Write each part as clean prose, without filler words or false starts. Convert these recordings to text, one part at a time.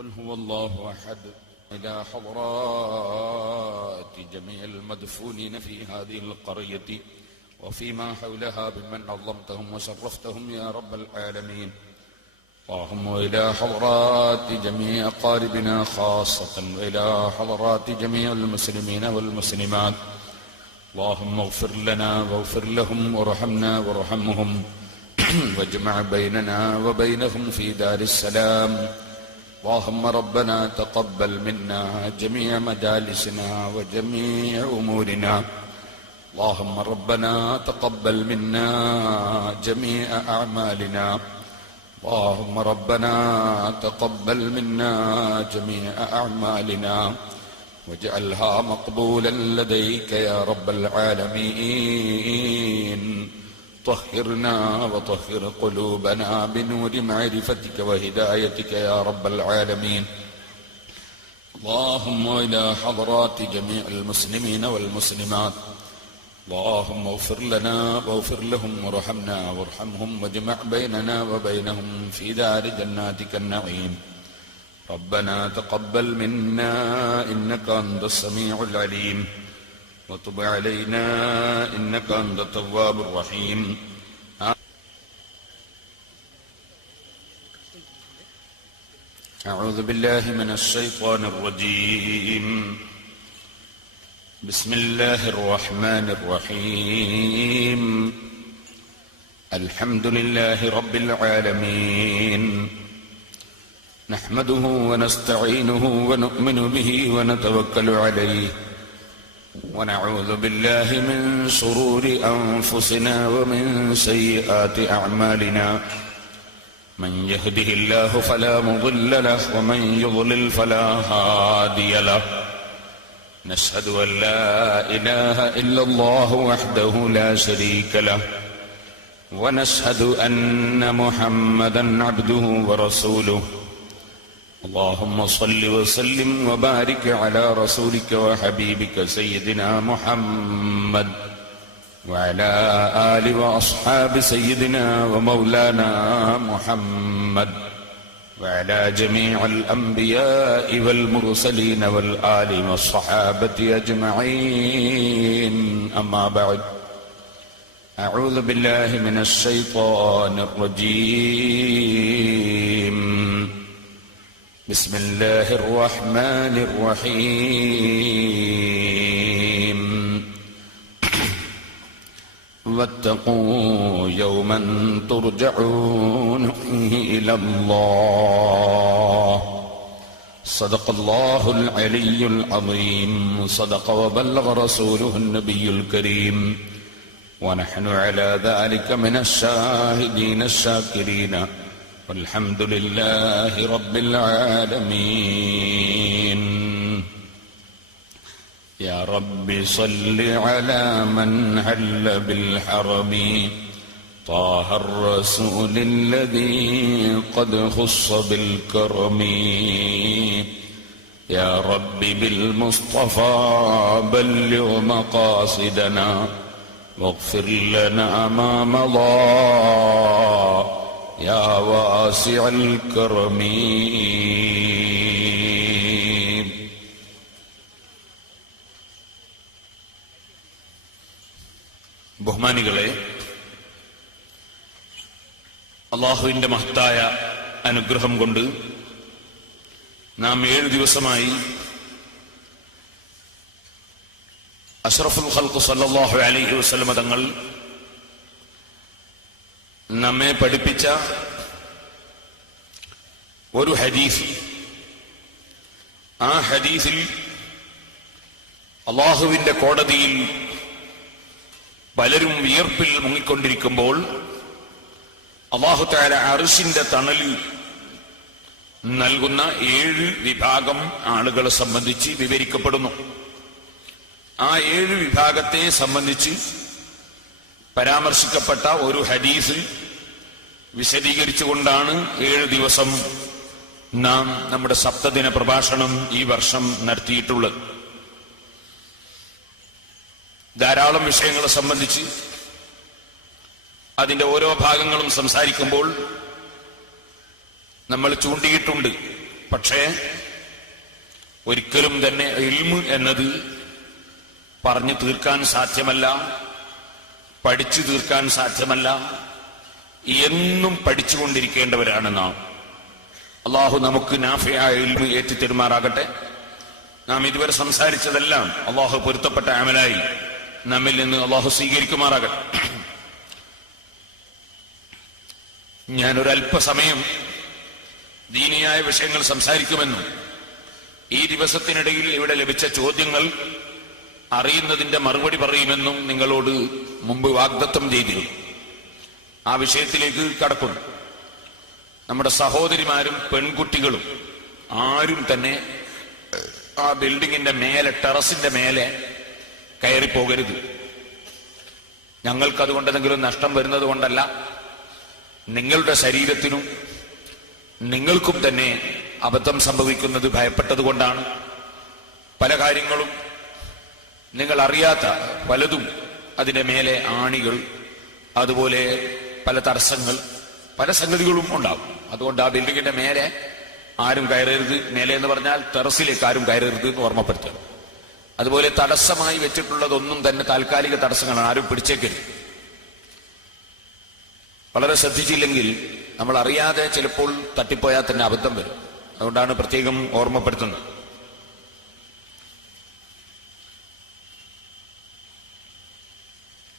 قل هو الله أحد إلى حضرات جميع المدفونين في هذه القرية وفيما حولها بمن عظمتهم وشرفتهم يا رب العالمين. اللهم إلى حضرات جميع أقاربنا خاصة وإلى حضرات جميع المسلمين والمسلمات. اللهم اغفر لنا واغفر لهم وارحمنا وارحمهم واجمع بيننا وبينهم في دار السلام. اللهم ربنا تقبل منا جميع مجالسنا وجميع أمورنا. اللهم ربنا تقبل منا جميع أعمالنا. اللهم ربنا تقبل منا جميع أعمالنا واجعلها مقبولا لديك يا رب العالمين. طهرنا وطهر قلوبنا بنور معرفتك وهدايتك يا رب العالمين. اللهم إلى حضرات جميع المسلمين والمسلمات. اللهم اغفر لنا واغفر لهم وارحمنا وارحمهم واجمع بيننا وبينهم في دار جناتك النعيم. ربنا تقبل منا إنك أنت السميع العليم وتب علينا إنك أنت التواب الرحيم. أعوذ بالله من الشيطان الرجيم. بسم الله الرحمن الرحيم. الحمد لله رب العالمين. نحمده ونستعينه ونؤمن به ونتوكل عليه ونعوذ بالله من شرور أنفسنا ومن سيئات أعمالنا. من يهده الله فلا مضل له ومن يضلل فلا هادي له. نشهد أن لا إله إلا الله وحده لا شريك له ونشهد أن محمدا عبده ورسوله. اللهم صل وسلم وبارك على رسولك وحبيبك سيدنا محمد وعلى آل وأصحاب سيدنا ومولانا محمد وعلى جميع الأنبياء والمرسلين والآل والصحابة أجمعين. أما بعد، أعوذ بالله من الشيطان الرجيم. بسم الله الرحمن الرحيم. واتقوا يوما ترجعون إلى الله. صدق الله العلي العظيم. صدق وبلغ رسوله النبي الكريم ونحن على ذلك من الشاهدين الشاكرين والحمد لله رب العالمين. يا رب صل على من هل بالحرم طه الرسول الذي قد خص بالكرم. يا رب بالمصطفى بلغ مقاصدنا واغفر لنا ما مضى يا واسع الكرم. ബഹുമാനികളെ, അല്ലാഹുവിന്റെ മഹത്തായ അനുഗ്രഹം കൊണ്ട് നാം 7 ദിവസമായി അഷ്റഫുൽ ഖൽഖ് സല്ലല്ലാഹു അലൈഹി വസല്ലം തങ്ങൾ നമ്മെ പഠിപ്പിച്ച ഒരു ഹദീസ്, ആ ഹദീസിൽ അല്ലാഹുവിന്റെ കോടതിയിൽ പലരും വിയർപ്പിൽ മുങ്ങിക്കൊണ്ടിരിക്കുമ്പോൾ അല്ലാഹു തആല അർശിന്റെ തണലിൽ നൽകുന്ന 7 വിഭാഗം ആളുകളെ സംബന്ധിച്ച് വിവരിക്കപ്പെടുന്നു. ആ 7 വിഭാഗത്തെ സംബന്ധിച്ച് പരാമർശിക്കപ്പെട്ട ഒരു ഹദീസ് വിശദീകരിച്ചുകൊണ്ടാണ് 7 ദിവസം നാം നമ്മുടെ സപ്തദിന പ്രഭാഷണം ഈ വർഷം നടത്തിയിട്ടുള്ളത്. ധാരാളം വിഷയങ്ങളെ സംബന്ധിച്ച് അതിന്റെ ഓരോ ഭാഗങ്ങളും സംസാരിക്കുമ്പോൾ നമ്മൾ ചൂണ്ടിയിട്ടുണ്ട്. പക്ഷേ ഒരിക്കലും തന്നെ ഇൽമ് എന്നത് പറഞ്ഞു തീർക്കാൻ സാധ്യമല്ല, പഠിച്ചു തീർക്കാൻ സാധ്യമല്ല. എന്നും പഠിച്ചുകൊണ്ടിരിക്കേണ്ടവരാണ് നാം. അള്ളാഹു നമുക്ക് നാഫിയായ ഇൽമ് ഏറ്റിത്തരുമാറാകട്ടെ. നാം ഇതുവരെ സംസാരിച്ചതെല്ലാം അള്ളാഹു പൊരുത്തപ്പെട്ട അമലായി നമ്മിൽ നിന്ന് അള്ളാഹു സ്വീകരിക്കുമാറാകട്ടെ. ഞാനൊരല്പസമയം ദീനിയായ വിഷയങ്ങൾ സംസാരിക്കുമെന്നും ഈ ദിവസത്തിനിടയിൽ ഇവിടെ ലഭിച്ച ചോദ്യങ്ങൾ അറിയുന്നതിന്റെ മറുപടി പറയുമെന്നും നിങ്ങളോട് മുമ്പ് വാഗ്ദത്തം ചെയ്തിരുന്നു. ആ വിഷയത്തിലേക്ക് കടക്കുന്നു. നമ്മുടെ സഹോദരിമാരും പെൺകുട്ടികളും ആരും തന്നെ ആ ബിൽഡിങ്ങിന്റെ മേലെ, ടെറസിന്റെ മേലെ കയറിപ്പോകരുത്. ഞങ്ങൾക്കതുകൊണ്ട് എന്തെങ്കിലും നഷ്ടം വരുന്നത് കൊണ്ടല്ല, നിങ്ങളുടെ ശരീരത്തിനും നിങ്ങൾക്കും തന്നെ അബദ്ധം സംഭവിക്കുന്നത് ഭയപ്പെട്ടത് കൊണ്ടാണ്. പല കാര്യങ്ങളും നിങ്ങൾ അറിയാത്ത പലതും, അതിന്റെ മേലെ ആണികൾ, അതുപോലെ പല തടസ്സങ്ങൾ, പല സംഗതികളും ഉണ്ടാവും. അതുകൊണ്ട് ആ ബിൽഡിങ്ങിന്റെ മേലെ ആരും കയറരുത്. മേലെ എന്ന് പറഞ്ഞാൽ ടെറസിലേക്ക് ആരും കയറരുത് എന്ന് ഓർമ്മപ്പെടുത്തുക. അതുപോലെ തടസ്സമായി വെച്ചിട്ടുള്ളതൊന്നും തന്നെ താൽക്കാലിക തടസ്സങ്ങളാണ്, ആരും പിടിച്ചേക്കരുത്. വളരെ ശ്രദ്ധിച്ചില്ലെങ്കിൽ നമ്മൾ അറിയാതെ ചിലപ്പോൾ തട്ടിപ്പോയാൽ തന്നെ അബദ്ധം വരും. അതുകൊണ്ടാണ് പ്രത്യേകം ഓർമ്മപ്പെടുത്തുന്നത്.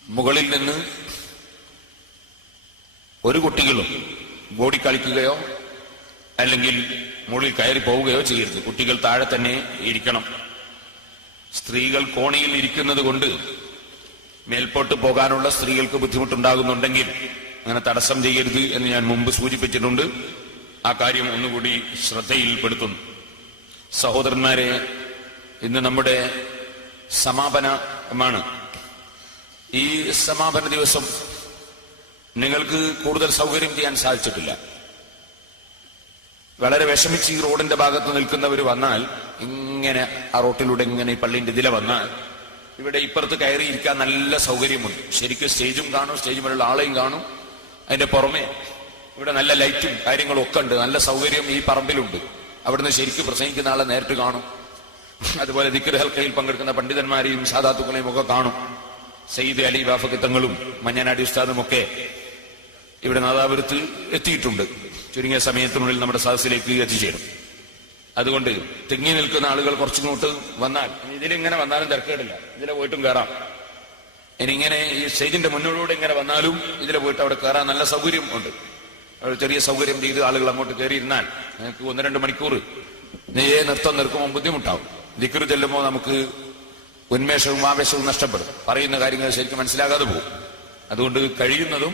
മുകളിൽ നിന്ന് ഒരു കുട്ടികളും ഓടിക്കളിക്കുകയോ അല്ലെങ്കിൽ മുകളിൽ കയറി പോവുകയോ ചെയ്യരുത്. കുട്ടികൾ താഴെ തന്നെ ഇരിക്കണം. സ്ത്രീകൾ കോണിയിൽ ഇരിക്കുന്നത് കൊണ്ട് മേൽപോട്ട് പോകാനുള്ള സ്ത്രീകൾക്ക് ബുദ്ധിമുട്ടുണ്ടാകുന്നുണ്ടെങ്കിൽ അങ്ങനെ തടസ്സം ചെയ്യരുത് എന്ന് ഞാൻ മുമ്പ് സൂചിപ്പിച്ചിട്ടുണ്ട്. ആ കാര്യം ഒന്നുകൂടി ശ്രദ്ധയിൽപ്പെടുത്തുന്നു. സഹോദരന്മാരെ, ഇന്ന് നമ്മുടെ സമാപനമാണ്. ഈ സമാപന ദിവസം നിങ്ങൾക്ക് കൂടുതൽ സൗകര്യം ചെയ്യാൻ സാധിച്ചിട്ടില്ല. വളരെ വിഷമിച്ച് ഈ റോഡിന്റെ ഭാഗത്ത് നിൽക്കുന്നവർ വന്നാൽ, ഇങ്ങനെ ആ റോട്ടിലൂടെ ഇങ്ങനെ ഈ പള്ളിന്റെ ഇതിലെ വന്നാൽ, ഇവിടെ ഇപ്പുറത്ത് കയറിയിരിക്കാൻ നല്ല സൗകര്യമുണ്ട്. ശരിക്കും സ്റ്റേജും കാണും, സ്റ്റേജുമുള്ള ആളെയും കാണും. അതിന്റെ പുറമെ ഇവിടെ നല്ല ലൈറ്റും കാര്യങ്ങളും ഒക്കെ ഉണ്ട്. നല്ല സൗകര്യം ഈ പറമ്പിലുണ്ട്. അവിടുന്ന് ശരിക്കും പ്രസംഗിക്കുന്ന ആളെ നേരിട്ട് കാണും. അതുപോലെ ദിക്ർ ഹൽക്കയിൽ പങ്കെടുക്കുന്ന പണ്ഡിതന്മാരെയും സാദാത്തുക്കളെയും ഒക്കെ കാണും. സയ്യിദ് അലി ബാഫഖി തങ്ങളും മഞ്ഞനാടി ഉസ്താദും ഒക്കെ ഇവിടെ നാദാപുരത്ത് എത്തിയിട്ടുണ്ട്. ചുരുങ്ങിയ സമയത്തിനുള്ളിൽ നമ്മുടെ സദസ്സിലേക്ക് എത്തിച്ചേരും. അതുകൊണ്ട് തിങ്ങി നിൽക്കുന്ന ആളുകൾ കുറച്ചിങ്ങോട്ട് വന്നാൽ, ഇതിലിങ്ങനെ വന്നാലും തിരക്കേടില്ല, ഇതിലെ പോയിട്ടും കയറാം. ഇനിയിങ്ങനെ ഈ സ്റ്റേജിന്റെ മുന്നിലൂടെ ഇങ്ങനെ വന്നാലും ഇതിലെ പോയിട്ട് അവിടെ കയറാൻ നല്ല സൗകര്യം ഉണ്ട്. ചെറിയ സൗകര്യം ചെയ്ത് ആളുകൾ അങ്ങോട്ട് കയറിയിരുന്നാൽ നിങ്ങൾക്ക് 1-2 മണിക്കൂർ നൃത്തം നിൽക്കുമ്പോൾ ബുദ്ധിമുട്ടാവും. ദിക്ർ ചെല്ലുമ്പോൾ നമുക്ക് ഉന്മേഷവും ആവേശവും നഷ്ടപ്പെടും. പറയുന്ന കാര്യങ്ങൾ ശരിക്കും മനസ്സിലാകാതെ പോകും. അതുകൊണ്ട് കഴിയുന്നതും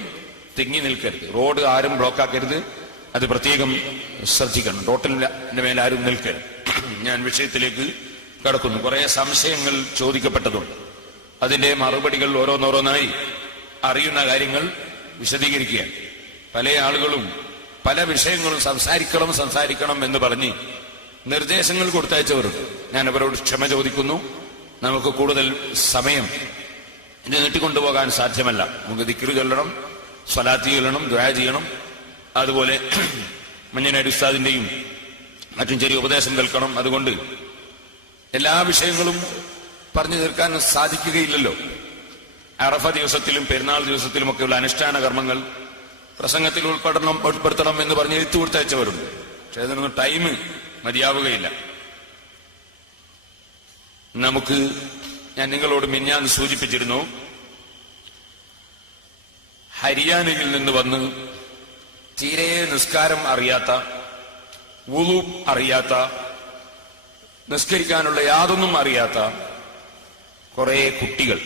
തിങ്ങി നിൽക്കരുത്. റോഡ് ആരും ബ്ലോക്കാക്കരുത്. അത് പ്രത്യേകം ശ്രദ്ധിക്കണം. റോട്ടിന്റെ മേലെ ആരും നിൽക്കരുത്. ഞാൻ വിഷയത്തിലേക്ക് കടക്കുന്നു. കുറെ സംശയങ്ങൾ ചോദിക്കപ്പെട്ടതുണ്ട്. അതിന്റെ മറുപടികൾ ഓരോന്നോരോന്നായി അറിയുന്ന കാര്യങ്ങൾ വിശദീകരിക്കുകയാണ്. പല ആളുകളും പല വിഷയങ്ങളും സംസാരിക്കണം എന്ന് പറഞ്ഞ് നിർദ്ദേശങ്ങൾ കൊടുത്തയച്ചവരുണ്ട്. ഞാൻ അവരോട് ക്ഷമ ചോദിക്കുന്നു. നമുക്ക് കൂടുതൽ സമയം ഇത് നീട്ടിക്കൊണ്ടുപോകാൻ സാധ്യമല്ല. നമുക്ക് ദിക്ർ ചൊല്ലണം, സ്വലാത്ത് ചൊല്ലണം, ദുആ ചെയ്യണം. അതുപോലെ മഞ്ഞനാടി ഉസ്താദിന്റെയും മറ്റും ചെറിയ ഉപദേശം കേൾക്കണം. അതുകൊണ്ട് എല്ലാ വിഷയങ്ങളും പറഞ്ഞു തീർക്കാൻ സാധിക്കുകയില്ലല്ലോ. അറഫ ദിവസത്തിലും പെരുന്നാൾ ദിവസത്തിലുമൊക്കെയുള്ള അനുഷ്ഠാന കർമ്മങ്ങൾ പ്രസംഗത്തിൽ ഉൾപ്പെടുത്തണം എന്ന് പറഞ്ഞ് എഴുത്തു കൊടുത്തയച്ചവരുണ്ട്. പക്ഷെ അതിനൊന്നും ടൈം മതിയാവുകയില്ല. ഞാൻ നിങ്ങളോട് മിഞ്ഞാന്ന് സൂചിപ്പിച്ചിരുന്നു, ഹരിയാനയിൽ നിന്ന് വന്ന് തീരെ നിസ്കാരം അറിയാത്ത, വുളു അറിയാത്ത, നിസ്കരിക്കാനുള്ള യാതൊന്നും അറിയാത്ത കുറെ കുട്ടികൾ,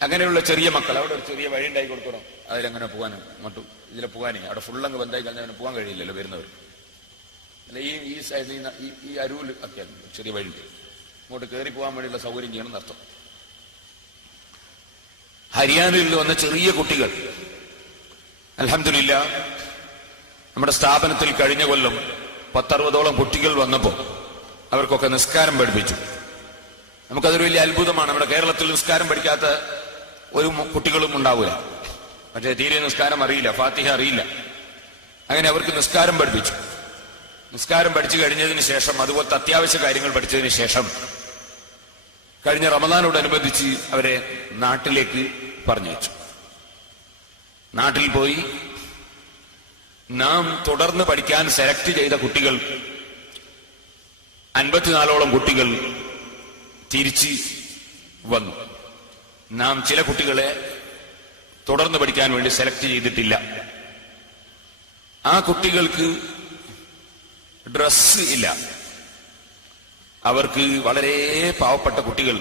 അങ്ങനെയുള്ള ചെറിയ മക്കൾ, അവിടെ ഒരു ചെറിയ വഴി ഉണ്ടായി കൊടുക്കണം. അതിലങ്ങനെ പോകാൻ അങ്ങോട്ടും ഇതിലെ പോകാനേ അവിടെ ഫുള്ളങ്ങ് ബന്ധായി കഴിഞ്ഞാൽ പോകാൻ കഴിയില്ലല്ലോ വരുന്നവർ. അല്ല, ഈ സൈഡിൽ ഈ അരുവിൽ ഒക്കെയാണ് ചെറിയ വഴി, ഇങ്ങോട്ട് കയറി പോകാൻ വേണ്ടിയുള്ള സൗകര്യം ചെയ്യണം എന്നർത്ഥം. ഹരിയാനയിൽ വന്ന ചെറിയ കുട്ടികൾ, അൽഹംദുലില്ലാ, നമ്മുടെ സ്ഥാപനത്തിൽ കഴിഞ്ഞ കൊല്ലം 10-60ഓളം കുട്ടികൾ വന്നപ്പോൾ അവർക്കൊക്കെ നിസ്കാരം പഠിപ്പിച്ചു. നമുക്കതൊരു വലിയ അത്ഭുതമാണ്. നമ്മുടെ കേരളത്തിൽ നിസ്കാരം പഠിക്കാത്ത ഒരു കുട്ടികളും ഉണ്ടാവില്ല. പക്ഷേ തീരെ നിസ്കാരം അറിയില്ല, ഫാത്തിഹ അറിയില്ല. അങ്ങനെ അവർക്ക് നിസ്കാരം പഠിപ്പിച്ചു. നിസ്കാരം പഠിച്ചു കഴിഞ്ഞതിന് ശേഷം, അതുപോലത്തെ അത്യാവശ്യ കാര്യങ്ങൾ പഠിച്ചതിന് ശേഷം കഴിഞ്ഞ റമദാനോടനുബന്ധിച്ച് അവരെ നാട്ടിലേക്ക് പറഞ്ഞയച്ചു. നാട്ടിൽ പോയി നാം തുടർന്ന് പഠിക്കാൻ സെലക്ട് ചെയ്ത കുട്ടികൾ 54ഓളം കുട്ടികൾ തിരിച്ച് വന്നു. നാം ചില കുട്ടികളെ തുടർന്ന് പഠിക്കാൻ വേണ്ടി സെലക്ട് ചെയ്തിട്ടില്ല. ആ കുട്ടികൾക്ക് ഡ്രസ്സ് ഇല്ല. അവർക്ക് വളരെ പാവപ്പെട്ട കുട്ടികൾ,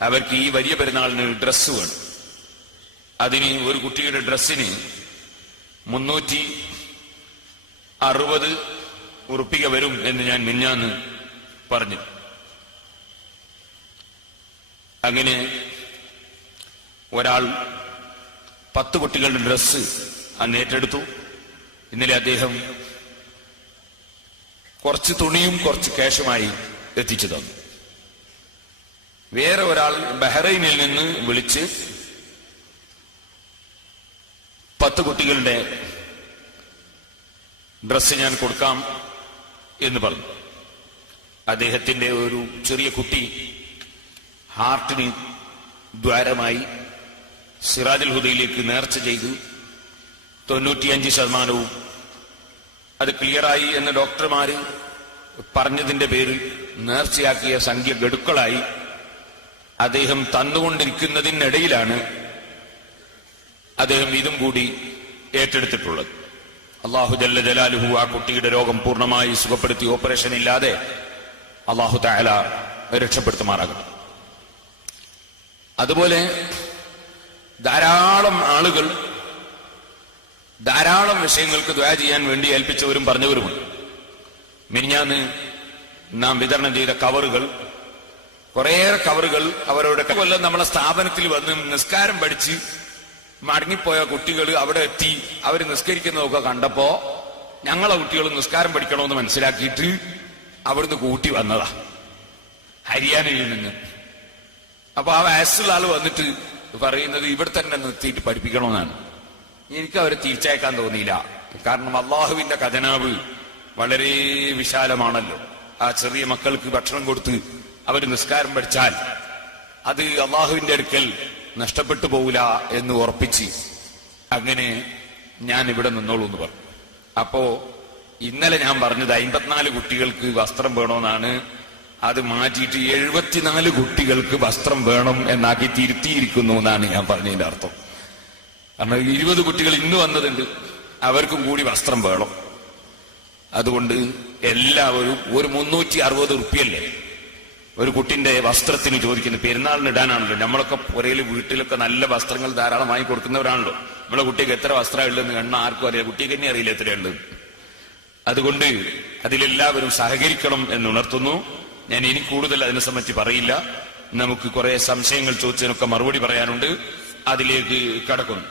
അവർക്ക് ഈ വലിയ പെരുന്നാളിന് ഡ്രസ്സ് വേണം. അതിന് ഒരു കുട്ടിയുടെ ഡ്രസ്സിന് 360 ഉറുപ്പിക വരും എന്ന് ഞാൻ മിഞ്ഞാന്ന് പറഞ്ഞു. അങ്ങനെ ഒരാൾ 10 കുട്ടികളുടെ ഡ്രസ്സ് അന്ന് ഏറ്റെടുത്തു. ഇന്നലെ അദ്ദേഹം കുറച്ച് തുണിയും കുറച്ച് ക്യാഷുമായി എത്തിച്ചു തന്നു. വേറെ ഒരാൾ ബഹ്റൈനിൽ നിന്ന് വിളിച്ച് 10 കുട്ടികളുടെ ഡ്രസ്സ് ഞാൻ കൊടുക്കാം എന്ന് പറഞ്ഞു. അദ്ദേഹത്തിന്റെ ഒരു ചെറിയ കുട്ടി ഹാർട്ടിന് ദ്വാരമായി സിറാജുൽ ഹുദയിലേക്ക് നേർച്ച ചെയ്തു. 95% അത് ക്ലിയറായി എന്ന് ഡോക്ടർമാര് പറഞ്ഞതിന്റെ പേരിൽ നേർച്ചയാക്കിയ സംഖ്യ ഗഡുക്കളായി. അദ്ദേഹം തന്നുകൊണ്ടിരിക്കുന്നതിനിടയിലാണ് അദ്ദേഹം ഇതും കൂടി ഏറ്റെടുത്തിട്ടുള്ളത്. അല്ലാഹു ജല്ല ജലാലുഹു ആ കുട്ടിയുടെ രോഗം പൂർണ്ണമായി സുഖപ്പെടുത്തി ഓപ്പറേഷൻ ഇല്ലാതെ അല്ലാഹു തആല രക്ഷപ്പെടുത്തുമാറാകട്ടെ. അതുപോലെ ധാരാളം ആളുകൾ ധാരാളം വിഷയങ്ങൾക്ക് ദുആ ചെയ്യാൻ വേണ്ടി ഏൽപ്പിച്ചവരും പറഞ്ഞവരുമുണ്ട്. മിനിഞ്ഞാന്ന് നാം വിതരണം ചെയ്ത കവറുകൾ, കുറേയേറെ കവറുകൾ അവരുടെ കൊല്ലം നമ്മളെ സ്ഥാപനത്തിൽ വന്ന് നിസ്കാരം പഠിച്ച് മടങ്ങിപ്പോയ കുട്ടികൾ അവിടെ എത്തി. അവർ നിസ്കരിക്കുന്നതൊക്കെ കണ്ടപ്പോ ഞങ്ങളെ കുട്ടികൾ നിസ്കാരം പഠിക്കണമെന്ന് മനസ്സിലാക്കിയിട്ട് അവിടുന്ന് കൂട്ടി വന്നതാ, ഹരിയാനയിൽ നിന്ന്. അപ്പൊ ആ വയസ്സുള്ള ആള് വന്നിട്ട് പറയുന്നത് ഇവിടെ തന്നെ നിർത്തിയിട്ട് പഠിപ്പിക്കണമെന്നാണ്. എനിക്ക് അവരെ തിരിച്ചയക്കാൻ തോന്നിയില്ല. കാരണം അള്ളാഹുവിന്റെ ഖജനാവ് വളരെ വിശാലമാണല്ലോ. ആ ചെറിയ മക്കൾക്ക് ഭക്ഷണം കൊടുത്ത് അവർ നിസ്കാരം പഠിച്ചാൽ അത് അള്ളാഹുവിന്റെ അടുക്കൽ നഷ്ടപ്പെട്ടു പോവില്ല എന്ന് ഉറപ്പിച്ച് അങ്ങനെ ഞാൻ ഇവിടെ നിന്നോളൂ എന്ന് പറഞ്ഞു. അപ്പോ ഇന്നലെ ഞാൻ പറഞ്ഞത് 54 കുട്ടികൾക്ക് വസ്ത്രം വേണമെന്നാണ്. അത് മാറ്റിയിട്ട് 74 കുട്ടികൾക്ക് വസ്ത്രം വേണം എന്നാക്കി തിരുത്തിയിരിക്കുന്നു എന്നാണ് ഞാൻ പറഞ്ഞതിന്റെ അർത്ഥം. കാരണം 20 കുട്ടികൾ ഇന്ന് വന്നതുണ്ട്, അവർക്കും കൂടി വസ്ത്രം വേണം. അതുകൊണ്ട് എല്ലാവരും ഒരു 360 ഉറുപ്പിയല്ലേ ഒരു കുട്ടിന്റെ വസ്ത്രത്തിന് ചോദിക്കുന്നത്. പെരുന്നാളിന് ഇടാനാണല്ലോ. നമ്മളൊക്കെ പുരയിൽ വീട്ടിലൊക്കെ നല്ല വസ്ത്രങ്ങൾ ധാരാളമായി കൊടുക്കുന്നവരാണല്ലോ. നമ്മളെ കുട്ടിക്ക് എത്ര വസ്ത്രം ഉള്ളതെന്ന് എണ്ണ ആർക്കും അറിയാം, കുട്ടിക്ക് തന്നെ അറിയില്ല എത്രയുള്ളത്. അതുകൊണ്ട് അതിലെല്ലാവരും സഹകരിക്കണം എന്നുണർത്തുന്നു. ഞാൻ ഇനി കൂടുതൽ അതിനെ സംബന്ധിച്ച് പറയില്ല. നമുക്ക് കുറെ സംശയങ്ങൾ ചോദിച്ചതിനൊക്കെ മറുപടി പറയാനുണ്ട്. അതിലേക്ക് കടക്കുന്നു.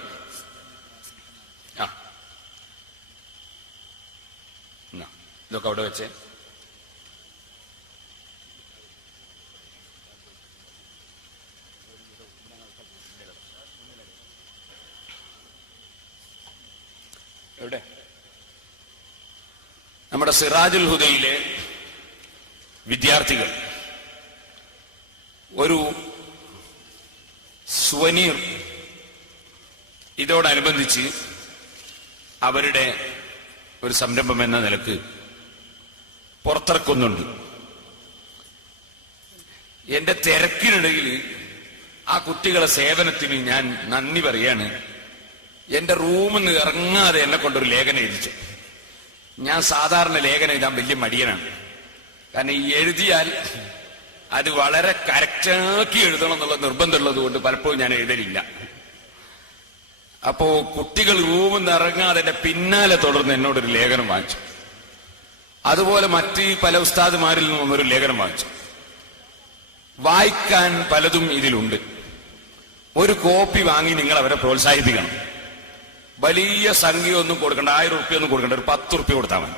ഇതൊക്കെ അവിടെ വെച്ചേ. എവിടെ? നമ്മുടെ സിറാജുൽ ഹുദയിലെ വിദ്യാർത്ഥികൾ ഒരു സുവനീർ ഇതോടനുബന്ധിച്ച് അവരുടെ ഒരു സംരംഭം എന്ന നിലക്ക് പുറത്തിറക്കുന്നുണ്ട്. എന്റെ തിരക്കിനിടയിൽ ആ കുട്ടികളെ സേവനത്തിന് ഞാൻ നന്ദി പറയാണ്. എന്റെ റൂമിൽ നിന്ന് ഇറങ്ങാതെ എന്നെ കൊണ്ടൊരു ലേഖനം എഴുതിച്ചു. ഞാൻ സാധാരണ ലേഖനം എഴുതാൻ വലിയ മടിയനാണ്. കാരണം ഈ എഴുതിയാൽ അത് വളരെ കറക്റ്റാക്കി എഴുതണം എന്നുള്ള നിർബന്ധമുള്ളത് കൊണ്ട് പലപ്പോഴും ഞാൻ എഴുതലില്ല. അപ്പോ കുട്ടികൾ റൂമിൽ നിന്ന് ഇറങ്ങാതെ എന്റെ പിന്നാലെ തുടർന്ന് എന്നോടൊരു ലേഖനം വാങ്ങിച്ചു. അതുപോലെ മറ്റ് പല ഉസ്താദുമാരിൽ നിന്നും ഒരു ലേഖനം വാങ്ങിച്ചു. വായിക്കാൻ പലതും ഇതിലുണ്ട്. ഒരു കോപ്പി വാങ്ങി നിങ്ങൾ അവരെ പ്രോത്സാഹിപ്പിക്കണം. വലിയ സംഖ്യ ഒന്നും കൊടുക്കണ്ട, 1000 ഉറുപ്പ്യ ഒന്നും കൊടുക്കണ്ട, ഒരു 10 ഉറുപ്പ്യ കൊടുത്താൽ മതി.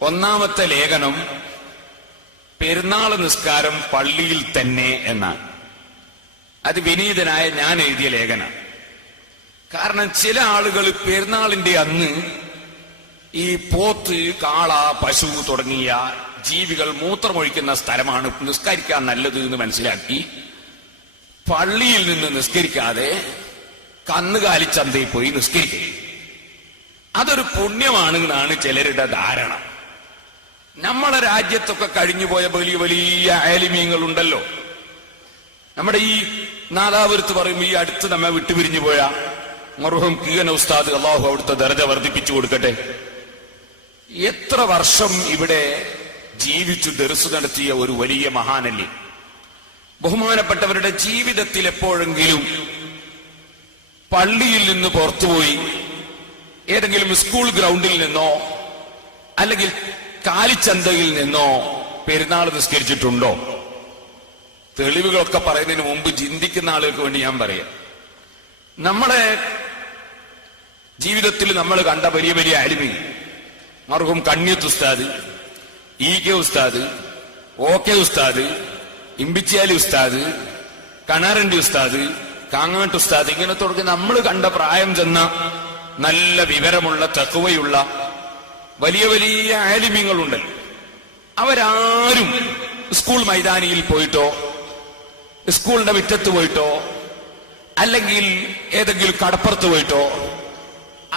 ഒന്നാമത്തെ ലേഖനം പെരുന്നാൾ നിസ്കാരം പള്ളിയിൽ തന്നെ എന്നാണ്. അത് വിനീതനായ ഞാൻ എഴുതിയ ലേഖനം. കാരണം ചില ആളുകൾ പെരുന്നാളിന്റെ അന്ന് ഈ പോത്ത്, കാള, പശു തുടങ്ങിയ ജീവികൾ മൂത്രമൊഴിക്കുന്ന സ്ഥലമാണ് നിസ്കരിക്കാൻ നല്ലത് എന്ന് മനസ്സിലാക്കി പള്ളിയിൽ നിന്ന് നിസ്കരിക്കാതെ കന്നുകാലിച്ചന്തയിൽ പോയി നിസ്കരിക്കുക. അതൊരു പുണ്യമാണ് എന്നാണ് ചിലരുടെ ധാരണ. നമ്മളെ രാജ്യത്തൊക്കെ കഴിഞ്ഞുപോയ വലിയ വലിയ ആലിമീങ്ങളുണ്ടല്ലോ. നമ്മുടെ ഈ നാദാപുരത്ത് പറയും, ഈ അടുത്ത് നമ്മെ വിട്ടുപിരിഞ്ഞു പോയ മർഹൂം കീന ഉസ്താദ്, അള്ളാഹു അവിടുത്തെ ദർജ വർദ്ധിപ്പിച്ചു കൊടുക്കട്ടെ, എത്ര വർഷം ഇവിടെ ജീവിച്ചു ദർസ് നടത്തിയ ഒരു വലിയ മഹാനല്ലേ. ബഹുമാനപ്പെട്ടവരുടെ ജീവിതത്തിൽ എപ്പോഴെങ്കിലും പള്ളിയിൽ നിന്ന് പുറത്തുപോയി ഏതെങ്കിലും സ്കൂൾ ഗ്രൗണ്ടിൽ നിന്നോ അല്ലെങ്കിൽ കാലിച്ചന്തയിൽ നിന്നോ പെരുന്നാൾ നിസ്കരിച്ചിട്ടുണ്ടോ? തെളിവുകളൊക്കെ പറയുന്നതിന് മുമ്പ് ചിന്തിക്കുന്ന ആളുകൾക്ക് വേണ്ടി ഞാൻ പറയാം. നമ്മളെ ജീവിതത്തിൽ നമ്മൾ കണ്ട വലിയ വലിയ ആലിമീൻ, മർഹൂം കണ്ണിയത്ത് ഉസ്താദ്, EK ഉസ്താദ്, OK ഉസ്താദ്, ഇമ്പിച്ചാലി ഉസ്താദ്, കണാരണ്ടി ഉസ്താദ്, കാങ്ങാട്ട് ഉസ്താദ്, ഇങ്ങനെ തുടങ്ങി നമ്മൾ കണ്ട പ്രായം ചെന്ന നല്ല വിവരമുള്ള തഖ്വയുള്ള വലിയ വലിയ ആലിമീങ്ങളുണ്ടല്ലോ. അവരാരും സ്കൂൾ മൈതാനിയിൽ പോയിട്ടോ സ്കൂളിന്റെ മുറ്റത്ത് പോയിട്ടോ അല്ലെങ്കിൽ ഏതെങ്കിലും കടപ്പുറത്ത് പോയിട്ടോ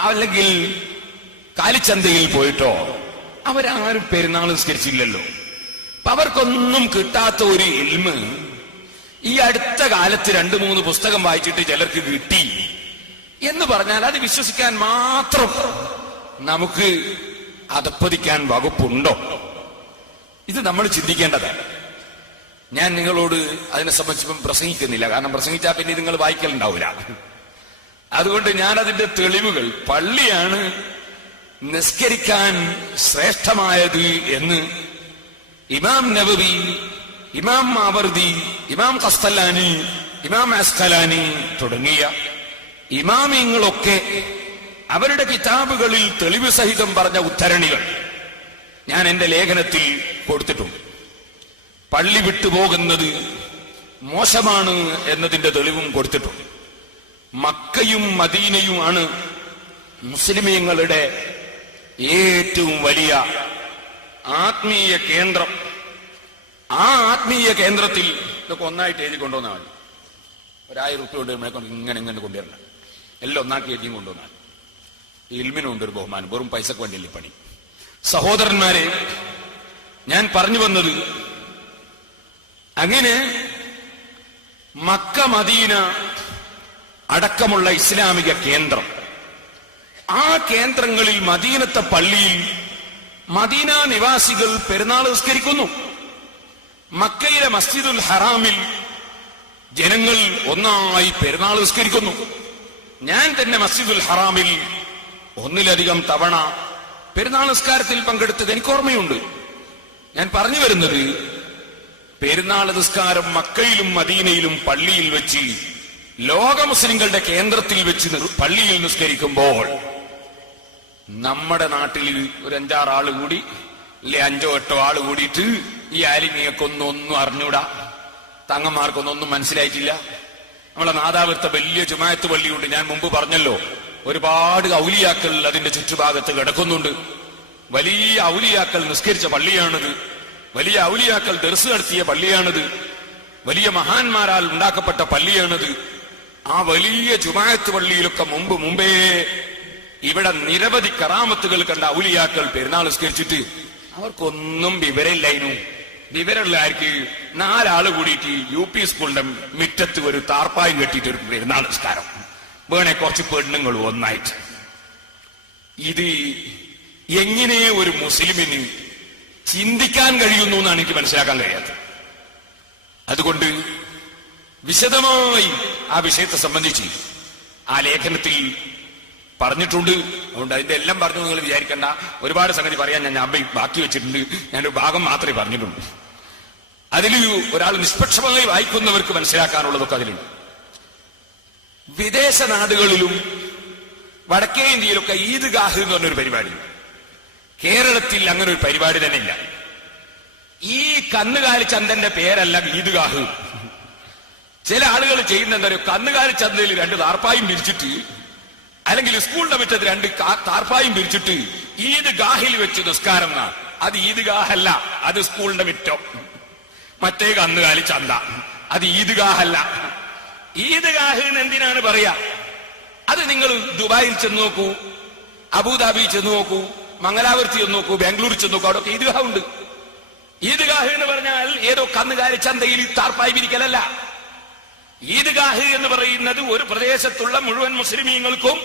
അല്ലെങ്കിൽ കാലിച്ചന്തയിൽ പോയിട്ടോ അവരാരും പെരുന്നാൾ നിസ്കരിച്ചില്ലല്ലോ. അപ്പൊ അവർക്കൊന്നും കിട്ടാത്ത ഒരു ഇൽമ് ഈ അടുത്ത കാലത്ത് 2-3 പുസ്തകം വായിച്ചിട്ട് ചിലർക്ക് കിട്ടി എന്ന് പറഞ്ഞാൽ അത് വിശ്വസിക്കാൻ മാത്രം നമുക്ക് അധപ്പതിക്കാൻ വകുപ്പുണ്ടോ? ഇത് നമ്മൾ ചിന്തിക്കേണ്ടതാണ്. ഞാൻ നിങ്ങളോട് അതിനെ സംബന്ധിച്ചിപ്പം പ്രസംഗിക്കുന്നില്ല, കാരണം പ്രസംഗിച്ചാൽ പിന്നെ നിങ്ങൾ വായിക്കലുണ്ടാവില്ല. അതുകൊണ്ട് ഞാൻ അതിന്റെ തെളിവുകൾ, പള്ളിയാണ് നിസ്കരിക്കാൻ ശ്രേഷ്ഠമായത് എന്ന് ഇമാം നവവി, ഇമാം മാവർദി, ഇമാം ഖസ്തലാനി, ഇമാം അസ്ഖലാനി തുടങ്ങിയ ഇമാമിങ്ങളൊക്കെ അവരുടെ കിതാബുകളിൽ തെളിവ് സഹിതം പറഞ്ഞ ഉദ്ധരണികൾ ഞാൻ എന്റെ ലേഖനത്തിൽ കൊടുത്തിട്ടുണ്ട്. പള്ളി വിട്ടുപോകുന്നത് മോശമാണ് എന്നതിന്റെ തെളിവും കൊടുത്തിട്ടുണ്ട്. മക്കയും മദീനയുമാണ് മുസ്ലിമീങ്ങളുടെ ഏറ്റവും വലിയ ആത്മീയ കേന്ദ്രം. ആ ആത്മീയ കേന്ദ്രത്തിൽ ഇതൊക്കെ ഒന്നായിട്ട് എഴുതി കൊണ്ടുവന്നാൽ മതി. 1000 റുപ്യ കൊണ്ട് നമ്മളെക്കൊണ്ട് ഇങ്ങനെ കൊണ്ടുവരണം. എല്ലാം ഒന്നാക്കി എഴുതിയും കൊണ്ടുവന്നാൽ ഇൽമിനുണ്ട് ഒരു ബഹുമാനം. വെറും പൈസക്ക് വേണ്ടിയല്ലേ പണി. സഹോദരന്മാരെ, ഞാൻ പറഞ്ഞു വന്നത്, അങ്ങനെ മക്ക, മദീന അടക്കമുള്ള ഇസ്ലാമിക കേന്ദ്രം, ആ കേന്ദ്രങ്ങളിൽ മദീനത്തെ പള്ളിയിൽ മദീന നിവാസികൾ പെരുന്നാൾ നിസ്കരിക്കുന്നു. മക്കയിലെ മസ്ജിദുൽ ഹറാമിൽ ജനങ്ങൾ ഒന്നായി പെരുന്നാൾ നിസ്കരിക്കുന്നു. ഞാൻ തന്നെ മസ്ജിദുൽ ഹറാമിൽ 1-ലധികം തവണ പെരുന്നാൾ നിസ്കാരത്തിൽ പങ്കെടുത്തത് എനിക്ക് ഓർമ്മയുണ്ട്. ഞാൻ പറഞ്ഞു വരുന്നത്, പെരുന്നാൾ നിസ്കാരം മക്കയിലും മദീനയിലും പള്ളിയിൽ വെച്ച്, ലോക മുസ്ലിങ്ങളുടെ കേന്ദ്രത്തിൽ വെച്ച് പള്ളിയിൽ നിസ്കരിക്കുമ്പോൾ നമ്മുടെ നാട്ടിൽ ഒരു 5-6 ആള് കൂടി, അല്ലെ 5-8 ആള് കൂടിയിട്ട് ഈ ആലിമിയൊക്കൊന്നും അറിഞ്ഞൂടാ, തങ്ങന്മാർക്കൊന്നും മനസ്സിലായിട്ടില്ല. നമ്മളെ നാദാപുരത്തെ വലിയ ജുമാഅത്ത് പള്ളിയുണ്ട്. ഞാൻ മുമ്പ് പറഞ്ഞല്ലോ, ഒരുപാട് ഔലിയാക്കൾ അതിന്റെ ചുറ്റുഭാഗത്ത് കിടക്കുന്നുണ്ട്. വലിയ ഔലിയാക്കൾ നിസ്കരിച്ച പള്ളിയാണിത്. വലിയ ഔലിയാക്കൾ ദർസ് നടത്തിയ പള്ളിയാണിത്. വലിയ മഹാന്മാരാൽ ഉണ്ടാക്കപ്പെട്ട പള്ളിയാണിത്. ആ വലിയ ജുമാഅത്ത് പള്ളിയിലൊക്കെ മുമ്പേ ഇവിടെ നിരവധി കറാമത്തുകൾ കണ്ട ഔലിയാക്കൾ പെരുന്നാൾ നിസ്കരിച്ചിട്ട് അവർക്കൊന്നും വിവരമില്ലായിരുന്നു. വിവരമുള്ള ആർക്ക് 4 ആള് കൂടിയിട്ട് UP സ്കൂളിന്റെ മുറ്റത്ത് ഒരു താർപ്പായും കെട്ടിയിട്ട് ഒരു പെരുന്നാൾ നിസ്കാരം, വേണേ കുറച്ച് പെണ്ണുങ്ങൾ ഒന്നായിട്ട്. ഇത് എങ്ങനെ ഒരു മുസ്ലിമിന് ചിന്തിക്കാൻ കഴിയുന്നു എന്നാണ് എനിക്ക് മനസ്സിലാക്കാൻ കഴിയാത്തത്. അതുകൊണ്ട് വിശദമായി ആ വിഷയത്തെ സംബന്ധിച്ച് ആ ലേഖനത്തിൽ പറഞ്ഞിട്ടുണ്ട്. അതുകൊണ്ട് അതിന്റെ എല്ലാം പറഞ്ഞു നിങ്ങൾ വിചാരിക്കേണ്ട. ഒരുപാട് സംഗതി പറയാൻ ഞാൻ ബാക്കി വെച്ചിട്ടുണ്ട്. ഞാനൊരു ഭാഗം മാത്രമേ പറഞ്ഞിട്ടുള്ളൂ. അതിൽ ഒരാൾ നിഷ്പക്ഷമായി വായിക്കുന്നവർക്ക് മനസ്സിലാക്കാനുള്ളതൊക്കെ അതിലുണ്ട്. വിദേശ നാടുകളിലും വടക്കേ ഇന്ത്യയിലൊക്കെ ഈദ്ഗാഹ് എന്ന് പറഞ്ഞൊരു പരിപാടി. കേരളത്തിൽ അങ്ങനെ ഒരു പരിപാടി തന്നെ ഇല്ല. ഈ കന്നുകാലി ചന്തന്റെ പേരല്ല ഈദ്ഗാഹ്. ചില ആളുകൾ ചെയ്യുന്ന എന്താ പറയുക, കന്നുകാലി ചന്തയിൽ 2 താർപ്പായും പിരിച്ചിട്ട്, അല്ലെങ്കിൽ സ്കൂളിന്റെ മുറ്റത്ത് 2 താർപ്പായും പിരിച്ചിട്ട് ഈദ്ഗാഹിൽ വെച്ച് നിസ്കാരം എന്നാ. അത് ഈദ്ഗാഹല്ല, അത് സ്കൂളിന്റെ മുറ്റം. മറ്റേ കന്നുകാലി ചന്ത, അത് ഈദ്ഗാഹല്ല. ഈദ്ഗാഹ് എന്തിനാണ് പറയാ? അത് നിങ്ങൾ ദുബായിൽ ചെന്ന് നോക്കൂ, അബുദാബി ചെന്ന് നോക്കൂ, മംഗലാപുരത്ത് ചെന്ന് നോക്കൂ, ബാംഗ്ലൂരിൽ ചെന്ന് നോക്കൂ, അവിടെയൊക്കെ ഈദ്ഗാഹ് ഉണ്ട്. ഈദ്ഗാഹ് എന്ന് പറഞ്ഞാൽ ഏതോ കന്നുകാലി ചന്തയിൽ താർപ്പായി വിരിക്കലല്ല. ഈദ്ഗാഹ് എന്ന് പറയുന്നത് ഒരു പ്രദേശത്തുള്ള മുഴുവൻ മുസ്ലിമീങ്ങൾക്കും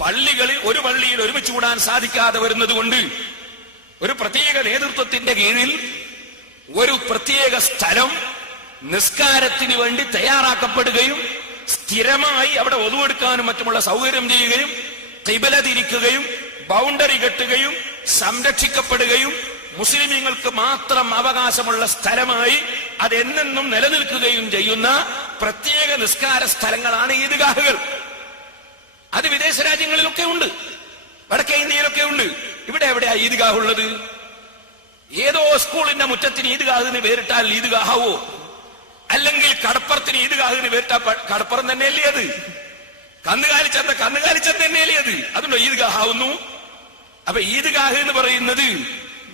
പള്ളികളിൽ ഒരു പള്ളിയിൽ ഒരുമിച്ച് കൂടാൻ സാധിക്കാതെ വരുന്നത് കൊണ്ട് ഒരു പ്രത്യേക നേതൃത്വത്തിന്റെ കീഴിൽ ഒരു പ്രത്യേക സ്ഥലം നിസ്കാരത്തിന് വേണ്ടി തയ്യാറാക്കപ്പെടുകയും സ്ഥിരമായി അവിടെ ഒതുവെടുക്കാനും മറ്റുമുള്ള സൗകര്യം ചെയ്യുകയും ഖിബല തിരിക്കുകയും ബൗണ്ടറി കെട്ടുകയും സംരക്ഷിക്കപ്പെടുകയും മുസ്ലിമീങ്ങൾക്ക് മാത്രം അവകാശമുള്ള സ്ഥലമായി അതെന്നെന്നും നിലനിൽക്കുകയും ചെയ്യുന്ന പ്രത്യേക നിസ്കാര സ്ഥലങ്ങളാണ് ഈദ്ഗാഹുകൾ. അത് വിദേശ രാജ്യങ്ങളിലൊക്കെ ഉണ്ട്, വടക്കേ ഇന്ത്യയിലൊക്കെ ഉണ്ട്. ഇവിടെ എവിടെയാ ഈദ്ഗാഹ് ഉള്ളത്? ഏതോ സ്കൂളിന്റെ മുറ്റത്തിന് ഈദ്ഗാഹിന് പേരിട്ടാൽ ഈദ്ഗാഹാവോ? അല്ലെങ്കിൽ കടപ്പുറത്തിന് ഈദ്ഗാഹിന് പേരിട്ടാൽ കടപ്പുറം തന്നെയല്ലേ അത്? കന്നുകാലി ചന്ത തന്നെയല്ലേ അത്? അതുകൊണ്ടോ ഈദ്ഗാഹാവുന്നു? അപ്പൊ ഈദ്ഗാഹ് എന്ന് പറയുന്നത്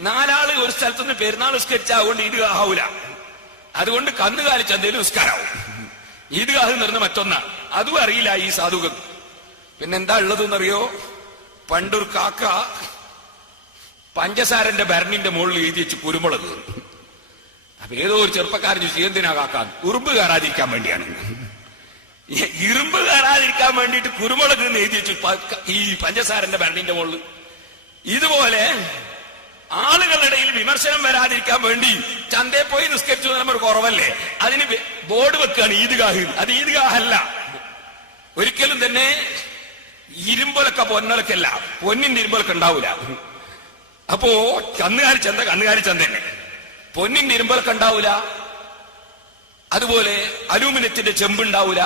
4 ആള് ഒരു സ്ഥലത്തുനിന്ന് പെരുന്നാൾ നിസ്കരിച്ചാവുകൊണ്ട് ഈദ്ഗാഹാവൂല. അതുകൊണ്ട് കന്നുകാലി ചന്തയിൽ നിസ്കാരാവും. ഈദ്ഗാഹ് എന്ന് പറഞ്ഞ മറ്റൊന്നാണ്. അതും അറിയില്ല ഈ സാധുക്കൾ. പിന്നെന്താ ഉള്ളതെന്നറിയോ? പണ്ടൊരു കാക്ക പഞ്ചസാരന്റെ ഭരണിന്റെ മുകളിൽ എഴുതി വെച്ച് കുരുമുളക്. അപ്പൊ ഏതോ ഒരു ചെറുപ്പക്കാരൻ ചോദിച്ചു, എന്തിനാ കാക്കാൻ? ഉറുമ്പ് കയറാതിരിക്കാൻ വേണ്ടിയാണ്. ഇരുമ്പ് കയറാതിരിക്കാൻ വേണ്ടിയിട്ട് കുരുമുളക് എന്ന് എഴുതി വെച്ചു ഈ പഞ്ചസാരന്റെ ഭരണിന്റെ മുകളിൽ. ഇതുപോലെ ആളുകളുടെ ഇടയിൽ വിമർശനം വരാതിരിക്കാൻ വേണ്ടി ചന്തയിൽ പോയി നിസ്കരിച്ചു നമ്മൾ കുറവല്ലേ, അതിന് ബോർഡ് വെക്കുകയാണ് ഈദ്ഗാഹ്. അത് ഈദ്ഗാഹല്ല. ഒരിക്കലും തന്നെ ഇരുമ്പൊലൊക്കെ പൊന്നൊലക്കല്ല, പൊന്നിന്റെ ഇരുമ്പൊലൊക്കെ ഉണ്ടാവൂല. അപ്പോ കന്നുകാലി ചന്ത തന്നെ, പൊന്നിന്റെ ഇരുമ്പൊലൊക്കെ ഉണ്ടാവൂല. അതുപോലെ അലൂമിനിയത്തിന്റെ ചെമ്പുണ്ടാവൂല,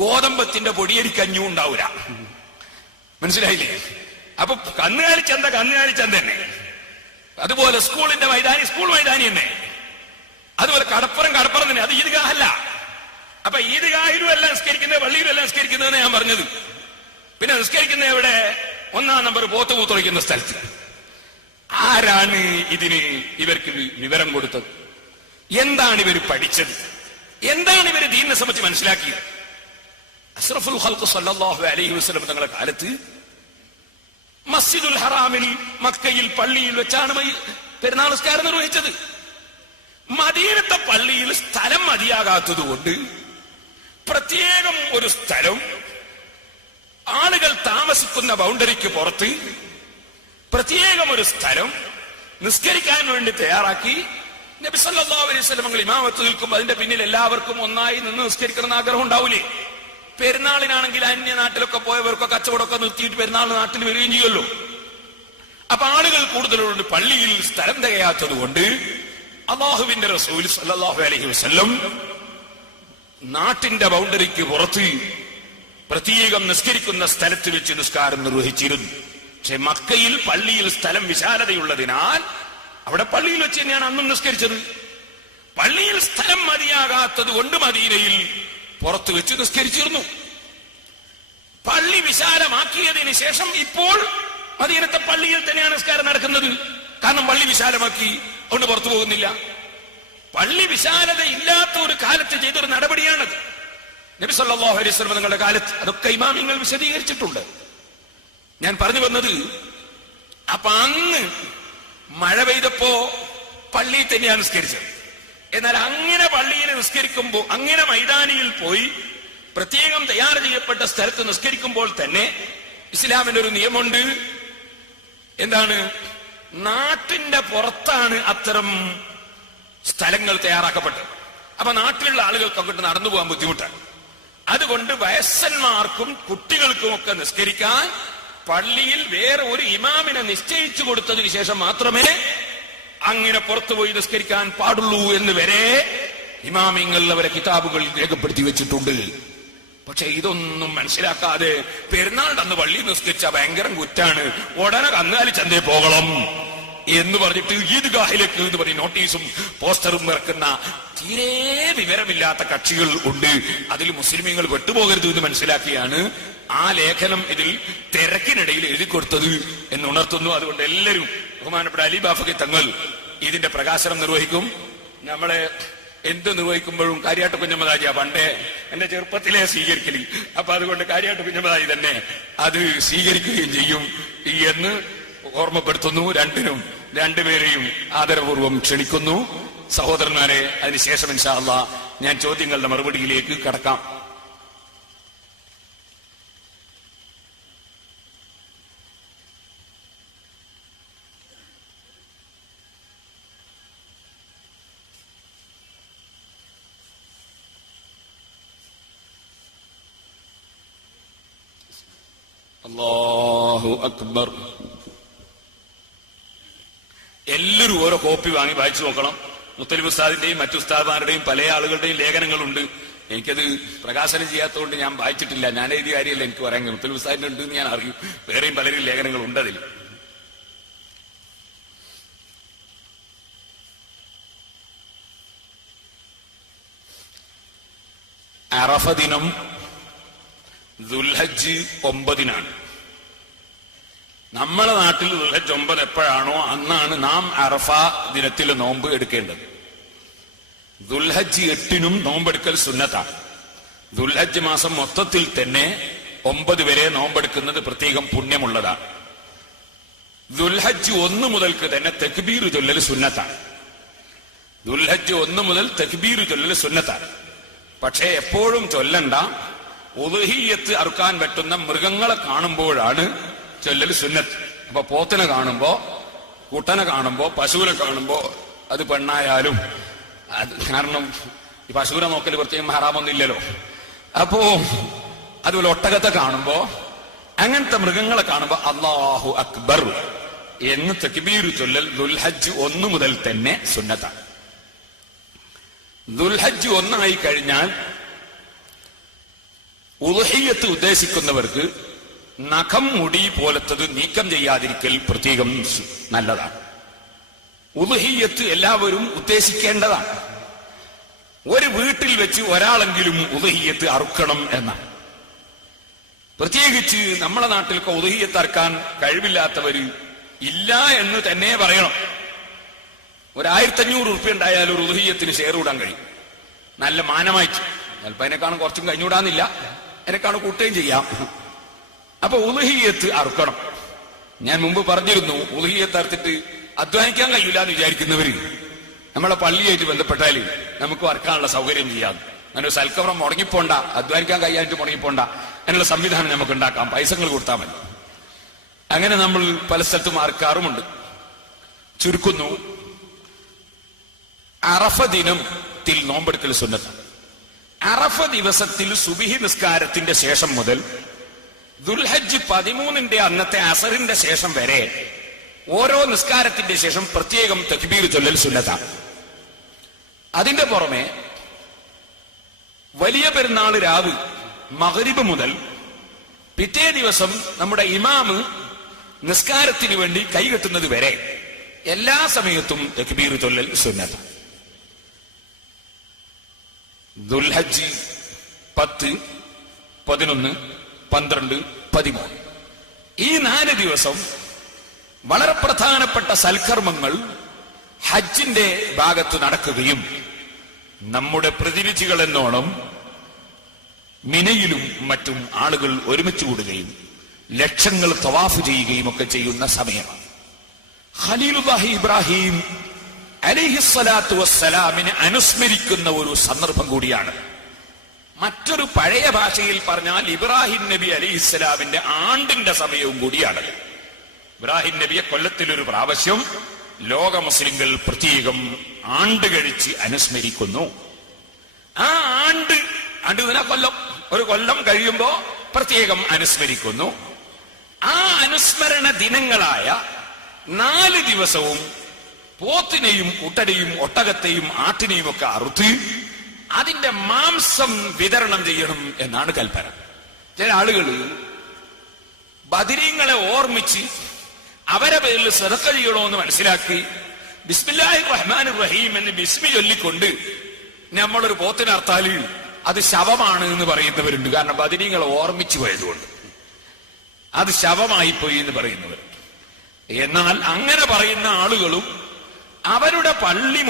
ഗോതമ്പത്തിന്റെ പൊടിയരിക്കഞ്ഞും ഉണ്ടാവൂല. മനസ്സിലായില്ലേ? അപ്പൊ കന്നുകാലി ചന്ത തന്നെ. അതുപോലെ സ്കൂളിന്റെ മൈതാനി സ്കൂൾ മൈതാനി തന്നെ. അതുപോലെ കടപ്പുറം തന്നെ. അത് ഈദ്ഗാഹല്ല. അപ്പൊ ഈദ്ഗാഹിലും എല്ലാം നിസ്കരിക്കുന്നത്, പള്ളിയിലും എല്ലാം നിസ്കരിക്കുന്നതെന്ന് ഞാൻ പറഞ്ഞത്. പിന്നെ നിസ്കരിക്കുന്ന എവിടെ? 1-ാം നമ്പർ പോത്ത് മൂത്രമൊഴിക്കുന്ന സ്ഥലത്ത്. ആരാണ് ഇവർക്ക് വിവരം കൊടുത്തത്? എന്താണ് ഇവർ പഠിച്ചത്? എന്താണ് ഇവര് ദീനിനെ സംബന്ധിച്ച് മനസ്സിലാക്കിയത്? അഷ്റഫുൽ ഖൽഖ് സല്ലല്ലാഹു അലൈഹി വസല്ലം തങ്ങളുടെ കാലത്ത് മസ്ജിദുൽ ഹറാമിൽ, മക്കയിൽ പള്ളിയിൽ വെച്ചാണ് പെരുന്നാൾ നിസ്കാരം നിർവഹിച്ചത്. മദീനത്തെ പള്ളിയിൽ സ്ഥലം മതിയാകാത്തത് കൊണ്ട് പ്രത്യേകം ഒരു സ്ഥലം ആളുകൾ താമസിക്കുന്ന ബൗണ്ടറിക്ക് പുറത്ത് പ്രത്യേകം ഒരു സ്ഥലം നിസ്കരിക്കാൻ വേണ്ടി തയ്യാറാക്കി. നബി സല്ലല്ലാഹു അലൈഹി വസല്ലം ഇമാമത്ത് നിൽക്കുമ്പോൾ അതിന്റെ പിന്നിൽ എല്ലാവർക്കും ഒന്നായി നിന്ന് നിസ്കരിക്കണമെന്ന് ആഗ്രഹം ഉണ്ടാവൂലേ? പെരുന്നാളിനാണെങ്കിൽ അന്യ നാട്ടിലൊക്കെ പോയവർക്കൊക്കെ കച്ചവടമൊക്കെ നിർത്തിയിട്ട് പെരുന്നാൾ നാട്ടിൽ വരികയും ചെയ്യുമല്ലോ. അപ്പൊ ആളുകൾ കൂടുതലുണ്ട്. പള്ളിയിൽ സ്ഥലം തികയാത്തത് കൊണ്ട് അല്ലാഹുവിന്റെ റസൂൽ സല്ലല്ലാഹു അലൈഹി വസല്ലം നാട്ടിന്റെ ബൗണ്ടറിക്ക് പുറത്ത് പ്രത്യേകം നിസ്കരിക്കുന്ന സ്ഥലത്ത് വെച്ച് നിസ്കാരം നിർവഹിച്ചിരുന്നു. പക്ഷെ മക്കയിൽ പള്ളിയിൽ സ്ഥലം വിശാലതയുള്ളതിനാൽ അവിടെ പള്ളിയിൽ വെച്ച് തന്നെയാണ് അന്നും നിസ്കരിച്ചത്. പള്ളിയിൽ സ്ഥലം മതിയാകാത്തത് കൊണ്ട് മദീനയിൽ പുറത്തു വെച്ച് നിസ്കരിച്ചിരുന്നു. പള്ളി വിശാലമാക്കിയതിന് ശേഷം ഇപ്പോൾ മദീനത്തെ പള്ളിയിൽ തന്നെയാണ് നിസ്കാരം നടക്കുന്നത്. കാരണം പള്ളി വിശാലമാക്കി, അതുകൊണ്ട് പുറത്തു പോകുന്നില്ല. പള്ളി വിശാലത ഇല്ലാത്ത ഒരു കാലത്ത് ചെയ്തൊരു നടപടിയാണത്. നബി സല്ലല്ലാഹു അലൈഹി വസല്ലം തങ്ങളുടെ കാലത്ത് അതൊക്കെ ഇമാമിങ്ങൾ വിശദീകരിച്ചിട്ടുണ്ട്. ഞാൻ പറഞ്ഞു വന്നത്, അപ്പൊ അന്ന് മഴ പെയ്തപ്പോ പള്ളിയിൽ തന്നെയാണ് നിസ്കരിച്ചത്. എന്നാൽ അങ്ങനെ പള്ളിയിൽ നിസ്കരിക്കുമ്പോൾ, അങ്ങനെ മൈതാനിയിൽ പോയി പ്രത്യേകം തയ്യാർ ചെയ്യപ്പെട്ട സ്ഥലത്ത് നിസ്കരിക്കുമ്പോൾ തന്നെ ഇസ്ലാമിന്റെ ഒരു നിയമമുണ്ട്. എന്താണ്? നാട്ടിന്റെ പുറത്താണ് അത്തരം സ്ഥലങ്ങൾ തയ്യാറാക്കപ്പെട്ടത്. അപ്പൊ നാട്ടിലുള്ള ആളുകൾക്ക് അങ്ങോട്ട് നടന്നു പോകാൻ ബുദ്ധിമുട്ടാണ്. അതുകൊണ്ട് വയസ്സന്മാർക്കും കുട്ടികൾക്കും ഒക്കെ നിസ്കരിക്കാൻ പള്ളിയിൽ വേറെ ഒരു ഇമാമിനെ നിശ്ചയിച്ചു കൊടുത്തതിന് ശേഷം മാത്രമേ അങ്ങനെ പുറത്തുപോയി നിസ്കരിക്കാൻ പാടുള്ളൂ എന്ന് വരെ ഇമാമിങ്ങൾ അവരെ കിതാബുകളിൽ രേഖപ്പെടുത്തി വെച്ചിട്ടുണ്ട്. പക്ഷെ ഇതൊന്നും എന്ന് പറഞ്ഞിട്ട് ഈദ്ഗാഹിലേക്ക് എന്ന് പറഞ്ഞ് നോട്ടീസും പോസ്റ്ററും ഇറക്കുന്ന തീരെ വിവരമില്ലാത്ത കക്ഷികൾ ഉണ്ട്. അതിൽ മുസ്ലിമീങ്ങൾ പെട്ടുപോകരുത് എന്ന് മനസ്സിലാക്കിയാണ് ആ ലേഖനം ഇതിൽ തിരക്കിനിടയിൽ എഴുതി കൊടുത്തത് എന്ന് ഉണർത്തുന്നു. അതുകൊണ്ട് എല്ലാവരും ബഹുമാനപ്പെട്ട അലി ബാഫഖി തങ്ങൾ ഇതിന്റെ പ്രകാശനം നിർവഹിക്കും. നമ്മളെ എന്ത് നിർവഹിക്കുമ്പോഴും കാര്യാട്ട് കുഞ്ഞമ്മദാജിയാ പണ്ടേ എന്റെ ചെറുപ്പത്തിലെ സ്വീകരിക്കല്. അപ്പൊ അതുകൊണ്ട് കാര്യാട്ട് കുഞ്ഞമ്മദാജി തന്നെ അത് സ്വീകരിക്കുകയും ചെയ്യും എന്ന് ഓർമ്മപ്പെടുത്തുന്നു. രണ്ടുപേരെയും ആദരപൂർവ്വം ക്ഷണിക്കുന്നു. സഹോദരന്മാരെ, അതിനുശേഷം ഇൻഷാ അല്ലാഹ് ഞാൻ ചോദ്യങ്ങളുടെ മറുപടിയിലേക്ക് കടക്കാം. അല്ലാഹു അക്ബർ. എല്ലാവരും ഓരോ കോപ്പി വാങ്ങി വായിച്ചു നോക്കണം. മുത്തലിബ് ഉസ്താദിന്റെയും മറ്റു ഉസ്താദ്മാരുടെയും പല ആളുകളുടെയും ലേഖനങ്ങളുണ്ട്. എനിക്കത് പ്രകാശനം ചെയ്യാത്തതുകൊണ്ട് ഞാൻ വായിച്ചിട്ടില്ല. ഞാൻ എഴുതിയ കാര്യമല്ല എനിക്ക് പറയാൻ. മുത്തലിബ് ഉസ്താദിന്റെ ഉണ്ട് എന്ന് ഞാൻ അറിയും. വേറെയും പലരും ലേഖനങ്ങൾ ഉണ്ട് അതിൽ. അറഫ ദിനം ദുൽഹജ്ജ് 9-നാണ്. നമ്മളെ നാട്ടിൽ ദുൽഹജ്ജ് 9 എപ്പോഴാണോ അന്നാണ് നാം അറഫ ദിനത്തിൽ നോമ്പ് എടുക്കേണ്ടത്. ദുൽഹജ്ജ് 8-നും നോമ്പെടുക്കൽ സുന്നത്താണ്. ദുൽഹജ്ജ് മാസം മൊത്തത്തിൽ തന്നെ 9 വരെ നോമ്പെടുക്കുന്നത് പ്രത്യേകം പുണ്യമുള്ളതാണ്. ദുൽഹജ്ജ് 1 മുതൽക്ക് തന്നെ തക്ബീർ ചൊല്ലൽ സുന്നത്താണ്. ദുൽഹജ്ജ് 1 മുതൽ തക്ബീർ ചൊല്ലൽ സുന്നത്താണ്. പക്ഷേ എപ്പോഴും ചൊല്ലണ്ട. ഉദ്ഹിയ്യത്ത് അറുക്കാൻ പറ്റുന്ന മൃഗങ്ങളെ കാണുമ്പോഴാണ് ചൊല്ലൽ സുന്നത്ത്. അപ്പൊ പോത്തിനെ കാണുമ്പോ, കുട്ടനെ കാണുമ്പോ, പശുവിനെ കാണുമ്പോ, അത് പെണ്ണായാലും അത് കാരണം ഈ പശുവിനെ നോക്കൽ പ്രത്യേകം ഹറാമൊന്നുമില്ലല്ലോ. അപ്പോ അതുപോലെ ഒട്ടകത്തെ കാണുമ്പോ, അങ്ങനത്തെ മൃഗങ്ങളെ കാണുമ്പോ അല്ലാഹു അക്ബർ എന്ന് തക്ബീർ ചൊല്ലൽ ദുൽഹജ്ജ് 1 മുതൽ തന്നെ സുന്നത്താണ്. ദുൽഹജ്ജ് 1 ആയി കഴിഞ്ഞാൽ ഉദ്ഹിയ്യത്ത് ഉദ്ദേശിക്കുന്നവർക്ക് നഖം മുടി പോലത്തത് നീക്കം ചെയ്യാതിരിക്കൽ പ്രത്യേകം നല്ലതാണ്. ഉദ്ഹിയ്യത്ത് എല്ലാവരും ഉദ്ദേശിക്കേണ്ടതാണ്. ഒരു വീട്ടിൽ വെച്ച് ഒരാളെങ്കിലും ഉദ്ഹിയ്യത്ത് അറുക്കണം എന്നാണ്. പ്രത്യേകിച്ച് നമ്മളെ നാട്ടിലൊക്കെ ഉദ്ഹിയ്യത്ത് അറുക്കാൻ കഴിവില്ലാത്തവര് ഇല്ല എന്ന് തന്നെ പറയണം. 1500 ഉറുപ്പ്യ ഉണ്ടായാലും ഒരു ഉദ്ഹിയ്യത്തിന് ഷെയർ ഇടാൻ കഴിയും. നല്ല മാനമായിട്ട്. ചിലപ്പോൾ അതിനെക്കാളും കുറച്ചും കഴിഞ്ഞുകൂടാന്നില്ല, അതിനെക്കാളും കൂട്ടുകയും ചെയ്യാം. അപ്പൊ ഉദ്ഹിയ്യത്ത് അറുക്കണം. ഞാൻ മുമ്പ് പറഞ്ഞിരുന്നു, ഉദ്ഹിയ്യത്ത് അറുത്തിട്ട് അധ്വാനിക്കാൻ കഴിയില്ല എന്ന് വിചാരിക്കുന്നവര് നമ്മളെ പള്ളിയായിട്ട് ബന്ധപ്പെട്ടാൽ നമുക്ക് അറുക്കാനുള്ള സൗകര്യം ചെയ്യാം. അങ്ങനെ ഒരു സൽക്കവറം മുടങ്ങിപ്പോണ്ട, അധ്വാനിക്കാൻ കഴിയായിട്ട് മുടങ്ങിപ്പോണ്ട അതിനുള്ള സംവിധാനം നമുക്ക് ഉണ്ടാക്കാം. പൈസകൾ കൊടുത്താൽ മതി. അങ്ങനെ നമ്മൾ പല സ്ഥലത്തും അറുക്കാറുമുണ്ട്. ചുരുക്കുന്നു, അറഫ ദിനത്തിൽ നോമ്പെടുക്കൽ സുന്നത്താണ്. അറഫ ദിവസത്തിൽ സുബിഹി നിസ്കാരത്തിന്റെ ശേഷം മുതൽ ദുൽഹജ്ജ് 13-ന്റെ അന്നത്തെ അസറിന്റെ ശേഷം വരെ ഓരോ നിസ്കാരത്തിന്റെ ശേഷം പ്രത്യേകം തക്ബീർ ചൊല്ലൽ സുന്നത്താണ്. അതിന്റെ പുറമെ വലിയ പെരുന്നാൾ രാവ് മഗ്രിബ് മുതൽ പിറ്റേ ദിവസം നമ്മുടെ ഇമാമ് നിസ്കാരത്തിന് വേണ്ടി കൈകെട്ടുന്നത് വരെ എല്ലാ സമയത്തും തക്ബീർ ചൊല്ലൽ സുന്നത്താണ്. ദുൽഹജ്ജ് 10, 11, 12, 13 ഈ 4 ദിവസം വളരെ പ്രധാനപ്പെട്ട സൽക്കർമ്മങ്ങൾ ഹജ്ജിന്റെ ഭാഗത്ത് നടക്കുകയും നമ്മുടെ പ്രതിനിധികൾ എന്നോണം മിനയിലും മറ്റും ആളുകൾ ഒരുമിച്ച് കൂടുകയും ലക്ഷങ്ങൾ തവാഫ് ചെയ്യുകയും ഒക്കെ ചെയ്യുന്ന സമയമാണ്. ഖലീലുല്ലാഹി ഇബ്രാഹിം അലൈഹിസ്സലാത്തു വസ്സലാമിനെ അനുസ്മരിക്കുന്ന ഒരു സന്ദർഭം കൂടിയാണ്. മറ്റൊരു പഴയ ഭാഷയിൽ പറഞ്ഞാൽ ഇബ്രാഹിം നബി അലൈഹിസ്സലാമിന്റെ ആണ്ടിന്റെ സമയവും കൂടിയാണ്. ഇബ്രാഹിം നബിയെ കൊല്ലത്തിലൊരു പ്രാവശ്യം ലോക മുസ്ലിങ്ങൾ പ്രത്യേകം ആണ്ട് കഴിച്ച് അനുസ്മരിക്കുന്നു. ആ ആണ്ട് കൊല്ലം, ഒരു കൊല്ലം കഴിയുമ്പോ പ്രത്യേകം അനുസ്മരിക്കുന്നു. ആ അനുസ്മരണ ദിനങ്ങളായ 4 ദിവസവും പോത്തിനെയും കുട്ടനെയും ഒട്ടകത്തെയും ആട്ടിനെയും ഒക്കെ അറുത്ത് അതിന്റെ മാംസം വിതരണം ചെയ്യണം എന്നാണ് കൽപ്പന. ചില ആളുകൾ ബദരീങ്ങളെ ഓർമ്മിച്ച് അവരെ പേരിൽ സദഖ ചെയ്യണോ എന്ന് മനസ്സിലാക്കി ബിസ്മില്ലാഹിർ റഹ്മാനിർ റഹീം എന്ന് ബിസ്മി ചൊല്ലിക്കൊണ്ട് നമ്മളൊരു പോത്തിനെ അർത്താൽ അത് ശവമാണ് എന്ന് പറയുന്നവരുണ്ട്. കാരണം ബദരീങ്ങളെ ഓർമ്മിച്ചു പോയതുകൊണ്ട് അത് ശവമായിപ്പോയി എന്ന് പറയുന്നവരുണ്ട്. എന്നാൽ അങ്ങനെ പറയുന്ന ആളുകളും അവരുടെ പള്ളി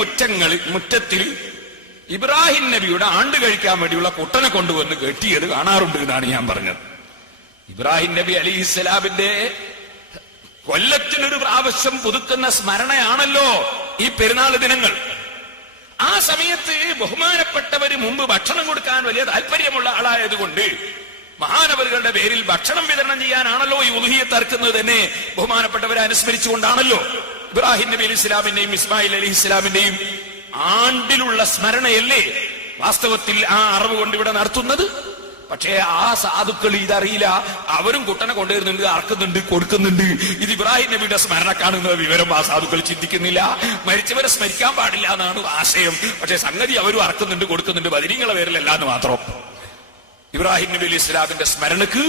മുറ്റത്തിൽ ഇബ്രാഹിം നബിയുടെ ആണ്ട് കഴിക്കാൻ വേണ്ടിയുള്ള കുട്ടനെ കൊണ്ടുവന്ന് കെട്ടിയത് കാണാറുണ്ട് എന്നാണ് ഞാൻ പറഞ്ഞത്. ഇബ്രാഹിം നബി അലിഹിസ്സലാമിന്റെ കൊല്ലത്തിനൊരു പ്രാവശ്യം പുതുക്കുന്ന സ്മരണയാണല്ലോ ഈ പെരുന്നാൾ ദിനങ്ങൾ. ആ സമയത്ത് ബഹുമാനപ്പെട്ടവര് മുമ്പ് ഭക്ഷണം കൊടുക്കാൻ വലിയ താല്പര്യമുള്ള ആളായതുകൊണ്ട് മഹാനവറുകളുടെ പേരിൽ ഭക്ഷണം വിതരണം ചെയ്യാനാണല്ലോ ഈ ഉദ്ഹിയത്ത് അറുക്കുന്നത് തന്നെ ബഹുമാനപ്പെട്ടവരെ അനുസ്മരിച്ചുകൊണ്ടാണല്ലോ. ഇബ്രാഹിം നബി അലി ഇസ്ലാമിന്റെയും ഇസ്മായിൽ അലി ഇസ്ലാമിന്റെയും ആണ്ടിലുള്ള സ്മരണയല്ലേ വാസ്തവത്തിൽ ആ അറിവ് കൊണ്ട് ഇവിടെ നടത്തുന്നത്. പക്ഷേ ആ സാധുക്കൾ ഇതറിയില്ല. അവരും കുട്ടനെ കൊണ്ടുവരുന്നുണ്ട്, അറക്കുന്നുണ്ട്, കൊടുക്കുന്നുണ്ട്. ഇത് ഇബ്രാഹിം നബിയുടെ സ്മരണ കാണുന്ന വിവരം ആ സാധുക്കൾ ചിന്തിക്കുന്നില്ല. മരിച്ചവരെ സ്മരിക്കാൻ പാടില്ല എന്നാണ് ആശയം. പക്ഷെ സംഗതി അവരും അറക്കുന്നുണ്ട്, കൊടുക്കുന്നുണ്ട്, ബദരീങ്ങളെ പേരിലല്ല എന്ന് മാത്രം. ഇബ്രാഹിം നബി അലി ഇസ്ലാമിന്റെ സ്മരണക്ക്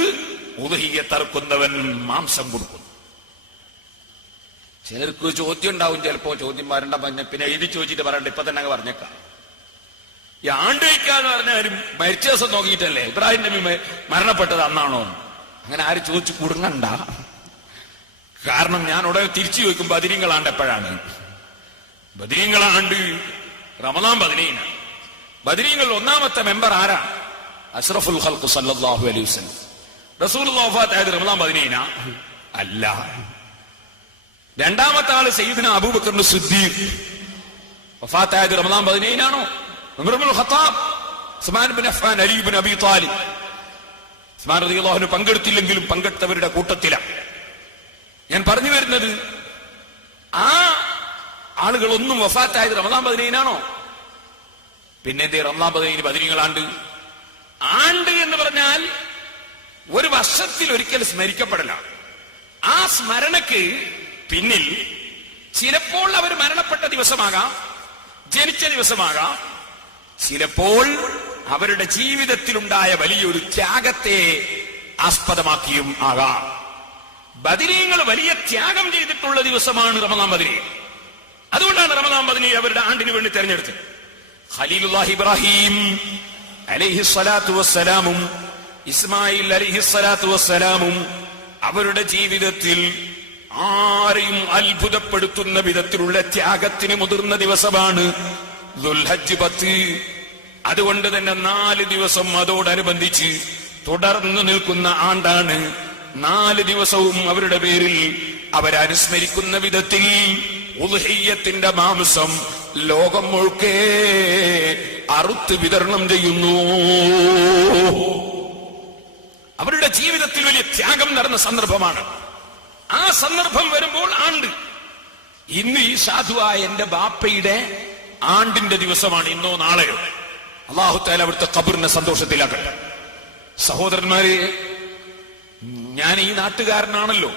ഉദ്ഹിയത്തറുക്കുന്നവൻ മാംസം കൊടുക്കുന്നു. ചിലർക്ക് ചോദ്യം ഉണ്ടാവും, ചിലപ്പോ ചോദ്യം വരണ്ട, പിന്നെ എഴുതി ചോദിച്ചിട്ട് പറയണ്ട, ഇപ്പൊ തന്നെ അങ്ങ് പറഞ്ഞേക്കാം. ഈ ആണ്ട് വയ്ക്കാന്ന് പറഞ്ഞാലും മരിച്ച ദിവസം നോക്കിയിട്ടല്ലേ ഇബ്രാഹിം നബി മരണപ്പെട്ടത് അന്നാണോ? അങ്ങനെ ആരും ചോദിച്ചു കുടുങ്ങണ്ട. കാരണം ഞാൻ ഉടനെ തിരിച്ചു ചോദിക്കും, ബദരീങ്ങളാണ്ട് എപ്പോഴാണ്? ബദരീങ്ങളാണ്ട് റമദാൻ 17. ബദരീങ്ങൾ ഒന്നാമത്തെ മെമ്പർ ആരാ? അഷ്റഫുൽ ഖൽഖ് സല്ലല്ലാഹു അലൈഹി വസല്ലം. റസൂലുള്ളാഹി വഫാത്തായത് റമദാൻ 17 അല്ല. രണ്ടാമത്തെ ആള് സയ്യിദുനാ അബൂബക്കർ സിദ്ദീഖ്. വഫാത്തായത് റമദാൻ 17 ഉമർ ഇബ്നുൽ ഖത്താബ്, ഉസ്മാൻ ഇബ്നു അഫ്ഫാൻ, അലി ഇബ്നു അബീ ത്വാലിബ്. ഉസ്മാൻ റളിയല്ലാഹു അൻഹു പങ്കെടുത്തില്ലെങ്കിലും പങ്കെടുത്തവരുടെ കൂട്ടത്തിലാണ്. ഞാൻ പറഞ്ഞു വരുന്നത്, ആ ആളുകളൊന്നും വഫാത്തായത് റമദാൻ 17 പിന്നെ എന്തേ റമദാൻ 17 ബദരീങ്ങളാണ്ട്? ആണ്ട് എന്ന് പറഞ്ഞാൽ ഒരു വർഷത്തിൽ ഒരിക്കൽ സ്മരിക്കപ്പെടലാണ്. ആ സ്മരണക്ക് പിന്നിൽ ചിലപ്പോൾ അവർ മരണപ്പെട്ട ദിവസമാകാം, ജനിച്ച ദിവസമാകാം, ചിലപ്പോൾ അവരുടെ ജീവിതത്തിലുണ്ടായ വലിയൊരു ത്യാഗത്തെ ആസ്പദമാക്കിയും ആകാം. ബദരീങ്ങൾ വലിയ ത്യാഗം ചെയ്തിട്ടുള്ള ദിവസമാണ് റമദാൻ 17. അതുകൊണ്ടാണ് റമദാൻ 17 അവരുടെ ആണ്ടിന് വേണ്ടി തെരഞ്ഞെടുത്തത്. ഖലീലുല്ലാഹി ഇബ്രാഹിം അലൈഹിസ്സലാത്തു വസ്സലാമും ഇസ്മായിൽ അലൈഹിസ്സലാത്തു വസ്സലാമും അവരുടെ ജീവിതത്തിൽ ആരെയും അത്ഭുതപ്പെടുത്തുന്ന വിധത്തിലുള്ള ത്യാഗത്തിന് മുതിർന്ന ദിവസമാണ് ദുൽഹജ്ജ് 10. അതുകൊണ്ട് തന്നെ 4 ദിവസം അതോടനുബന്ധിച്ച് തുടർന്നു നിൽക്കുന്ന ആണ്ടാണ്. 4 ദിവസവും അവരുടെ പേരിൽ അവരനുസ്മരിക്കുന്ന വിധത്തിൽ ഉദ്ഹിയ്യത്തിന്റെ മാംസം ലോകം മുഴുക്കെ അറുത്ത് വിതരണം ചെയ്യുന്നു. അവരുടെ ജീവിതത്തിൽ വലിയ ത്യാഗം നടന്ന സന്ദർഭമാണ്. ആ സന്ദർഭം വരുമ്പോൾ ആണ്ട്. ഇന്ന് ഈ സാധുവായ എന്റെ ബാപ്പയുടെ ആണ്ടിന്റെ ദിവസമാണ്. ഇന്നോ നാളെയോ അല്ലാഹു തആല അവിടുത്തെ ഖബറിനെ സന്തോഷത്തിലാക്കട്ടെ. സഹോദരന്മാരെ, ഞാൻ ഈ നാട്ടുകാരനാണല്ലോ.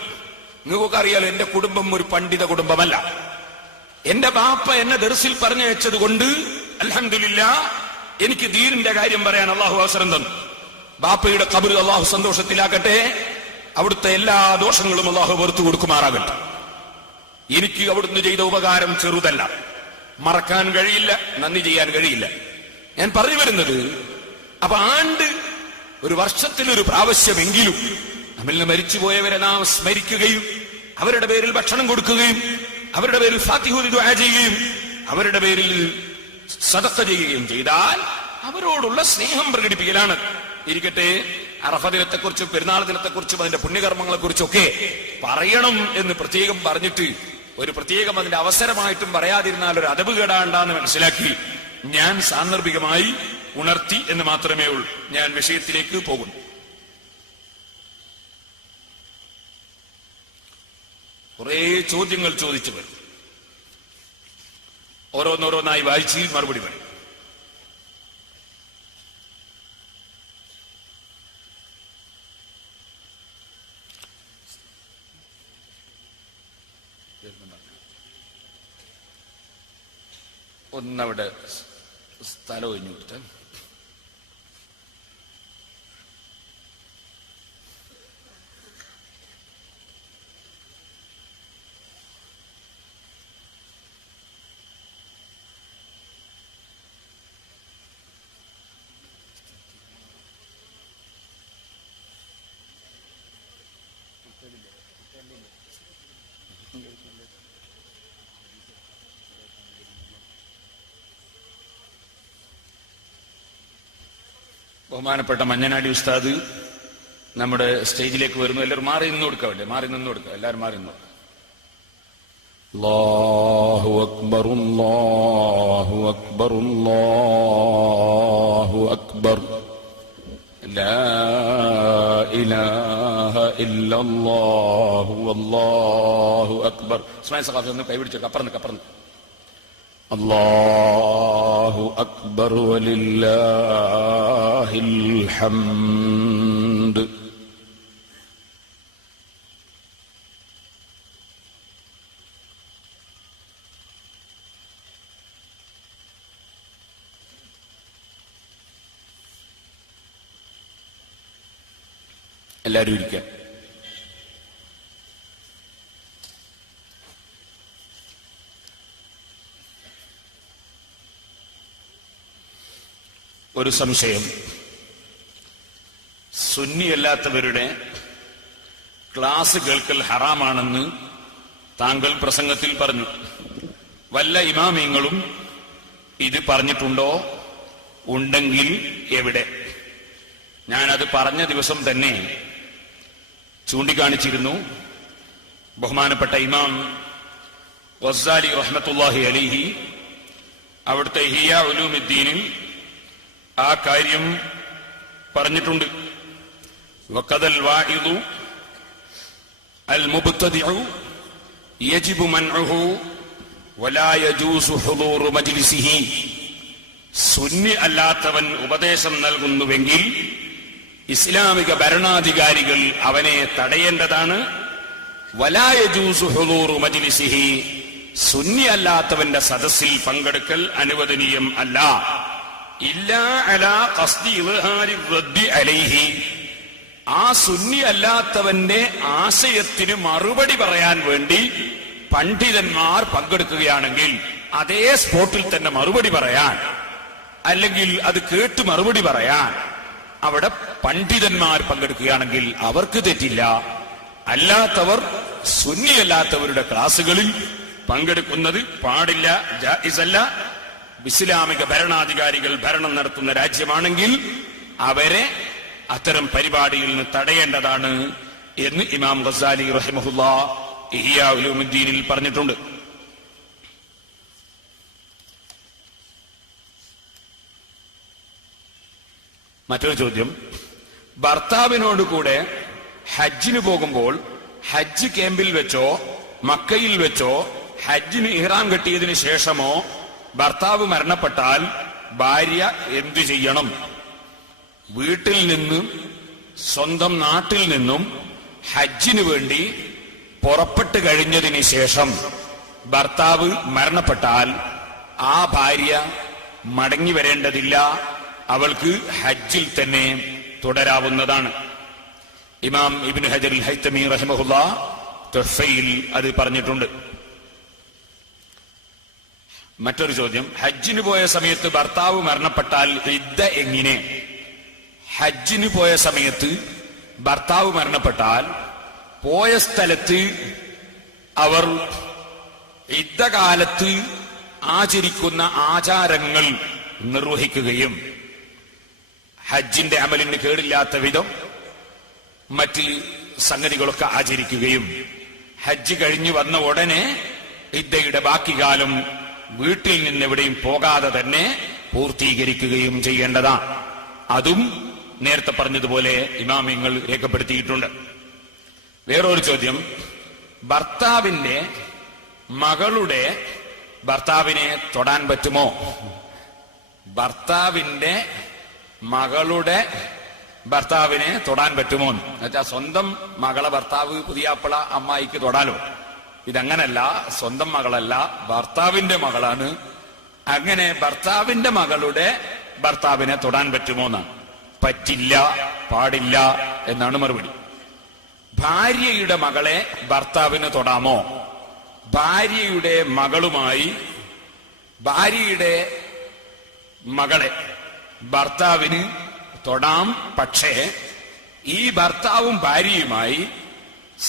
നിങ്ങൾക്കൊക്കെ അറിയാലോ, എന്റെ കുടുംബം ഒരു പണ്ഡിത കുടുംബമല്ല. എന്റെ ബാപ്പ എന്നെ ദർസിൽ പറഞ്ഞയച്ചത് കൊണ്ട് അൽഹംദുലില്ലാഹ് എനിക്ക് ദീനിന്റെ കാര്യം പറയാൻ അല്ലാഹു അവസരം തന്നു. ബാപ്പയുടെ ഖബർ അല്ലാഹു സന്തോഷത്തിലാക്കട്ടെ. അവിടുത്തെ എല്ലാ ദോഷങ്ങളും അല്ലാഹു വെറുത്തു കൊടുക്കുമാറാകട്ടെ. എനിക്ക് അവിടുന്ന് ചെയ്ത ഉപകാരം ചെറുതല്ല, മറക്കാൻ കഴിയില്ല, നന്ദി ചെയ്യാൻ കഴിയില്ല. ഞാൻ പറഞ്ഞു വരുന്നത്, അപ്പൊ ആണ്ട് ഒരു വർഷത്തിലൊരു പ്രാവശ്യമെങ്കിലും നമ്മിൽ നിന്ന് മരിച്ചുപോയവരെ നാം സ്മരിക്കുകയും അവരുടെ പേരിൽ ഭക്ഷണം കൊടുക്കുകയും അവരുടെ പേരിൽ ഫാത്തിഹ ദുആ ചെയ്യുകയും അവരുടെ പേരിൽ സദഖ ചെയ്യുകയും ചെയ്താൽ അവരോടുള്ള സ്നേഹം പ്രകടിപ്പിക്കലാണ്. ഇരിക്കട്ടെ, അറഫ ദിനത്തെക്കുറിച്ചും പെരുന്നാൾ ദിനത്തെക്കുറിച്ചും അതിന്റെ പുണ്യകർമ്മങ്ങളെക്കുറിച്ചൊക്കെ പറയണം എന്ന് പ്രത്യേകം പറഞ്ഞിട്ട് ഒരു പ്രത്യേകം അതിന്റെ അവസരമായിട്ടും പറയാതിരുന്നാൽ ഒരു അദബ് കേടാണ്ടാന്ന് മനസ്സിലാക്കി ഞാൻ സാന്ദർഭികമായി ഉണർത്തി എന്ന് മാത്രമേ ഉള്ളൂ. ഞാൻ വിഷയത്തിലേക്ക് പോകുന്നു. കുറെ ചോദ്യങ്ങൾ ചോദിച്ചവർ ഓരോന്നോരോന്നായി വായിച്ച് മറുപടി പറയും. ഒന്നവിടെ സ്ഥലം ഒഴിഞ്ഞു കൊടുത്ത ബഹുമാനപ്പെട്ട മഞ്ഞനാടി ഉസ്താദ് നമ്മുടെ സ്റ്റേജിലേക്ക് വരുന്നു. എല്ലാവരും മാറി നിന്ന് കൊടുക്കുക, എല്ലാവരും മാറി നിന്ന് കൊടുക്കുക. അല്ലാഹു അക്ബർ, അല്ലാഹു അക്ബർ, അല്ലാഹു അക്ബർ, ലാ ഇലാഹ ഇല്ലല്ലാഹു വല്ലാഹു അക്ബർ. ഇസ്മായിൽ സഖാഫി ഒന്ന് കൈപിടിച്ചു, കപ്പറന്ന് അല്ലാഹു അക്ബർ വലില്ലാഹിൽ ഹംദ്. എല്ലാവരും ഇരിക്കാം. ഒരു സംശയം, സുന്നിയല്ലാത്തവരുടെ ക്ലാസ് കേൾക്കൽ ഹറാമാണെന്ന് താങ്കൾ പ്രസംഗത്തിൽ പറഞ്ഞു. വല്ല ഇമാമിങ്ങളും ഇത് പറഞ്ഞിട്ടുണ്ടോ? ഉണ്ടെങ്കിൽ എവിടെ? ഞാനത് പറഞ്ഞ ദിവസം തന്നെ ചൂണ്ടിക്കാണിച്ചിരുന്നു. ബഹുമാനപ്പെട്ട ഇമാം ഗസ്സാലി റഹ്മത്തുള്ളാഹി അലൈഹി അവിടുത്തെ ഇഹ്യാ ഉലൂമുദ്ദീനിൽ ആ കാര്യം പറഞ്ഞിട്ടുണ്ട്. വഖദൽ വാഇദു അൽ മുബ്തദിഉ യജിബു മൻഉഹു വലാ യജൂസു ഹുദൂറു മജ്ലിസിഹി. സുന്നി അല്ലാത്തവൻ ഉപദേശം നൽകുന്നുവെങ്കിൽ ഇസ്ലാമിക ഭരണാധികാരികൾ അവനെ തടയേണ്ടതാണ്. വലാ യജൂസു ഹുദൂറു മജ്ലിസിഹി, സുന്നി അല്ലാത്തവന്റെ സദസ്സിൽ പങ്കെടുക്കൽ അനുവദനീയം അല്ല. ഇല്ലാ അലാ ഖസ്ദി ഇൽഹാരി റദ്ദി അലൈഹി, ആ സുന്നി അല്ലാത്തവന്റെ ആശയത്തിന് മറുപടി പറയാൻ വേണ്ടി പണ്ഡിതന്മാർ പങ്കെടുക്കുകയാണെങ്കിൽ അതേ സ്പോട്ടിൽ തന്നെ മറുപടി പറയാൻ, അല്ലെങ്കിൽ അത് കേട്ട് മറുപടി പറയാൻ അവിടെ പണ്ഡിതന്മാർ പങ്കെടുക്കുകയാണെങ്കിൽ അവർക്ക് തെറ്റില്ല. അല്ലാത്തവർ സുന്നിയല്ലാത്തവരുടെ ക്ലാസുകളിൽ പങ്കെടുക്കുന്നത് പാടില്ല, ജായിസല്ല. ഇസ്ലാമിക ഭരണാധികാരികൾ ഭരണം നടത്തുന്ന രാജ്യമാണെങ്കിൽ അവരെ അത്തരം പരിപാടിയിൽ നിന്ന് തടയേണ്ടതാണ് എന്ന് ഇമാം ഗസ്സാലി റഹിമഹുല്ലാഹ് ഇഹ്യാ ഉലൂമുദ്ദീനിൽ പറഞ്ഞിട്ടുണ്ട്. മറ്റൊരു ചോദ്യം, ഭർത്താവിനോട് കൂടെ ഹജ്ജിന് പോകുമ്പോൾ ഹജ്ജ് ക്യാമ്പിൽ വെച്ചോ മക്കയിൽ വെച്ചോ ഹജ്ജിന് ഇഹ്റാം കെട്ടിയതിനു ശേഷമോ ഭർത്താവ് മരണപ്പെട്ടാൽ ഭാര്യ എന്തു ചെയ്യണം? വീട്ടിൽ നിന്നും സ്വന്തം നാട്ടിൽ നിന്നും ഹജ്ജിന് വേണ്ടി പുറപ്പെട്ടു കഴിഞ്ഞതിന് ശേഷം ഭർത്താവ് മരണപ്പെട്ടാൽ ആ ഭാര്യ മടങ്ങി വരേണ്ടതില്ല, അവൾക്ക് ഹജ്ജിൽ തന്നെ തുടരാവുന്നതാണ്. ഇമാം ഇബ്നു ഹജർ അൽ ഹൈതമി റഹിമഹുല്ലാഹ് തുഹ്ഫയിൽ അത് പറഞ്ഞിട്ടുണ്ട്. മറ്റൊരു ചോദ്യം, ഹജ്ജിന് പോയ സമയത്ത് ഭർത്താവ് മരണപ്പെട്ടാൽ ഇദ്ദ എങ്ങനെ? ഹജ്ജിന് പോയ സമയത്ത് ഭർത്താവ് മരണപ്പെട്ടാൽ പോയ സ്ഥലത്ത് അവർ ഇദ്ദകാലത്ത് ആചരിക്കുന്ന ആചാരങ്ങൾ നിർവഹിക്കുകയും ഹജ്ജിന്റെ അമലിന് കേടില്ലാത്ത വിധം മറ്റ് സംഗതികളൊക്കെ ആചരിക്കുകയും ഹജ്ജ് കഴിഞ്ഞു വന്ന ഉടനെ ഇദ്ദയുടെ ബാക്കി കാലം വീട്ടിൽ നിന്ന് എവിടെയും പോകാതെ തന്നെ പൂർത്തീകരിക്കുകയും ചെയ്യേണ്ടതാണ്. അതും നേരത്തെ പറഞ്ഞതുപോലെ ഇമാമിങ്ങൾ രേഖപ്പെടുത്തിയിട്ടുണ്ട്. വേറൊരു ചോദ്യം, ഭർത്താവിന്റെ മകളുടെ ഭർത്താവിനെ തൊടാൻ പറ്റുമോ? ഭർത്താവിന്റെ മകളുടെ ഭർത്താവിനെ തൊടാൻ പറ്റുമോ എന്നുവെച്ചാൽ സ്വന്തം മകളെ ഭർത്താവ് പുതിയാപ്പള അമ്മായിക്ക് തൊടാലോ. ഇതങ്ങനല്ല, സ്വന്തം മകളല്ല, ഭർത്താവിന്റെ മകളാണ്. അങ്ങനെ ഭർത്താവിന്റെ മകളുടെ ഭർത്താവിനെ തൊടാൻ പറ്റുമോ എന്നാണ്. പറ്റില്ല, പാടില്ല എന്നാണ് മറുപടി. ഭാര്യയുടെ മകളെ ഭർത്താവിന് തൊടാമോ? ഭാര്യയുടെ മകളുമായി ഭാര്യയുടെ മകളെ ഭർത്താവിന് തൊടാം. പക്ഷേ ഈ ഭർത്താവും ഭാര്യയുമായി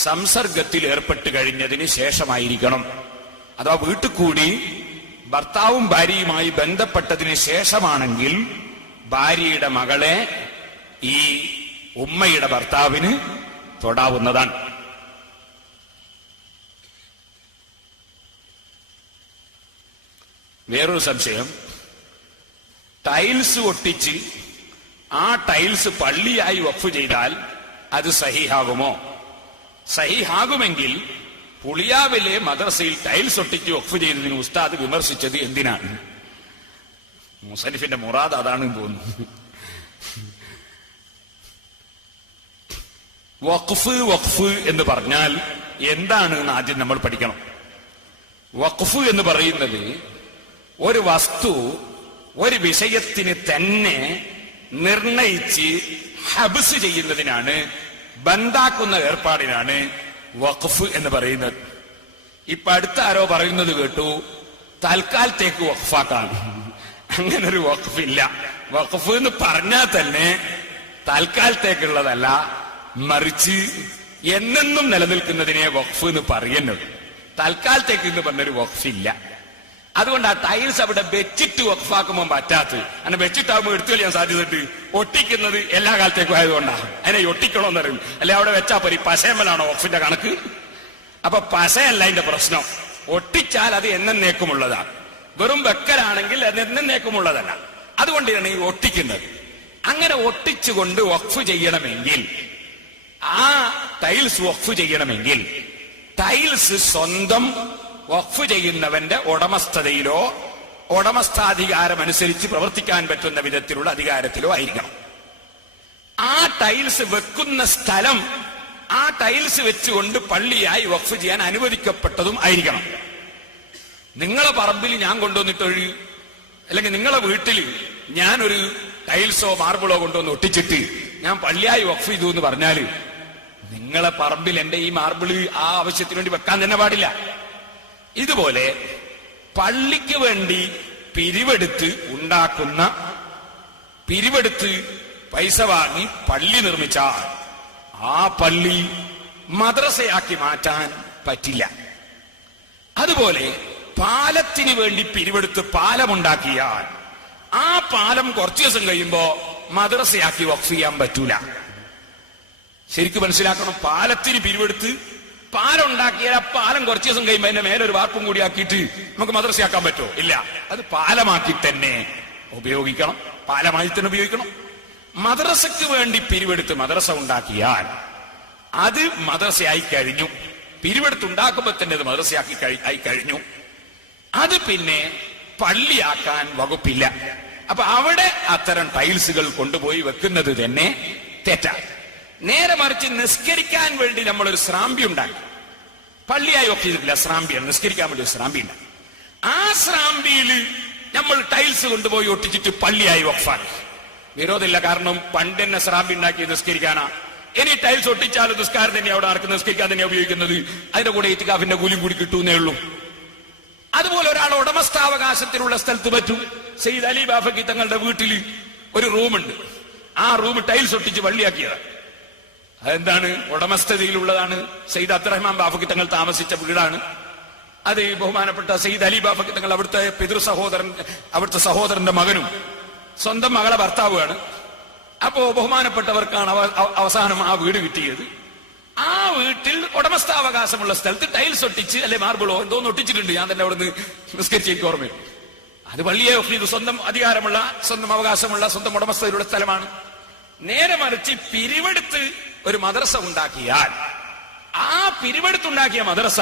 സംസർഗത്തിൽ ഏർപ്പെട്ട് കഴിഞ്ഞതിന് ശേഷമായിരിക്കണം. അഥവാ വീട്ടിൽ കൂടി ഭർത്താവും ഭാര്യയുമായി ബന്ധപ്പെട്ടതിന് ശേഷമാണെങ്കിൽ ഭാര്യയുടെ മകളെ ഈ ഉമ്മയുടെ ഭർത്താവിന് തൊടാവുന്നതാണ്. വേറൊരു സംശയം, ടൈൽസ് ഒട്ടിച്ച് ആ ടൈൽസ് പള്ളിയായി വഖഫ് ചെയ്താൽ അത് സഹീഹാകുമോ? സഹീഹാകുമെങ്കിൽ പുളിയാവിലെ മദ്രസയിൽ ടൈൽസ് ഒട്ടിച്ച് വഖഫ് ചെയ്തതിന് ഉസ്താദ് വിമർശിച്ചത് എന്തിനാണ്? മുസന്നിഫിന്റെ മുറാദ് അതാണെന്ന് തോന്നുന്നു. വഖഫ് എന്ന് പറഞ്ഞാൽ എന്താണ് എന്ന് ആദ്യം നമ്മൾ പഠിക്കണം. വഖഫ് എന്ന് പറയുന്നത് ഒരു വസ്തു ഒരു വിഷയത്തിന് തന്നെ നിർണയിച്ച് ഹബ്സ് ചെയ്യുന്നതിനാണ്, ബന്ധാക്കുന്ന ഏർപ്പാടിനാണ് വഖഫ് എന്ന് പറയുന്നത്. ഇപ്പൊ അടുത്ത ആരോ പറയുന്നത് കേട്ടു, തൽക്കാലത്തേക്ക് വഖഫാക്കാണ്. അങ്ങനൊരു വഖഫില്ല. വഖഫ് എന്ന് പറഞ്ഞാൽ തന്നെ തൽക്കാലത്തേക്കുള്ളതല്ല, മറിച്ച് എന്നെന്നും നിലനിൽക്കുന്നതിനെ വഖഫ് എന്ന് പറയുന്നത്. തൽക്കാലത്തേക്ക് എന്ന് പറഞ്ഞൊരു വഖഫില്ല. അതുകൊണ്ട് ആ ടൈൽസ് അവിടെ വെച്ചിട്ട് വഖഫാക്കുമ്പോൾ പറ്റാത്തത്. അങ്ങനെ വെച്ചിട്ടാകുമ്പോൾ എടുത്തു കളയാൻ സാധ്യതയുണ്ട്. ഒട്ടിക്കുന്നത് എല്ലാ കാലത്തേക്കും ആയതുകൊണ്ടാണ് അതിനെ ഒട്ടിക്കണമെന്ന് അറിയും. അല്ലെ അവിടെ വെച്ചാ പോരി. പശയമലാണോ വഖഫിന്റെ കണക്ക്? അപ്പൊ പശയല്ല അതിന്റെ പ്രശ്നം. ഒട്ടിച്ചാൽ അത് എന്നേക്കുമുള്ളതാണ്. വെറും വെക്കലാണെങ്കിൽ അത് എന്നേക്കുമുള്ളതല്ല. അതുകൊണ്ടാണ് ഈ ഒട്ടിക്കുന്നത്. അങ്ങനെ ഒട്ടിച്ചുകൊണ്ട് വഖഫ് ചെയ്യണമെങ്കിൽ, ആ ടൈൽസ് വഖഫ് ചെയ്യണമെങ്കിൽ ടൈൽസ് സ്വന്തം വഖഫ് ചെയ്യുന്നവന്റെ ഉടമസ്ഥതയിലോ ഉടമസ്ഥാധികാരം അനുസരിച്ച് പ്രവർത്തിക്കാൻ പറ്റുന്ന വിധത്തിലുള്ള അധികാരത്തിലോ ആയിരിക്കണം. ആ ടൈൽസ് വെക്കുന്ന സ്ഥലം ആ ടൈൽസ് വെച്ചുകൊണ്ട് പള്ളിയായി വഖഫ് ചെയ്യാൻ അനുവദിക്കപ്പെട്ടതും ആയിരിക്കണം. നിങ്ങളെ പറമ്പിൽ ഞാൻ കൊണ്ടുവന്നിട്ടൊഴി, അല്ലെങ്കിൽ നിങ്ങളെ വീട്ടിൽ ഞാനൊരു ടൈൽസോ മാർബിളോ കൊണ്ടുവന്ന് ഒട്ടിച്ചിട്ട് ഞാൻ പള്ളിയായി വഖഫ് ചെയ്തു എന്ന് പറഞ്ഞാല് നിങ്ങളെ പറമ്പിൽ എന്റെ ഈ മാർബിള് ആ ആവശ്യത്തിന് വേണ്ടി വെക്കാൻ തന്നെ പാടില്ല. ഇതുപോലെ പള്ളിക്ക് വേണ്ടി പിരിവെടുത്ത് പൈസ വാങ്ങി പള്ളി നിർമ്മിച്ചാൽ ആ പള്ളി മദ്രസയാക്കി മാറ്റാൻ പറ്റില്ല. അതുപോലെ പാലത്തിന് വേണ്ടി പിരിവെടുത്ത് പാലമുണ്ടാക്കിയാൽ ആ പാലം കുറച്ചു ദിവസം കഴിയുമ്പോ മദ്രസയാക്കി വഖഫ് ചെയ്യാൻ പറ്റൂല. ശരിക്കും മനസ്സിലാക്കണം. പാലത്തിന് പിരിവെടുത്ത് പാലം ഉണ്ടാക്കിയാൽ ആ പാലം കുറച്ചു ദിവസം കഴിയുമ്പോ അതിന്റെ മേലൊരു വാർപ്പും കൂടി ആക്കിയിട്ട് നമുക്ക് മദ്രസയാക്കാൻ പറ്റുമോ? ഇല്ല. അത് പാലമാക്കി തന്നെ ഉപയോഗിക്കണം. പാലമായി തന്നെ ഉപയോഗിക്കണം. മദ്രസക്ക് വേണ്ടി പിരിവെടുത്ത് മദ്രസ ഉണ്ടാക്കിയാൽ അത് മദ്രസയായി കഴിഞ്ഞു. പിരിവെടുത്തുണ്ടാക്കുമ്പോ തന്നെ അത് മദ്രസയാക്കി ആയി കഴിഞ്ഞു. അത് പിന്നെ പള്ളിയാക്കാൻ വകുപ്പില്ല. അപ്പൊ അവിടെ അത്തരം ടൈൽസുകൾ കൊണ്ടുപോയി വെക്കുന്നത് തന്നെ തെറ്റാണ്. നേരെ മറിച്ച് നിസ്കരിക്കാൻ വേണ്ടി നമ്മളൊരു സ്രാമ്പി ഉണ്ടാക്കി, പള്ളിയായി ഒപ്പിച്ചിട്ടില്ല, സ്രാമ്പിയാണ്, നിസ്കരിക്കാൻ വേണ്ടി ഒരു സ്രാമ്പി ഉണ്ടാക്കി. ആ സ്രാമ്പിയിൽ നമ്മൾ ടൈൽസ് കൊണ്ടുപോയി ഒട്ടിച്ചിട്ട് പള്ളിയായി വഖഫാക്കി. വിരോധമില്ല. കാരണം പണ്ട് തന്നെ സ്രാമ്പി ഉണ്ടാക്കി നിസ്കരിക്കാനാ. ഇനി ടൈൽസ് ഒട്ടിച്ചാലും നിസ്കാരം തന്നെ അവിടെ ആർക്ക് നിസ്കരിക്കാൻ തന്നെ ഉപയോഗിക്കുന്നത്. അതിന്റെ കൂടെ ഇത്തികാഫിന്റെ കൂലിയും കൂടി കിട്ടുന്നേ ഉള്ളൂ. അതുപോലെ ഒരാൾ ഉടമസ്ഥാവകാശത്തിനുള്ള സ്ഥലത്ത് പറ്റും. സയ്യിദ് അലി ബാഫക്കി തങ്ങളുടെ വീട്ടിൽ ഒരു റൂമുണ്ട്. ആ റൂം ടൈൽസ് ഒട്ടിച്ച് പള്ളിയാക്കിയതാണ്. അതെന്താണ്? ഉടമസ്ഥതയിലുള്ളതാണ്. സയ്യിദ് അബ്ദുറഹ്മാൻ ബാഫക്കി തങ്ങൾ താമസിച്ച വീടാണ് അത്. ബഹുമാനപ്പെട്ട സയ്യിദ് അലി ബാഫക്കി തങ്ങൾ അവിടുത്തെ അവിടുത്തെ സഹോദരന്റെ മകനും സ്വന്തം മകളെ ഭർത്താവുമാണ്. അപ്പോ ബഹുമാനപ്പെട്ടവർക്കാണ് അവസാനം ആ വീട് കിട്ടിയത്. ആ വീട്ടിൽ ഉടമസ്ഥാവകാശമുള്ള സ്ഥലത്ത് ടൈൽസ് ഒട്ടിച്ച് അല്ലെ മാർബിളോ എന്തോന്ന് ഒട്ടിച്ചിട്ടുണ്ട്. ഞാൻ തന്നെ അവിടുന്ന് നിസ്കരിച്ച് എനിക്ക് ഓർമ്മയും. അത് പള്ളിയെ സ്വന്തം അധികാരമുള്ള, സ്വന്തം അവകാശമുള്ള, സ്വന്തം ഉടമസ്ഥതയിലുള്ള സ്ഥലമാണ്. നേരെ മറിച്ച് പിരിവെടുത്ത് ഒരു മദ്രസ ഉണ്ടാക്കിയാൽ ആ പിരിവെടുത്തുണ്ടാക്കിയ മദ്രസ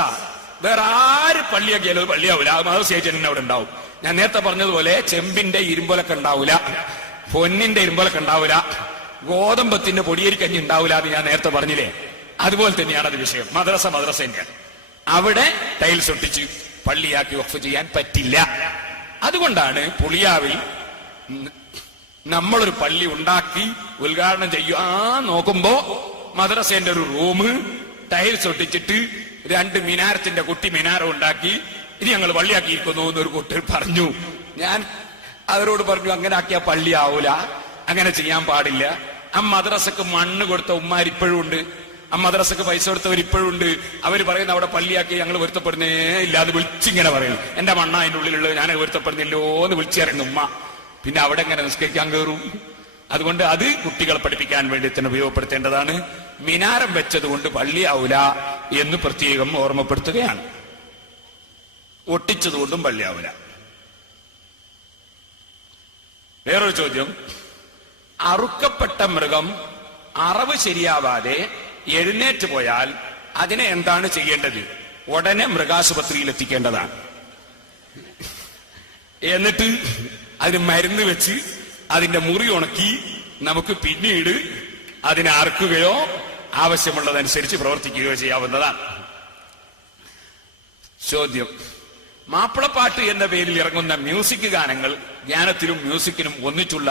വേറെ ആര് പള്ളിയാക്കിയാലും അത് പള്ളിയാവില്ല. ആ മദ്രസയായിട്ട് തന്നെ അവിടെ ഉണ്ടാവും. ഞാൻ നേരത്തെ പറഞ്ഞതുപോലെ ചെമ്പിന്റെ ഇരുമ്പൊലൊക്കെ ഉണ്ടാവില്ല, പൊന്നിന്റെ ഇരുമ്പൊലൊക്കെ ഉണ്ടാവില്ല, ഗോതമ്പത്തിന്റെ പൊടിയേരിക്കഞ്ഞി ഉണ്ടാവില്ല എന്ന് ഞാൻ നേരത്തെ പറഞ്ഞില്ലേ. അതുപോലെ തന്നെയാണ് അത് വിഷയം. മദ്രസ തന്നെയാണ്. അവിടെ ടൈൽസ് ഒട്ടിച്ച് പള്ളിയാക്കി വഖഫ് ചെയ്യാൻ പറ്റില്ല. അതുകൊണ്ടാണ് പുളിയാവിൽ നമ്മളൊരു പള്ളി ഉണ്ടാക്കി ഉദ്ഘാടനം ചെയ്യുക. നോക്കുമ്പോ മദ്രസേന്റെ ഒരു റൂം ടൈൽസ് ഒട്ടിച്ചിട്ട് 2 മിനാരത്തിന്റെ കുട്ടി മിനാരം ഉണ്ടാക്കി ഇനി ഞങ്ങൾ പള്ളിയാക്കിയിരിക്കുന്നു എന്നൊരു കുട്ടി പറഞ്ഞു. ഞാൻ അവരോട് പറഞ്ഞു, അങ്ങനെ ആക്കിയ പള്ളി ആവൂല, അങ്ങനെ ചെയ്യാൻ പാടില്ല. ആ മദ്രസക്ക് മണ്ണ് കൊടുത്ത ഉമ്മാരിപ്പോഴും ഉണ്ട്, ആ മദ്രസക്ക് പൈസ കൊടുത്തവർ ഇപ്പോഴും ഉണ്ട്. അവർ പറയുന്ന അവിടെ പള്ളിയാക്കി ഞങ്ങൾ പൊരുത്തപ്പെടുന്നേ ഇല്ല. അത് വിളിച്ചിങ്ങനെ പറയുന്നു, എന്റെ മണ്ണ അതിന്റെ ഉള്ളിലുള്ളത്, ഞാൻ പൊരുത്തപ്പെടുന്നില്ലോ എന്ന് വിളിച്ചിറങ്ങും ഉമ്മ. പിന്നെ അവിടെ എങ്ങനെ നിസ്കരിക്കാൻ കയറും? അതുകൊണ്ട് അത് കുട്ടികളെ പഠിപ്പിക്കാൻ വേണ്ടി തന്നെ ഉപയോഗപ്പെടുത്തേണ്ടതാണ്. മിനാരം വെച്ചതുകൊണ്ട് പള്ളിയാവൂല എന്ന് പ്രത്യേകം ഓർമ്മപ്പെടുത്തുകയാണ്. ഒട്ടിച്ചതുകൊണ്ടും പള്ളിയാവൂല. വേറൊരു ചോദ്യം, അറുക്കപ്പെട്ട മൃഗം അറവ് ശരിയാവാതെ എഴുന്നേറ്റ് പോയാൽ അതിനെ എന്താണ് ചെയ്യേണ്ടത്? ഉടനെ മൃഗാശുപത്രിയിൽ എത്തിക്കേണ്ടതാണ്. എന്നിട്ട് അതിന് മരുന്ന് വെച്ച് അതിന്റെ മുറി ഉണക്കി നമുക്ക് പിന്നീട് അതിനെ അറുക്കുകയോ ആവശ്യമുള്ളതനുസരിച്ച് പ്രവർത്തിക്കുകയോ ചെയ്യാവുന്നതാണ്. ചോദ്യം, മാപ്പിളപ്പാട്ട് എന്ന പേരിൽ ഇറങ്ങുന്ന മ്യൂസിക് ഗാനങ്ങൾ ജ്ഞാനത്തിനും മ്യൂസിക്കിനും ഒന്നിച്ചുള്ള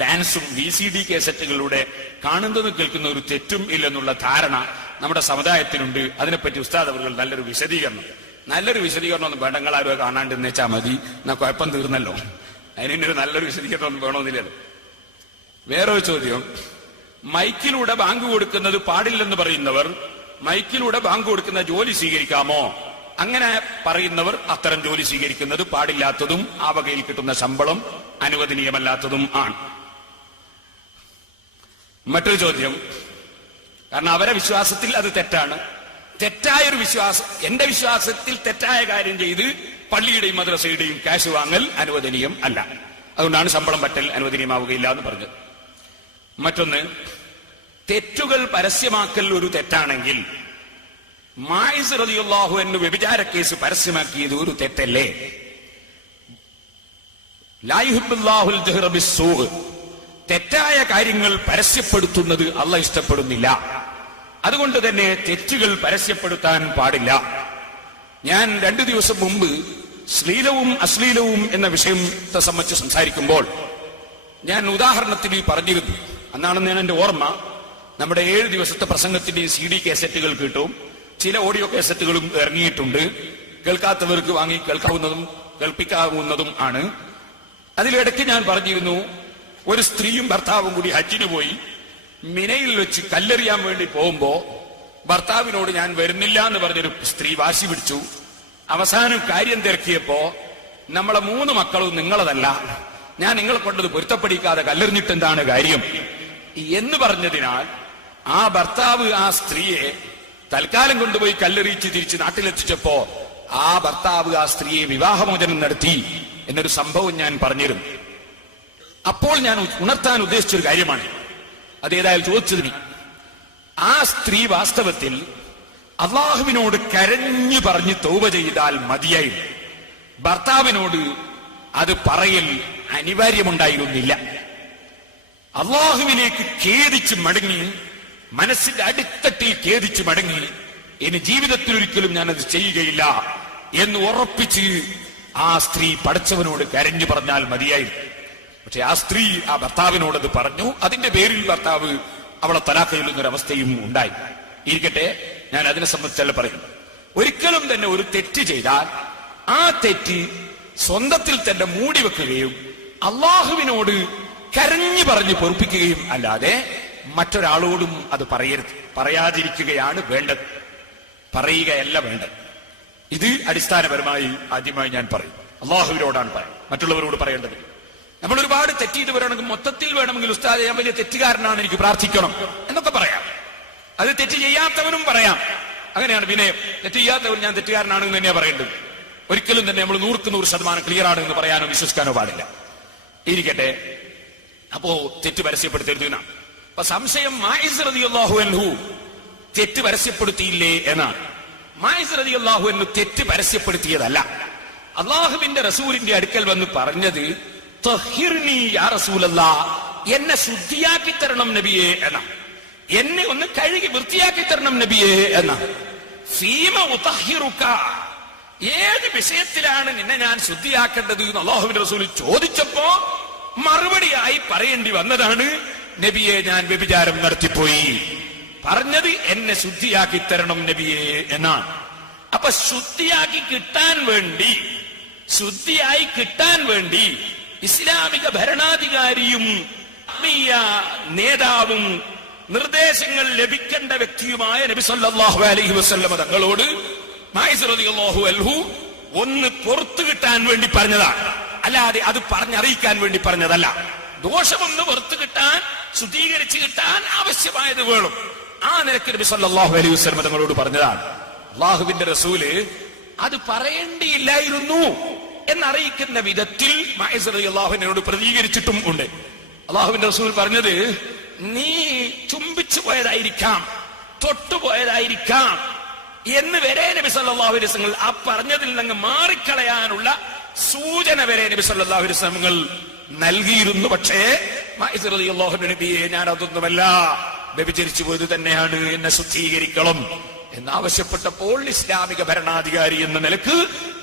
ഡാൻസും VCD കേസറ്റുകളിലൂടെ കാണുന്നതും കേൾക്കുന്ന ഒരു തെറ്റും ഇല്ലെന്നുള്ള ധാരണ നമ്മുടെ സമുദായത്തിനുണ്ട്. അതിനെപ്പറ്റി ഉസ്താദ് അവർ നല്ലൊരു വിശദീകരണം ഒന്നും വേണ്ട, നിങ്ങൾ ആരും കാണാണ്ട് എന്നുവെച്ചാൽ മതി, എന്നാ കുഴപ്പം തീർന്നല്ലോ. അതിനൊരു നല്ലൊരു വിശദീകരണം ഒന്നും വേണമെന്നില്ലല്ലോ. വേറൊരു ചോദ്യം, മൈക്കിലൂടെ ബാങ്ക് കൊടുക്കുന്നത് പാടില്ലെന്ന് പറയുന്നവർ മൈക്കിലൂടെ ബാങ്ക് കൊടുക്കുന്ന ജോലി സ്വീകരിക്കാമോ? അങ്ങനെ പറയുന്നവർ അത്തരം ജോലി സ്വീകരിക്കുന്നത് പാടില്ലാത്തതും ആ വകയിൽ കിട്ടുന്ന ശമ്പളം അനുവദനീയമല്ലാത്തതും ആണ്. മറ്റൊരു ചോദ്യം, കാരണം അവരെ വിശ്വാസത്തിൽ അത് തെറ്റാണ്. തെറ്റായൊരു വിശ്വാസം, എന്റെ വിശ്വാസത്തിൽ തെറ്റായ കാര്യം ചെയ്ത് പള്ളിയുടെയും മദ്രസയുടെയും കാശ് വാങ്ങൽ അനുവദനീയം അല്ല. അതുകൊണ്ടാണ് ശമ്പളം പറ്റൽ അനുവദനീയമാവുകയില്ല എന്ന് പറഞ്ഞത്. മറ്റൊന്ന്, തെറ്റുകൾ പരസ്യമാക്കൽ ഒരു തെറ്റാണെങ്കിൽ മായിസ് റളിയല്ലാഹു അൻഹു വ്യഭിചാര കേസ് പരസ്യമാക്കിയത് ഒരു തെറ്റല്ലേ? ലാ യുഹിബ്ബുല്ലാഹുൽ ജഹ്റ ബിസ്സൂഅ്, തെറ്റായ കാര്യങ്ങൾ പരസ്യപ്പെടുത്തുന്നത് അല്ലാഹ് ഇഷ്ടപ്പെടുന്നില്ല. അതുകൊണ്ട് തന്നെ തെറ്റുകൾ പരസ്യപ്പെടുത്താൻ പാടില്ല. ഞാൻ 2 ദിവസം മുമ്പ് ശ്ലീലവും അശ്ലീലവും എന്ന വിഷയത്തെ സംബന്ധിച്ച് സംസാരിക്കുമ്പോൾ ഞാൻ ഉദാഹരണത്തിന് പറഞ്ഞിരുന്നു. അന്നാണെന്ന് ഞാൻ എന്റെ ഓർമ്മ. നമ്മുടെ 7 ദിവസത്തെ പ്രസംഗത്തിന്റെയും CD കേസറ്റുകൾ കിട്ടും, ചില ഓഡിയോ കേസറ്റുകളും ഇറങ്ങിയിട്ടുണ്ട്. കേൾക്കാത്തവർക്ക് വാങ്ങി കേൾപ്പിക്കാവുന്നതും ആണ്. അതിലിടയ്ക്ക് ഞാൻ പറഞ്ഞിരുന്നു, ഒരു സ്ത്രീയും ഭർത്താവും കൂടി ഹജ്ജിന് പോയി മിനയിൽ വെച്ച് കല്ലെറിയാൻ വേണ്ടി പോകുമ്പോ ഭർത്താവിനോട് ഞാൻ വരുന്നില്ല എന്ന് പറഞ്ഞൊരു സ്ത്രീ വാശി പിടിച്ചു. അവസാനം കാര്യം തിരക്കിയപ്പോ നമ്മളെ 3 മക്കളും നിങ്ങളതല്ല, ഞാൻ നിങ്ങളെ കൊണ്ടത് പൊരുത്തപ്പെടിക്കാതെ കല്ലെറിഞ്ഞിട്ട് എന്താണ് കാര്യം എന്ന് പറഞ്ഞതിനാൽ ആ ഭർത്താവ് ആ സ്ത്രീയെ തൽക്കാലം കൊണ്ടുപോയി കല്ലെറിയിച്ച് തിരിച്ച് നാട്ടിലെത്തിച്ചപ്പോ ആ ഭർത്താവ് ആ സ്ത്രീയെ വിവാഹമോചനം നടത്തി എന്നൊരു സംഭവം ഞാൻ പറഞ്ഞിരുന്നു. അപ്പോൾ ഞാൻ ഉണർത്താൻ ഉദ്ദേശിച്ചൊരു കാര്യമാണ്. അതേതായാലും ചോദിച്ചതിന്, ആ സ്ത്രീ വാസ്തവത്തിൽ അള്ളാഹുവിനോട് കരഞ്ഞു പറഞ്ഞ് തൗബ ചെയ്താൽ മതിയായിരുന്നു. ഭർത്താവിനോട് അത് പറയൽ അനിവാര്യമുണ്ടായിരുന്നില്ല. അള്ളാഹുവിലേക്ക് ഖേദിച്ച് മടങ്ങി, മനസ്സിന്റെ അടിത്തട്ടിൽ ഖേദിച്ച് മടങ്ങി, ഇനി ജീവിതത്തിൽ ഒരിക്കലും ഞാനത് ചെയ്യുകയില്ല എന്ന് ഉറപ്പിച്ച് ആ സ്ത്രീ പടച്ചവനോട് കരഞ്ഞു പറഞ്ഞാൽ മതിയായിരുന്നു. പക്ഷെ ആ സ്ത്രീ ആ ഭർത്താവിനോടത് പറഞ്ഞു. അതിന്റെ പേരിൽ ഭർത്താവ് അവളെ തലാഖ് ചൊല്ലുന്നൊരവസ്ഥയും ഉണ്ടായി. ഇരിക്കട്ടെ, ഞാൻ അതിനെ സംബന്ധിച്ചല്ല പറയുന്നു. ഒരിക്കലും തന്നെ ഒരു തെറ്റ് ചെയ്താൽ ആ തെറ്റ് സ്വന്തത്തിൽ തന്നെ മൂടി വെക്കുകയും അള്ളാഹുവിനോട് കരഞ്ഞു പറഞ്ഞ് പൊറുപ്പിക്കുകയും അല്ലാതെ മറ്റൊരാളോടും അത് പറയാതിരിക്കുകയാണ് വേണ്ടത്, പറയുകയല്ല വേണ്ടത്. ഇത് അടിസ്ഥാനപരമായി ആദ്യമായി ഞാൻ പറയും, അള്ളാഹുവിനോടാണ് പറയുന്നത്, മറ്റുള്ളവരോട് പറയേണ്ടത്. നമ്മൾ ഒരുപാട് തെറ്റിയിട്ട് വരണമെങ്കിൽ മൊത്തത്തിൽ വേണമെങ്കിൽ ഉസ്താദെ ഞാൻ വലിയ തെറ്റുകാരനാണ്, എനിക്ക് പ്രാർത്ഥിക്കണം എന്നൊക്കെ പറയാം. അത് തെറ്റ് ചെയ്യാത്തവനും പറയാം. അങ്ങനെയാണ് വിനയം. തെറ്റ് ചെയ്യാത്തവൻ ഞാൻ തെറ്റുകാരനാണ് എന്ന് തന്നെയാണ് പറയേണ്ടത്. ഒരിക്കലും തന്നെ നമ്മൾ 100% ക്ലിയർ ആണ് എന്ന് പറയാനോ വിശ്വസിക്കാനോ പാടില്ല. ഇരിക്കട്ടെ, അപ്പോ തെറ്റ് പരസ്യപ്പെടുത്തരുത് എന്നാണ്. അപ്പൊ സംശയം മായിസ് റളിയല്ലാഹു അൻഹു തെറ്റ് പരസ്യപ്പെടുത്തിയില്ലേ എന്നാണ്. മായിസ് റളിയല്ലാഹു അൻഹു തെറ്റ് പരസ്യപ്പെടുത്തിയതല്ല. അള്ളാഹുവിന്റെ റസൂലിന്റെ അടുക്കൽ വന്ന് പറഞ്ഞത് തഹിർനി യാ റസൂലല്ലാഹ്, എന്നെ ശുദ്ധിയാക്കി തരണം നബിയേ എന്ന, എന്നെ ഒന്ന് കഴുകി വൃത്തിയാക്കി തരണം നബിയേ എന്ന. ഫീമ ഉതഹിറുക, ഏത് വിഷയത്തിലാണ് നിന്നെ ഞാൻ ശുദ്ധിയാക്കേണ്ടത് എന്ന് അള്ളാഹുവിന്റെ റസൂൽ ചോദിച്ചപ്പോ മറുപടിയായി പറയേണ്ടി വന്നതാണ്, നബിയെ ഞാൻ വ്യഭിചാരം നടത്തിപ്പോയി. പറഞ്ഞത് എന്നെ ശുദ്ധിയാക്കി തരണം നബിയെ എന്നാണ്. അപ്പൊ ശുദ്ധിയായി കിട്ടാൻ വേണ്ടി ഇസ്ലാമിക ഭരണാധികാരിയും ആത്മീയ നേതാവും നിർദ്ദേശങ്ങൾ ലഭിക്കേണ്ട വ്യക്തിയുമായ നബി സല്ലല്ലാഹു അലൈഹി വസല്ലം തങ്ങളോട് മായിസ് റളിയല്ലാഹു അൻഹു ഒന്ന് പുറത്തു കിട്ടാൻ വേണ്ടി പറഞ്ഞതാണ്, അല്ലാതെ അത് പറഞ്ഞറിയിക്കാൻ വേണ്ടി പറഞ്ഞതല്ല. ദോഷമൊന്ന് വെറുത്ത് കിട്ടാൻ, ശുദ്ധീകരിച്ച് കിട്ടാൻ ആവശ്യമായത് വേണം. ആ നിലയ്ക്ക് നബി സല്ലല്ലാഹു അലൈഹി വസല്ലം തങ്ങളോട് പറഞ്ഞതാണ്. അള്ളാഹുവിന്റെ റസൂല് അത് പറയേണ്ടിയില്ലായിരുന്നു എന്നറിയിക്കുന്ന വിധത്തിൽ മഅ്ഇസ് റളിയല്ലാഹു അൻഹുവിനോട് പ്രതികരിച്ചിട്ടും ഉണ്ട്. അള്ളാഹുവിന്റെ റസൂൽ പറഞ്ഞത്, നീ ചുംബിച്ചു പോയതായിരിക്കാം, തൊട്ടുപോയതായിരിക്കാം എന്ന് വരെ നബി സല്ലല്ലാഹു അലൈഹി വസല്ലം ആ പറഞ്ഞതിൽ നിന്ന് മാറിക്കളയാനുള്ള സൂചന വരെ നബി സല്ലല്ലാഹു അലൈഹി വസല്ലം നൽകിയിരുന്നു. പക്ഷേ മഅ്ഇസ് റളിയല്ലാഹു അൻഹു, നബിയെ ഞാൻ അതൊന്നുമല്ല, വ്യഭിചരിച്ചു പോയത് തന്നെയാണ്, എന്നെ ശുദ്ധീകരിക്കണം എന്നാവശ്യപ്പെട്ടപ്പോൾ ഇസ്ലാമിക ഭരണാധികാരി എന്ന നിലക്ക്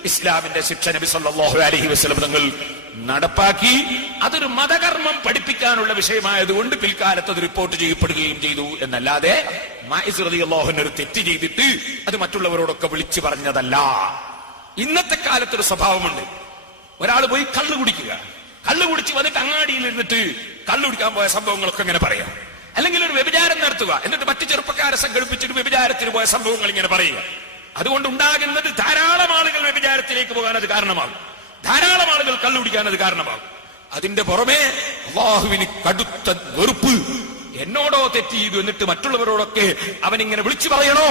ഇസ്ലാമിന്റെ ശിക്ഷ നബി സല്ലല്ലാഹു അലൈഹി വസല്ലം തങ്ങൾ നടപ്പാക്കി. അതൊരു മതകർമ്മം പഠിപ്പിക്കാനുള്ള വിഷയമായതുകൊണ്ട് പിൽക്കാലത്ത് അത് റിപ്പോർട്ട് ചെയ്യപ്പെടുകയും ചെയ്തു എന്നല്ലാതെ മഅ്ഇസ് റളിയല്ലാഹു അൻഹു ഒരു തെറ്റ് ചെയ്തിട്ട് അത് മറ്റുള്ളവരോടൊക്കെ വിളിച്ചു പറഞ്ഞതല്ല. ഇന്നത്തെ കാലത്തൊരു സ്വഭാവമുണ്ട്. ഒരാൾ പോയി കള്ളു കുടിക്കുക, കള്ളു കുടിച്ച് വന്നിട്ട് അങ്ങാടിയിൽ ഇരുന്നിട്ട് കള്ളു കുടിക്കാൻ പോയ സംഭവങ്ങളൊക്കെ ഇങ്ങനെ പറയാം. അല്ലെങ്കിൽ ഒരു വ്യഭിചാരം നടത്തുക, എന്നിട്ട് മറ്റു ചെറുപ്പക്കാരെ സംഘടിപ്പിച്ചിട്ട് വ്യഭിചാരത്തിന് പോയ സംഭവങ്ങൾ ഇങ്ങനെ പറയുക. അതുകൊണ്ട് ഉണ്ടാകുന്നത് ധാരാളം ആളുകൾ വ്യഭിചാരത്തിലേക്ക് പോകാൻ അത് കാരണമാകും, ധാരാളം ആളുകൾ കള്ളുപിടിക്കാൻ അത് കാരണമാകും. അതിന്റെ പുറമെ അല്ലാഹുവിന് കടുത്ത വെറുപ്പ്. എന്നോടോ തെറ്റ് ചെയ്തു എന്നിട്ട് മറ്റുള്ളവരോടൊക്കെ അവനിങ്ങനെ വിളിച്ചു പറയണോ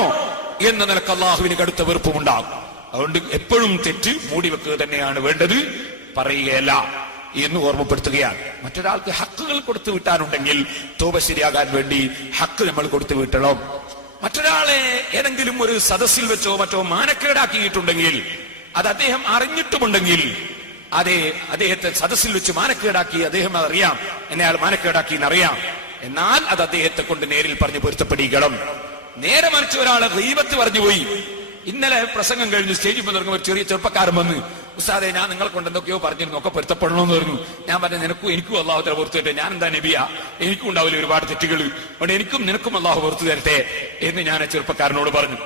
എന്ന നിലക്ക് അല്ലാഹുവിന് കടുത്ത വെറുപ്പും ഉണ്ടാകും. അതുകൊണ്ട് എപ്പോഴും തെറ്റ് മൂടിവെക്കുക തന്നെയാണ് വേണ്ടത്, പറയുകയല്ല എന്ന് ഓർമ്മപ്പെടുത്തുകയാണ്. മറ്റൊരാൾക്ക് ഹക്കുകൾ കൊടുത്തു വിട്ടാനുണ്ടെങ്കിൽ തൗബ ശരിയാകാൻ വേണ്ടി ഹക്ക് നമ്മൾ കൊടുത്തു വിട്ടണം. മറ്റൊരാളെ ഏതെങ്കിലും ഒരു സദസ്സിൽ വെച്ചോ മറ്റോ മാനക്കേടാക്കിയിട്ടുണ്ടെങ്കിൽ, അത് അദ്ദേഹം അറിഞ്ഞിട്ടുമുണ്ടെങ്കിൽ, അദ്ദേഹത്തെ സദസ്സിൽ വെച്ച് മാനക്കേടാക്കി, അദ്ദേഹം അറിയാം എന്നെ അയാൾ മാനക്കേടാക്കി എന്നറിയാം, എന്നാൽ അത് അദ്ദേഹത്തെ കൊണ്ട് നേരിൽ പറഞ്ഞു പൊരുത്തപ്പെടിക്കണം. നേരെ മറിച്ച് ഒരാളെ ഗീബത്ത് പറഞ്ഞു പോയി. ഇന്നലെ പ്രസംഗം കഴിഞ്ഞ് സ്റ്റേജിൽ തുടങ്ങുന്ന ഒരു ചെറിയ ചെറുപ്പക്കാരൻ വന്ന്, ഉസ്താദെ ഞാൻ നിങ്ങളെ കൊണ്ട് എന്തൊക്കെയോ പറഞ്ഞിരുന്നു, ഒക്കെ പൊരുത്തപ്പെടണമെന്ന് പറഞ്ഞു. ഞാൻ പറഞ്ഞു, എനിക്കും അള്ളാഹു തആല പൊറുത്തു തരട്ടെ, ഞാൻ എന്താ നബിയാ, എനിക്കും ഉണ്ടാവില്ല ഒരുപാട് തെറ്റുകൾ, അതുകൊണ്ട് എനിക്കും നിനക്കും അള്ളാഹു പൊറുത്തു തരട്ടെ എന്ന് ഞാൻ ആ ചെറുപ്പക്കാരനോട് പറഞ്ഞു.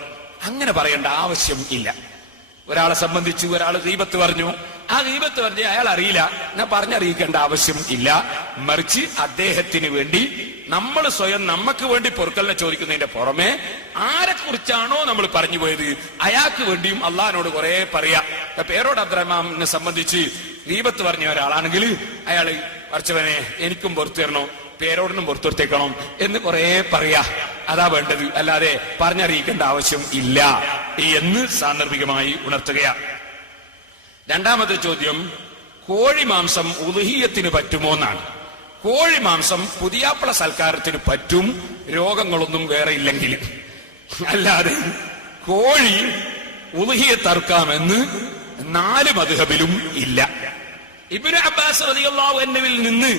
അങ്ങനെ പറയേണ്ട ആവശ്യം ഇല്ല. ഒരാളെ സംബന്ധിച്ച് ഒരാൾ ഗീബത്ത് പറഞ്ഞു, ആ ഗീബത്ത് പറഞ്ഞ് അയാൾ അറിയില്ല, ഞാൻ പറഞ്ഞറിയിക്കേണ്ട ആവശ്യം ഇല്ല. മറിച്ച് അദ്ദേഹത്തിന് വേണ്ടി നമ്മൾ സ്വയം നമുക്ക് വേണ്ടി പൊറുക്കലിനെ ചോദിക്കുന്നതിന്റെ പുറമെ ആരെക്കുറിച്ചാണോ നമ്മൾ പറഞ്ഞു പോയത് അയാൾക്ക് വേണ്ടിയും അള്ളാഹിനോട് കുറെ പറയാം. പേരോട് അബ്ദുറഹ്മാനെ സംബന്ധിച്ച് ഗീബത്ത് പറഞ്ഞ ഒരാളാണെങ്കിൽ അയാൾ പടച്ചവനെ എനിക്കും പുറത്തു തരണോ, പേരോടനും പുറത്തുകൊടുത്തേക്കണം എന്ന് കുറെ പറയാ. അതാ വേണ്ടത്, അല്ലാതെ പറഞ്ഞറിയിക്കേണ്ട ആവശ്യം ഇല്ല എന്ന് സാന്ദർഭികമായി ഉണർത്തുകയാണ്. രണ്ടാമത്തെ ചോദ്യം, കോഴി മാംസം ഉദ്ഹിയ്യത്തിന് പറ്റുമോ എന്നാണ്. കോഴി മാംസം പുതിയാപ്പള സൽക്കാരത്തിന് പറ്റും, രോഗങ്ങളൊന്നും വേറെ ഇല്ലെങ്കിൽ. അല്ലാതെ കോഴി ഉദ്ഹിയ്യത്ത് അറുക്കാമെന്ന് 4 മദ്ഹബിലും ഇല്ല. ഇബ്നു അബ്ബാസ് റളിയല്ലാഹു അൻഹുവിൽ നിന്ന്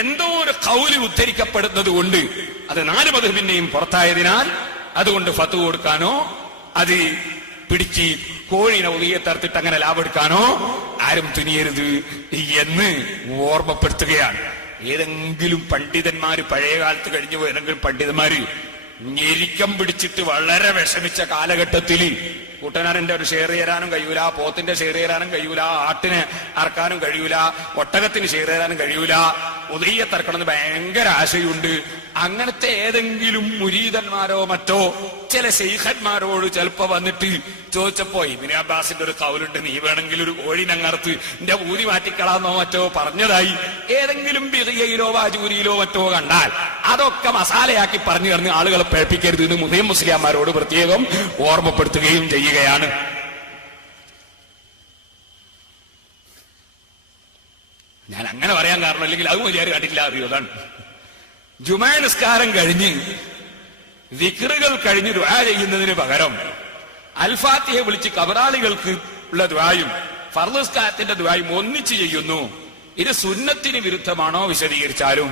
എന്തോ ഒരു ഖൗല് ഉദ്ധരിക്കപ്പെടുന്നത് കൊണ്ട് അത് 4 മദ്ഹബിന്റെയും പുറത്തായതിനാൽ അതുകൊണ്ട് ഫത്വ കൊടുക്കാനോ അത് പിടിച്ച് കോഴിനെ ഉദ്ഹിയ്യത്തറുത്തിട്ട് അങ്ങനെ ലാഭെടുക്കാനോ ആരും തുനിയരുത് എന്ന് ഓർമ്മപ്പെടുത്തുകയാണ്. ഏതെങ്കിലും പണ്ഡിതന്മാര്, പഴയ കാലത്ത് കഴിഞ്ഞു പോയ ഏതെങ്കിലും പണ്ഡിതന്മാര് ഞെരിക്കം പിടിച്ചിട്ട് വളരെ വിഷമിച്ച കാലഘട്ടത്തിൽ കൂട്ടനാരന്റെ ഒരു ഷെയർ ചെയ്യാനും കഴിയൂല, പോത്തിന്റെ ഷെയർ ചെയ്യാനും കഴിയൂല, ആട്ടിനെ അറക്കാനും കഴിയൂല, ഒട്ടകത്തിന് ഷെയർ ചെയ്യാനും കഴിയൂല, ഉദ്ഹിയ്യത്തറക്കണമെന്ന് ഭയങ്കര ആശയുണ്ട്. അങ്ങനത്തെ ഏതെങ്കിലും മുരീദന്മാരോ മറ്റോ ചില ശൈഖന്മാരോട് ചിലപ്പോ വന്നിട്ട് ചോദിച്ചപ്പോ ഇബ്നു അബ്ബാസിന്റെ ഒരു കൗലുണ്ട്, നീ വേണമെങ്കിൽ ഒരു കോഴിനങ്ങറുത്ത് എന്റെ ഊതി മാറ്റിക്കളാന്നോ മറ്റോ പറഞ്ഞതായി ഏതെങ്കിലും ബിറിയയിലോ വാജൂരിയിലോ മറ്റോ കണ്ടാൽ അതൊക്കെ മസാലയാക്കി പറഞ്ഞു പറഞ്ഞ് ആളുകളെ പേഴ്പ്പിക്കരുത് എന്ന് മുസ്ലിം മുസ്ലിയാന്മാരോട് പ്രത്യേകം ഓർമ്മപ്പെടുത്തുകയും ചെയ്യുകയാണ്. ഞാൻ അങ്ങനെ പറയാൻ കാരണം അല്ലെങ്കിൽ അത് വലിയ കണ്ടില്ല അറിയോതാണ്. ജുമാ നിസ്കാരം കഴിഞ്ഞ് ദിക്റുകൾ കഴിഞ്ഞ് ദുആ ചെയ്യുന്നതിന് പകരം അൽഫാത്തിഹ വിളിച്ച് കബറാളികൾക്ക് ഉള്ള ദുആയും ഫർള് നിസ്കാരത്തിന്റെ ദുആയും ഒന്നിച്ച് ചെയ്യുന്നു. ഇത് സുന്നത്തിന് വിരുദ്ധമാണോ വിശദീകരിച്ചാലും,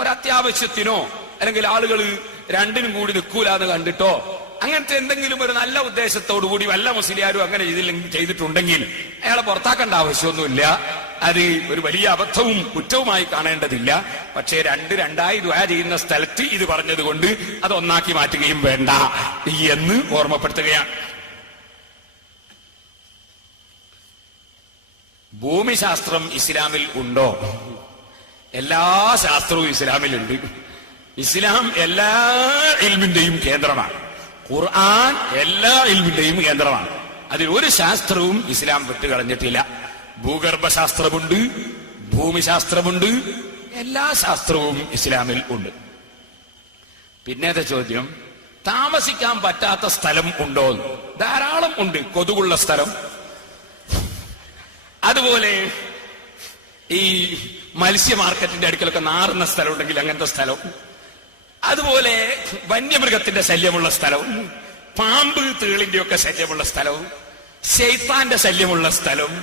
ഒരത്യാവശ്യത്തിനോ അല്ലെങ്കിൽ ആളുകൾ രണ്ടിനും കൂടി നിൽക്കൂലെന്ന് കണ്ടിട്ടോ അങ്ങനത്തെ എന്തെങ്കിലും ഒരു നല്ല ഉദ്ദേശത്തോടു കൂടി വല്ല മുസ്ലിയാരും അങ്ങനെ ചെയ്തിട്ടുണ്ടെങ്കിൽ അയാളെ പുറത്താക്കേണ്ട ആവശ്യമൊന്നുമില്ല. അത് ഒരു വലിയ അബദ്ധവും കുറ്റവുമായി കാണേണ്ടതില്ല. പക്ഷേ രണ്ടായി ദുആ ചെയ്യുന്ന സ്ഥലത്ത് ഇത് പറഞ്ഞത് കൊണ്ട് അത് ഒന്നാക്കി മാറ്റുകയും വേണ്ട എന്ന് ഓർമ്മപ്പെടുത്തുകയാണ്. ഭൂമിശാസ്ത്രം ഇസ്ലാമിൽ ഉണ്ടോ? എല്ലാ ശാസ്ത്രവും ഇസ്ലാമിലുണ്ട്. ഇസ്ലാം എല്ലാ ഇൽമിന്റെയും കേന്ദ്രമാണ്. ഖുർആൻ എല്ലാ ഇൽമിന്റെയും കേന്ദ്രമാണ്. അതിൽ ഒരു ശാസ്ത്രവും ഇസ്ലാം വിട്ടുകളഞ്ഞിട്ടില്ല. ഭൂഗർഭശാസ്ത്രമുണ്ട്, ഭൂമിശാസ്ത്രമുണ്ട്, എല്ലാ ശാസ്ത്രവും ഇസ്ലാമിൽ ഉണ്ട്. പിന്നത്തെ ചോദ്യം, താമസിക്കാൻ പറ്റാത്ത സ്ഥലം ഉണ്ടോ? ധാരാളം ഉണ്ട്. കൊതുകുള്ള സ്ഥലം, അതുപോലെ ഈ മത്സ്യ മാർക്കറ്റിന്റെ അടുക്കലൊക്കെ നാറുന്ന സ്ഥലം ഉണ്ടെങ്കിൽ അങ്ങനത്തെ സ്ഥലം, അതുപോലെ വന്യമൃഗത്തിന്റെ ശല്യമുള്ള സ്ഥലവും, പാമ്പ് തേളിന്റെ ഒക്കെ ശല്യമുള്ള സ്ഥലവും, ശൈത്താന്റെ ശല്യമുള്ള സ്ഥലവും,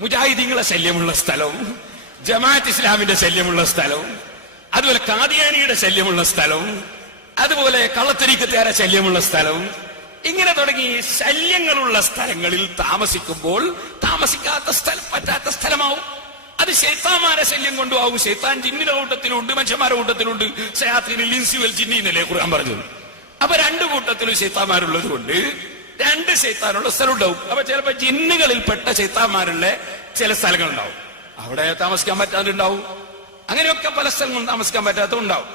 മുജാഹിദീങ്ങളെ ശല്യമുള്ള സ്ഥലവും, ജമാഅത്ത് ഇസ്ലാമിന്റെ ശല്യമുള്ള സ്ഥലവും, അതുപോലെ ഖാദിയാനിയുടെ ശല്യമുള്ള സ്ഥലവും, അതുപോലെ കള്ളത്തരീക്കത്തുകാരെ ശല്യമുള്ള സ്ഥലവും, ഇങ്ങനെ തുടങ്ങി ശല്യങ്ങളുള്ള സ്ഥലങ്ങളിൽ താമസിക്കുമ്പോൾ താമസിക്കാത്ത സ്ഥലം പറ്റാത്ത സ്ഥലമാവും. അത് ശൈത്താന്മാരെ ശല്യം കൊണ്ടുപോകും. ശൈത്താൻ ജിന്നിന്റെ കൂട്ടത്തിലുണ്ട്, മനുഷ്യന്മാരുടെ കൂട്ടത്തിലുണ്ട്. ശയാത്തീനിൽ ഇൻസി വൽ ജിന്നി എന്നല്ലേ ഖുർആൻ പറഞ്ഞത്. അപ്പൊ രണ്ടു കൂട്ടത്തിലും ശൈത്താന്മാരുള്ളത് കൊണ്ട് രണ്ട് ശൈത്താനുള്ള സ്ഥലം ഉണ്ടാവും. അപ്പൊ ചിലപ്പോ ജിന്നുകളിൽപ്പെട്ട ശൈത്താന്മാരുള്ള ചില സ്ഥലങ്ങളുണ്ടാവും, അവിടെ താമസിക്കാൻ പറ്റാതുണ്ടാവും. അങ്ങനെയൊക്കെ പല സ്ഥലങ്ങളും താമസിക്കാൻ പറ്റാത്തതുണ്ടാവും.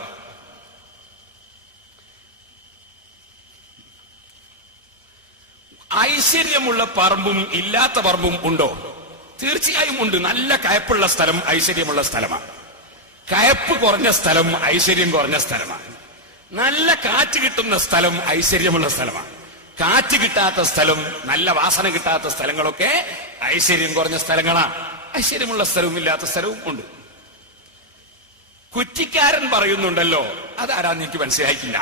ഐശ്വര്യമുള്ള പറമ്പും ഇല്ലാത്ത പറമ്പും ഉണ്ടോ? തീർച്ചയായും ഉണ്ട്. നല്ല കയപ്പുള്ള സ്ഥലം ഐശ്വര്യമുള്ള സ്ഥലമാണ്. കയപ്പ് കുറഞ്ഞ സ്ഥലം ഐശ്വര്യം കുറഞ്ഞ സ്ഥലമാണ്. നല്ല കാറ്റ് കിട്ടുന്ന സ്ഥലം ഐശ്വര്യമുള്ള സ്ഥലമാണ്. കാറ്റ് കിട്ടാത്ത സ്ഥലം, നല്ല വാസന കിട്ടാത്ത സ്ഥലങ്ങളൊക്കെ ഐശ്വര്യം കുറഞ്ഞ സ്ഥലങ്ങളാണ്. ഐശ്വര്യമുള്ള സ്ഥലവും ഇല്ലാത്ത സ്ഥലവും ഉണ്ട്. കുറ്റിക്കാരൻ പറയുന്നുണ്ടല്ലോ, അതാരാന്ന് എനിക്ക് മനസ്സിലായിട്ടില്ല.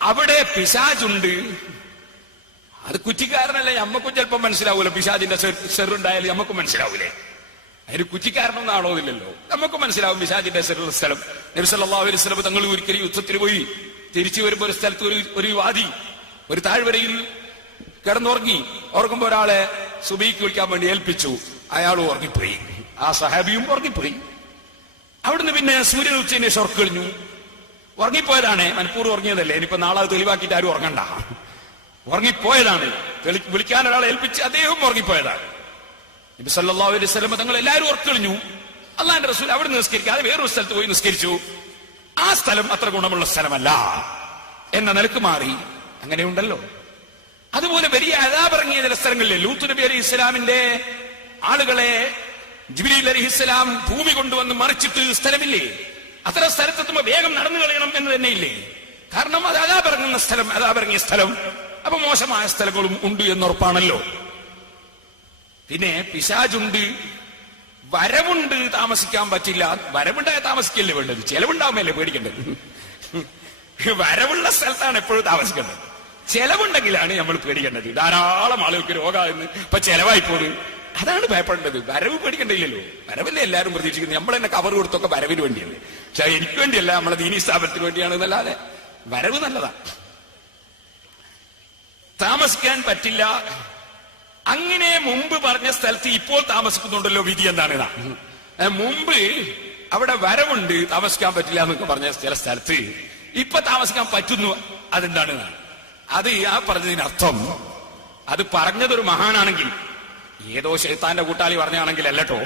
അവിടെ പിശാചുണ്ട്. അത് കുറ്റിക്കാരനല്ലേ, നമ്മക്കും ചിലപ്പോൾ മനസ്സിലാവൂലോ. പിശാചിന്റെ ചെറുണ്ടായാലും നമ്മക്കും മനസ്സിലാവൂലേ. അതിന് കുറ്റിക്കാരനൊന്നും ഇല്ലല്ലോ, നമുക്ക് മനസ്സിലാവും പിശാചിന്റെ ചെറുള്ള സ്ഥലം. നബി സല്ലല്ലാഹു അലൈഹി വസല്ലം തങ്ങൾ ഒരിക്കലും യുദ്ധത്തിന് പോയി തിരിച്ചു വരുമ്പോ ഒരു സ്ഥലത്ത് ഒരു വാദി ഒരു താഴ്വരയിൽ കിടന്നുറങ്ങി. ഉറങ്ങുമ്പോ ഒരാളെ സുബഹിക്ക് വിളിക്കാൻ വേണ്ടി ഏൽപ്പിച്ചു. അയാൾ ഉറങ്ങിപ്പോയി, ആ സഹാബിയും ഉറങ്ങിപ്പോയി. അവിടുന്ന് പിന്നെ സൂര്യൻ ഉച്ചതിന് ശേഷം ഉറക്കളിഞ്ഞു. ഉറങ്ങിപ്പോയതാണ്, മനഃപൂർവ്വം ഉറങ്ങിയതല്ലേ. ഇനിയിപ്പോ നാളെ തെളിവാക്കിയിട്ട് ആരും ഉറങ്ങണ്ട. ഉറങ്ങിപ്പോയതാണ്. വിളിക്കാൻ ഒരാളെ ഏൽപ്പിച്ച് അദ്ദേഹം ഉറങ്ങിപ്പോയതാണ്. നബി സല്ലല്ലാഹു അലൈഹി വസല്ലം തങ്ങൾ എല്ലാവരും ഉറക്കളിഞ്ഞു. അല്ലാഹുവിന്റെ റസൂൽ അവിടെ നിസ്കരിക്കാതെ വേറൊരു സ്ഥലത്ത് പോയി നിസ്കരിച്ചു. ആ സ്ഥലം അത്ര ഗുണമുള്ള സ്ഥലമല്ല എന്ന നിലക്ക് മാറി. അങ്ങനെയുണ്ടല്ലോ. അതുപോലെ വലിയ അദാബ് ഇറങ്ങിയ ചില സ്ഥലങ്ങളിലെ ലൂത്ത് നബി അലൈഹി ഇസ്ലാമിന്റെ ആളുകളെ ജിബ്രീൽ അലൈഹിസ്സലാം ഭൂമി കൊണ്ടുവന്ന് മറിച്ചിട്ട് സ്ഥലമില്ലേ? അത്തരം സ്ഥലത്തെത്തുമ്പോ വേഗം നടന്നു കളയണം എന്ന് തന്നെ ഇല്ലേ? കാരണം അത് അദാബ് ഇറങ്ങുന്ന സ്ഥലം, അദാബ് ഇറങ്ങിയ സ്ഥലം. അപ്പൊ മോശമായ സ്ഥലങ്ങളും ഉണ്ട് എന്നുറപ്പാണല്ലോ. പിന്നെ പിശാചുണ്ട്, വരവുണ്ട്, താമസിക്കാൻ പറ്റില്ല. വരവുണ്ടായ താമസിക്കല്ലേ വേണ്ടത്, ചെലവുണ്ടാവുമല്ലേ പേടിക്കേണ്ടത്. വരവുള്ള സ്ഥലത്താണ് എപ്പോഴും താമസിക്കേണ്ടത്. ചെലവുണ്ടെങ്കിലാണ് നമ്മൾ പേടിക്കേണ്ടത്. ധാരാളം ആളുകൾക്ക് രോഗമാകുന്നു, ഇപ്പൊ ചെലവായി പോകുന്നു, അതാണ് ഭയപ്പെടേണ്ടത്. വരവ് പേടിക്കണ്ടില്ലല്ലോ. വരവല്ലേ എല്ലാവരും പ്രതീക്ഷിക്കുന്നത്. നമ്മൾ തന്നെ കവർ കൊടുത്തൊക്കെ വരവിന് വേണ്ടിയല്ലേ. പക്ഷെ എനിക്ക് വേണ്ടിയല്ല, നമ്മളെ ദീനീ സ്ഥാപനത്തിന് വേണ്ടിയാണ് എന്നല്ലാതെ. വരവ് നല്ലതാ. താമസിക്കാൻ പറ്റില്ല. അങ്ങനെ മുമ്പ് പറഞ്ഞ സ്ഥലത്ത് ഇപ്പോൾ താമസിക്കുന്നുണ്ടല്ലോ, വിധി എന്താണ്? മുമ്പ് അവിടെ വരവുണ്ട്, താമസിക്കാൻ പറ്റില്ല എന്നൊക്കെ പറഞ്ഞ ചില സ്ഥലത്ത് ഇപ്പൊ താമസിക്കാൻ പറ്റുന്നു. അതെന്താണ്? അത് ആ പറഞ്ഞതിനർത്ഥം, അത് പറഞ്ഞതൊരു മഹാനാണെങ്കിൽ, ഏതോ ശൈത്താന്റെ കൂട്ടാളി പറഞ്ഞാണെങ്കിൽ അല്ലട്ടോ,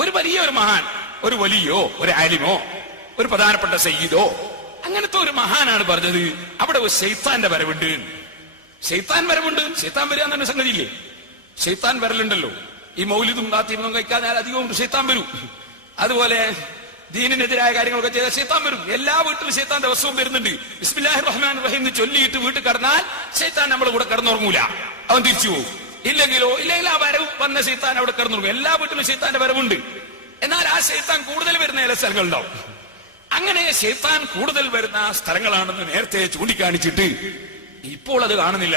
ഒരു വലിയൊരു മഹാൻ, ഒരു വലിയോ ഒരു ആലിമോ ഒരു പ്രധാനപ്പെട്ട സയ്യിദോ അങ്ങനത്തെ ഒരു മഹാനാണ് പറഞ്ഞത് അവിടെ ഒരു ശൈത്താന്റെ വരവുണ്ട്. ശൈത്താൻ വരവുണ്ട്. ശൈത്താൻ വരിക എന്നൊരു സംഗതിയില്ലേ? ശൈത്താൻ വരലുണ്ടല്ലോ. ഈ മൗലിദും കാത്തിയും കഴിക്കാൻ അധികവും ശൈത്താൻ വരും. അതുപോലെ ദീനിനെതിരായ കാര്യങ്ങളൊക്കെ ചെയ്താൽ ശൈത്താൻ വരും. എല്ലാ വീട്ടിലും ശൈത്താൻ ദിവസവും വരുന്നുണ്ട്. ബിസ്മില്ലാഹിർ റഹ്മാനിർ റഹീം എന്ന് ചൊല്ലിയിട്ട് വീട്ടിൽ കടന്നാൽ ശൈത്താൻ നമ്മളെ കൂടെ കിടന്നുറങ്ങൂല, അവൻ തിരിച്ചു പോകും. ഇല്ലെങ്കിൽ ആ വരവ് വന്ന ശൈത്താൻ അവിടെ കിടന്നുറങ്ങും. എല്ലാ വീട്ടിലും ശൈത്താന്റെ വരവുണ്ട്. എന്നാൽ ആ ശൈത്താൻ കൂടുതൽ വരുന്ന ചില സ്ഥലങ്ങളുണ്ടാവും. അങ്ങനെ ശൈത്താൻ കൂടുതൽ വരുന്ന സ്ഥലങ്ങളാണെന്ന് നേരത്തെ ചൂണ്ടിക്കാണിച്ചിട്ട് ഇപ്പോൾ അത് കാണുന്നില്ല.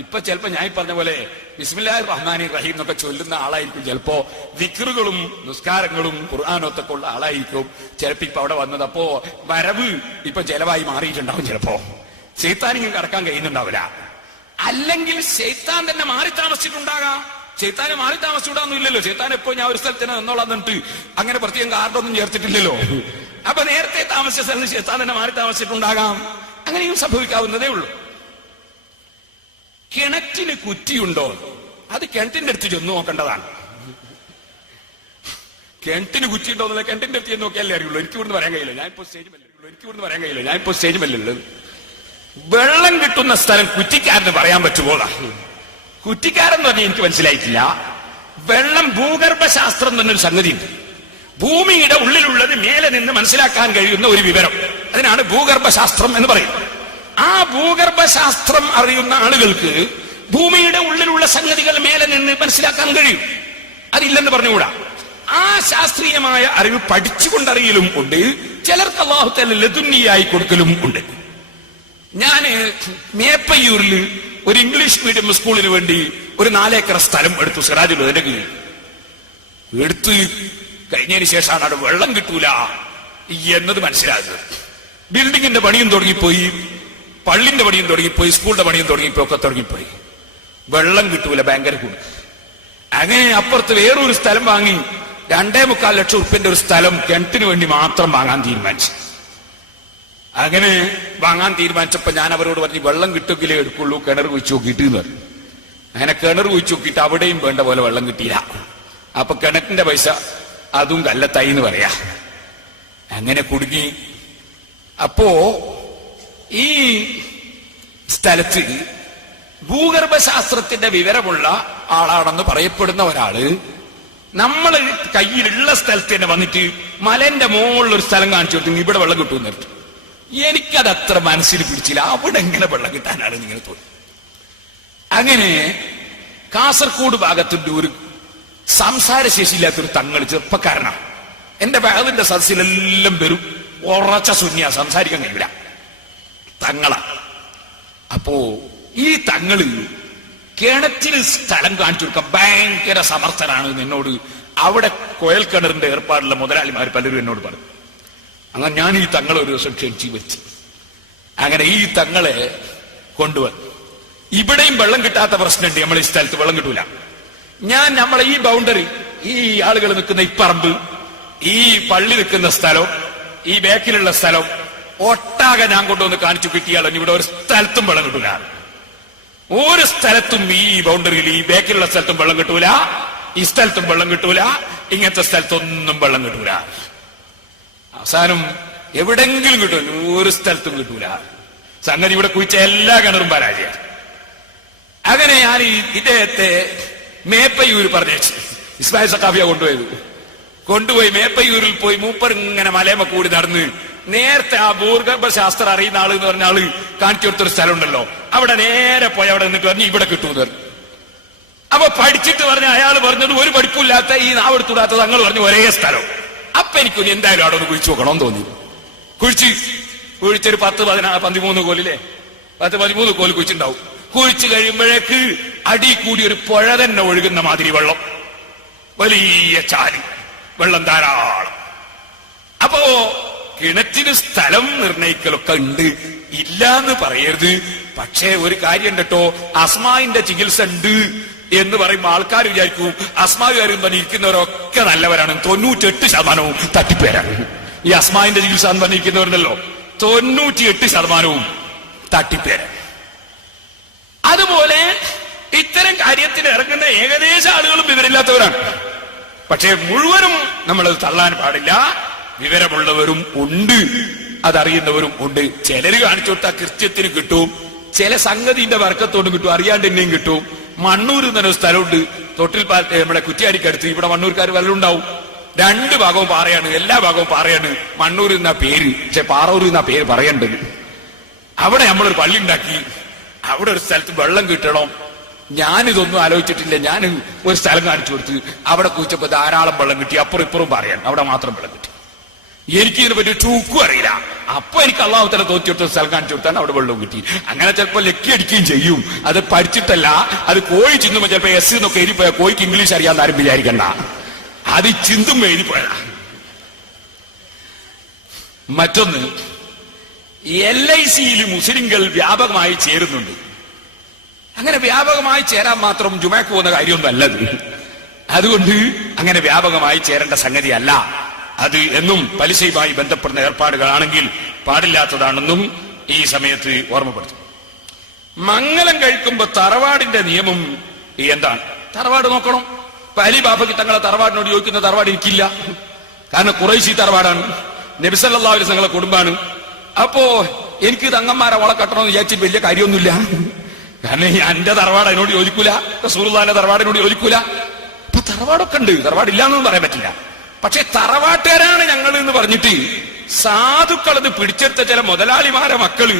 ഇപ്പൊ ചിലപ്പോ ഞാൻ പറഞ്ഞ പോലെ ബിസ്മില്ലാഹിർ റഹ്മാനിർ റഹീം എന്നൊക്കെ ചൊല്ലുന്ന ആളായിരിക്കും. ചിലപ്പോ ദിക്റുകളും നിസ്കാരങ്ങളും ഖുർആനൊക്കെ ഉള്ള ആളായിരിക്കും ചിലപ്പോ ഇപ്പൊ അവിടെ വന്നത്. അപ്പോ വരവ് ഇപ്പൊ ചെലവായി മാറിയിട്ടുണ്ടാവും. ചിലപ്പോ ശൈത്താനിങ്ങനെ കടക്കാൻ കഴിയുന്നുണ്ടാവില്ല. അല്ലെങ്കിൽ ശൈത്താൻ തന്നെ മാറി താമസിച്ചിട്ടുണ്ടാകാം. ശൈത്താനെ മാറി താമസിച്ചിടാന്നും ഇല്ലല്ലോ. ശൈത്താൻ എപ്പോ ഞാൻ ഒരു സ്ഥലത്തിന് നിന്നോളന്നിട്ട് അങ്ങനെ പ്രത്യേകം കാർഡൊന്നും ചേർത്തിട്ടില്ലല്ലോ. അപ്പൊ നേരത്തെ താമസിച്ച സ്ഥലത്ത് ശൈത്താൻ തന്നെ മാറി താമസിച്ചിട്ടുണ്ടാകാം. അങ്ങനെയും സംഭവിക്കാവുന്നതേ ഉള്ളൂ. കിണറ്റിന് കുറ്റിയുണ്ടോ? അത് കിണറ്റിന്റെ അടുത്ത് ചെന്ന് നോക്കേണ്ടതാണ്. കിണറ്റിന് കുറ്റിയുണ്ടോ എന്നുള്ള കിണറ്റിന്റെ അടുത്ത് ചെന്ന് നോക്കിയാലേ അറിയുള്ളൂ. എനിക്ക് ഇവിടുന്ന് പറയാൻ കഴിയില്ല, ഞാനിപ്പോ സ്റ്റേജുമല്ലേ. വെള്ളം കിട്ടുന്ന സ്ഥലം കുറ്റിക്കാരന് പറയാൻ പറ്റുമോ? കുറ്റിക്കാരൻ എന്ന് പറഞ്ഞാൽ എനിക്ക് മനസ്സിലായിട്ടില്ല. വെള്ളം ഭൂഗർഭശാസ്ത്രം എന്നൊരു സംഗതിയുണ്ട്. ഭൂമിയുടെ ഉള്ളിലുള്ളത് മേലെ നിന്ന് മനസ്സിലാക്കാൻ കഴിയുന്ന ഒരു വിവരം. അതിനാണ് ഭൂഗർഭശാസ്ത്രം എന്ന് പറയുന്നത്. ആ ഭൂഗർഭശാസ്ത്രം അറിയുന്ന ആളുകൾക്ക് ഭൂമിയുടെ ഉള്ളിലുള്ള സംഗതികൾ മേലെ നിന്ന് മനസ്സിലാക്കാൻ കഴിയും. അതില്ലെന്ന് പറഞ്ഞുകൂടാ. ആ ശാസ്ത്രീയമായ അറിവ് പഠിച്ചുകൊണ്ടറിയലും ഉണ്ട്. ചിലർക്ക് അല്ലാഹു തആല ലദുന്നിയായി കൊടുക്കലും ഉണ്ട്. ഞാൻ മേപ്പയ്യൂരിൽ ഒരു ഇംഗ്ലീഷ് മീഡിയം സ്കൂളിന് വേണ്ടി ഒരു 4 ഏക്കർ സ്ഥലം എടുത്തു. സിറാജുൽ ഹുദയുടെ കീഴിൽ എടുത്ത് കഴിഞ്ഞതിന് ശേഷമാണ് അവിടെ വെള്ളം കിട്ടൂല എന്നത് മനസ്സിലാകുന്നത്. ബിൽഡിങ്ങിന്റെ പണിയും തുടങ്ങിപ്പോയി, പള്ളിന്റെ പണിയും തുടങ്ങിപ്പോയി, സ്കൂളിന്റെ പണിയും തുടങ്ങിപ്പോയി, ഒക്കെ തുടങ്ങിപ്പോയി. വെള്ളം കിട്ടൂല, ഭയങ്കര കൂടും. അങ്ങനെ അപ്പുറത്ത് വേറൊരു സ്ഥലം വാങ്ങി 2.25 ലക്ഷം ഉറുപ്പിന്റെ ഒരു സ്ഥലം കിണറ്റിന് വേണ്ടി മാത്രം വാങ്ങാൻ തീരുമാനിച്ചു. അങ്ങനെ വാങ്ങാൻ തീരുമാനിച്ചപ്പോ ഞാൻ അവരോട് പറഞ്ഞു, വെള്ളം കിട്ടുമെങ്കിലേ എടുക്കുള്ളൂ, കിണർ കുഴിച്ചു നോക്കിയിട്ട് എന്ന് പറഞ്ഞു. അങ്ങനെ കിണർ കുഴിച്ചു നോക്കിയിട്ട് അവിടെയും വേണ്ട പോലെ വെള്ളം കിട്ടിയില്ല. അപ്പൊ കിണറ്റിന്റെ പൈസ അതും കല്ലത്തായി എന്ന് പറയാ. അങ്ങനെ കുടുങ്ങി. അപ്പോ ഈ സ്ഥലത്ത് ഭൂഗർഭശാസ്ത്രത്തിന്റെ വിവരമുള്ള ആളാണെന്ന് പറയപ്പെടുന്ന ഒരാള് നമ്മൾ കയ്യിലുള്ള സ്ഥലത്ത് തന്നെ വന്നിട്ട് മലന്റെ മുകളിലൊരു സ്ഥലം കാണിച്ചു കൊടുത്തു, ഇവിടെ വെള്ളം കിട്ടുമെന്ന് പറഞ്ഞു. എനിക്കത് അത്ര മനസ്സിൽ പിടിച്ചില്ല. അവിടെ എങ്ങനെ വെള്ളം കിട്ടാനാണ് ഇങ്ങനെ തോന്നി. അങ്ങനെ കാസർഗോഡ് ഭാഗത്തിന്റെ ഒരു സംസാരശേഷിയില്ലാത്തൊരു തങ്ങൾ, ചെറുപ്പക്കാരനാണ്. എന്റെ ബാഗിന്റെ സദസ്സിലെല്ലാം വരും, ഉറച്ച സുന്നിയ, സംസാരിക്കാൻ കഴിയില്ല, തങ്ങളാ. അപ്പോ ഈ തങ്ങള് കിണറ്റിന് സ്ഥലം കാണിച്ചു കൊടുക്കാൻ ഭയങ്കര സമർത്ഥനാണ് എന്നോട് അവിടെ കുഴൽ കിണറിന്റെ ഏർപ്പാടുള്ള മുതലാളിമാർ പലരും എന്നോട് പറഞ്ഞു. അങ്ങനെ ഞാൻ ഈ തങ്ങളെ ഒരു ദിവസം ക്ഷണിച്ചു വെച്ച്, അങ്ങനെ ഈ തങ്ങളെ കൊണ്ടുവന്നു. ഇവിടെയും വെള്ളം കിട്ടാത്ത പ്രശ്നമുണ്ട്. നമ്മളെ ഈ സ്ഥലത്ത് വെള്ളം കിട്ടൂല. ഞാൻ നമ്മളെ ഈ ബൗണ്ടറി, ഈ ആളുകൾ നിൽക്കുന്ന ഇപ്പറമ്പ്, ഈ പള്ളി നിൽക്കുന്ന സ്ഥലം, ഈ ബാക്കിലുള്ള സ്ഥലം ഒട്ടാകെ ഞാൻ കൊണ്ടുവന്ന് കാണിച്ചു കിട്ടിയാലോ ഇവിടെ ഒരു സ്ഥലത്തും വെള്ളം കിട്ടൂല. ഒരു സ്ഥലത്തും ഈ ബൗണ്ടറിയിൽ ഈ ബാക്കിലുള്ള സ്ഥലത്തും വെള്ളം കിട്ടൂല, ഈ സ്ഥലത്തും വെള്ളം കിട്ടൂല, ഇങ്ങനത്തെ സ്ഥലത്തൊന്നും വെള്ളം കിട്ടൂല. അവസാനം എവിടെങ്കിലും കിട്ടും, ഒരു സ്ഥലത്തും കിട്ടൂല. സംഗതി ഇവിടെ കുഴിച്ച എല്ലാ കിണറും പരാജയം. അങ്ങനെ ഞാൻ ഇദ്ദേഹത്തെ മേപ്പയ്യൂർ പറഞ്ഞേച്ചു. ഇസ്മായിൽ സഖാഫിയ കൊണ്ടുപോയി മേപ്പയ്യൂരിൽ പോയി മൂപ്പർ ഇങ്ങനെ മലയമ കൂടി നടന്ന് നേരത്തെ ആ ഭൂഗർഭശാസ്ത്രം അറിയുന്ന ആള് എന്ന് പറഞ്ഞ ആള് കാണിച്ചു കൊടുത്തൊരു സ്ഥലം ഉണ്ടല്ലോ, അവിടെ നേരെ പോയി അവിടെ നിന്നിട്ട് പറഞ്ഞു ഇവിടെ കിട്ടുമെന്ന് പറഞ്ഞു. അപ്പൊ പഠിച്ചിട്ട് പറഞ്ഞ അയാൾ പറഞ്ഞത് ഒരു പഠിപ്പില്ലാത്ത ഈ നാവെടുത്തൂടാത്ത തങ്ങൾ പറഞ്ഞു ഒരേ സ്ഥലം. അപ്പൊ എനിക്കൊന്ന് എന്തായാലും അവിടെ ഒന്ന് കുഴിച്ചു നോക്കണമെന്ന് തോന്നി. കുഴിച്ചൊരു 10-13 കോലില്ലേ, 10-13 കോല് കുഴിച്ചിട്ടുണ്ടാവും. കുഴിച്ചു കഴിയുമ്പോഴേക്ക് അടി കൂടി ഒരു പുഴ തന്നെ ഒഴുകുന്ന മാതിരി വെള്ളം, വലിയ ചാല്, വെള്ളം ധാരാളം. അപ്പോ കിണറ്റിന് സ്ഥലം നിർണയിക്കലൊക്കെ ഉണ്ട്, ഇല്ല എന്ന് പറയരുത്. പക്ഷേ ഒരു കാര്യം കേട്ടോ, അസ്മാവിന്റെ ചികിത്സ ഉണ്ട് എന്ന് പറയുമ്പോൾ ആൾക്കാർ വിചാരിക്കും അസ്മാവുകാരും തന്നെ ഇരിക്കുന്നവരൊക്കെ നല്ലവരാണ്. 98% തട്ടിപ്പേരാണ്. ഈ അസ്മാവിന്റെ ചികിത്സ എന്ന് പറഞ്ഞിരിക്കുന്നവരുണ്ടല്ലോ, 98% തട്ടിപ്പേരാണ്. അതുപോലെ ഇത്തരം കാര്യത്തിന് ഇറങ്ങുന്ന ഏകദേശം ആളുകളും വിവരമില്ലാത്തവരാണ്. പക്ഷേ മുഴുവനും നമ്മൾ തള്ളാൻ പാടില്ല. വിവരമുള്ളവരും ഉണ്ട്, അതറിയുന്നവരും ഉണ്ട്. ചിലര് കാണിച്ചു കൊടുത്താൽ കൃത്യത്തിന് കിട്ടും, ചില സംഗതിന്റെ വർക്കത്തോടും കിട്ടും, അറിയാണ്ട് തന്നെയും കിട്ടും. മണ്ണൂർ എന്നൊരു സ്ഥലമുണ്ട്, തൊട്ടിൽ നമ്മുടെ കുറ്റിയാടിക്കടുത്ത്. ഇവിടെ മണ്ണൂർക്കാർ വല്ലതും ഉണ്ടാവും. 2 ഭാഗവും പാറയാണ്, എല്ലാ ഭാഗവും പാറയാണ്. മണ്ണൂർ എന്ന പേര്, പക്ഷെ പാറൂർ എന്ന പേര് പറയണ്ടത്. അവിടെ നമ്മളൊരു പള്ളി ഉണ്ടാക്കി, അവിടെ ഒരു സ്ഥലത്ത് വെള്ളം കിട്ടണം. ഞാനിതൊന്നും ആലോചിച്ചിട്ടില്ല. ഞാൻ ഒരു സ്ഥലം കാണിച്ചു കൊടുത്ത് അവിടെ കുഴിച്ചപ്പോ ധാരാളം വെള്ളം കിട്ടി. അപ്പുറം ഇപ്പുറം പറയാൻ അവിടെ മാത്രം വെള്ളം കിട്ടി. എനിക്ക് ഇതിനെ പറ്റി ചൂക്കും അറിയില്ല. അപ്പൊ എനിക്ക് അള്ളാഹു തആല തോറ്റിയെടുത്ത സ്ഥലം കാണിച്ചു കൊടുത്താണ് അവിടെ വെള്ളം കിട്ടി. അങ്ങനെ ചിലപ്പോൾ ലക്കി അടിക്കുകയും ചെയ്യും. അത് പഠിച്ചിട്ടല്ല, അത് കോഴി ചിന്തുമ്പോ ചിലപ്പോ എസ് എന്നൊക്കെ എഴുതിപ്പോയാൽ കോഴിക്ക് ഇംഗ്ലീഷ് അറിയാൻ ആരും വിചാരിക്കണ്ട, അത് ചിന്തുമ്പോ എഴുതിപ്പോയതാ. മറ്റൊന്ന്, LICയിൽ മുസ്ലിങ്ങൾ വ്യാപകമായി ചേരുന്നുണ്ട്. അങ്ങനെ വ്യാപകമായി ചേരാൻ മാത്രം ജുമയ്ക്ക് പോകുന്ന കാര്യമൊന്നും അല്ലത്. അതുകൊണ്ട് അങ്ങനെ വ്യാപകമായി ചേരേണ്ട സംഗതിയല്ല അത് എന്നും പലിശയുമായി ബന്ധപ്പെടുന്ന ഏർപ്പാടുകളാണെങ്കിൽ പാടില്ലാത്തതാണെന്നും ഈ സമയത്ത് ഓർമ്മപ്പെടുത്തും. മംഗലം കഴിക്കുമ്പോ തറവാടിന്റെ നിയമം എന്താണ്? തറവാട് നോക്കണം. അലി ബാബയ്ക്ക് തങ്ങളെ തറവാടിനോട് ചോദിക്കുന്ന തറവാട് എനിക്കില്ല. കാരണം ഖുറൈശി തറവാടാണ്, നബി സല്ലല്ലാഹു അലൈഹി വസല്ലം കുടുംബാണ്. അപ്പോ എനിക്ക് തങ്ങന്മാരെ വള കെട്ടണമെന്ന് വിചാരിച്ചിട്ട് വലിയ കാര്യമൊന്നുമില്ല. കാരണം എന്റെ തറവാട് അതിനോട് യോജിക്കൂല, റസൂലുള്ളാഹിന്റെ തറവാടിനോട് യോജിക്കൂല. അപ്പൊ തറവാടൊക്കെ ഉണ്ട്, തറവാടില്ലാന്നൊന്നും പറയാൻ പറ്റില്ല. പക്ഷെ തറവാട്ടുകാരാണ് ഞങ്ങൾ എന്ന് പറഞ്ഞിട്ട് സാധുക്കൾ അത് പിടിച്ചെടുത്ത ചില മുതലാളിമാരെ മക്കള്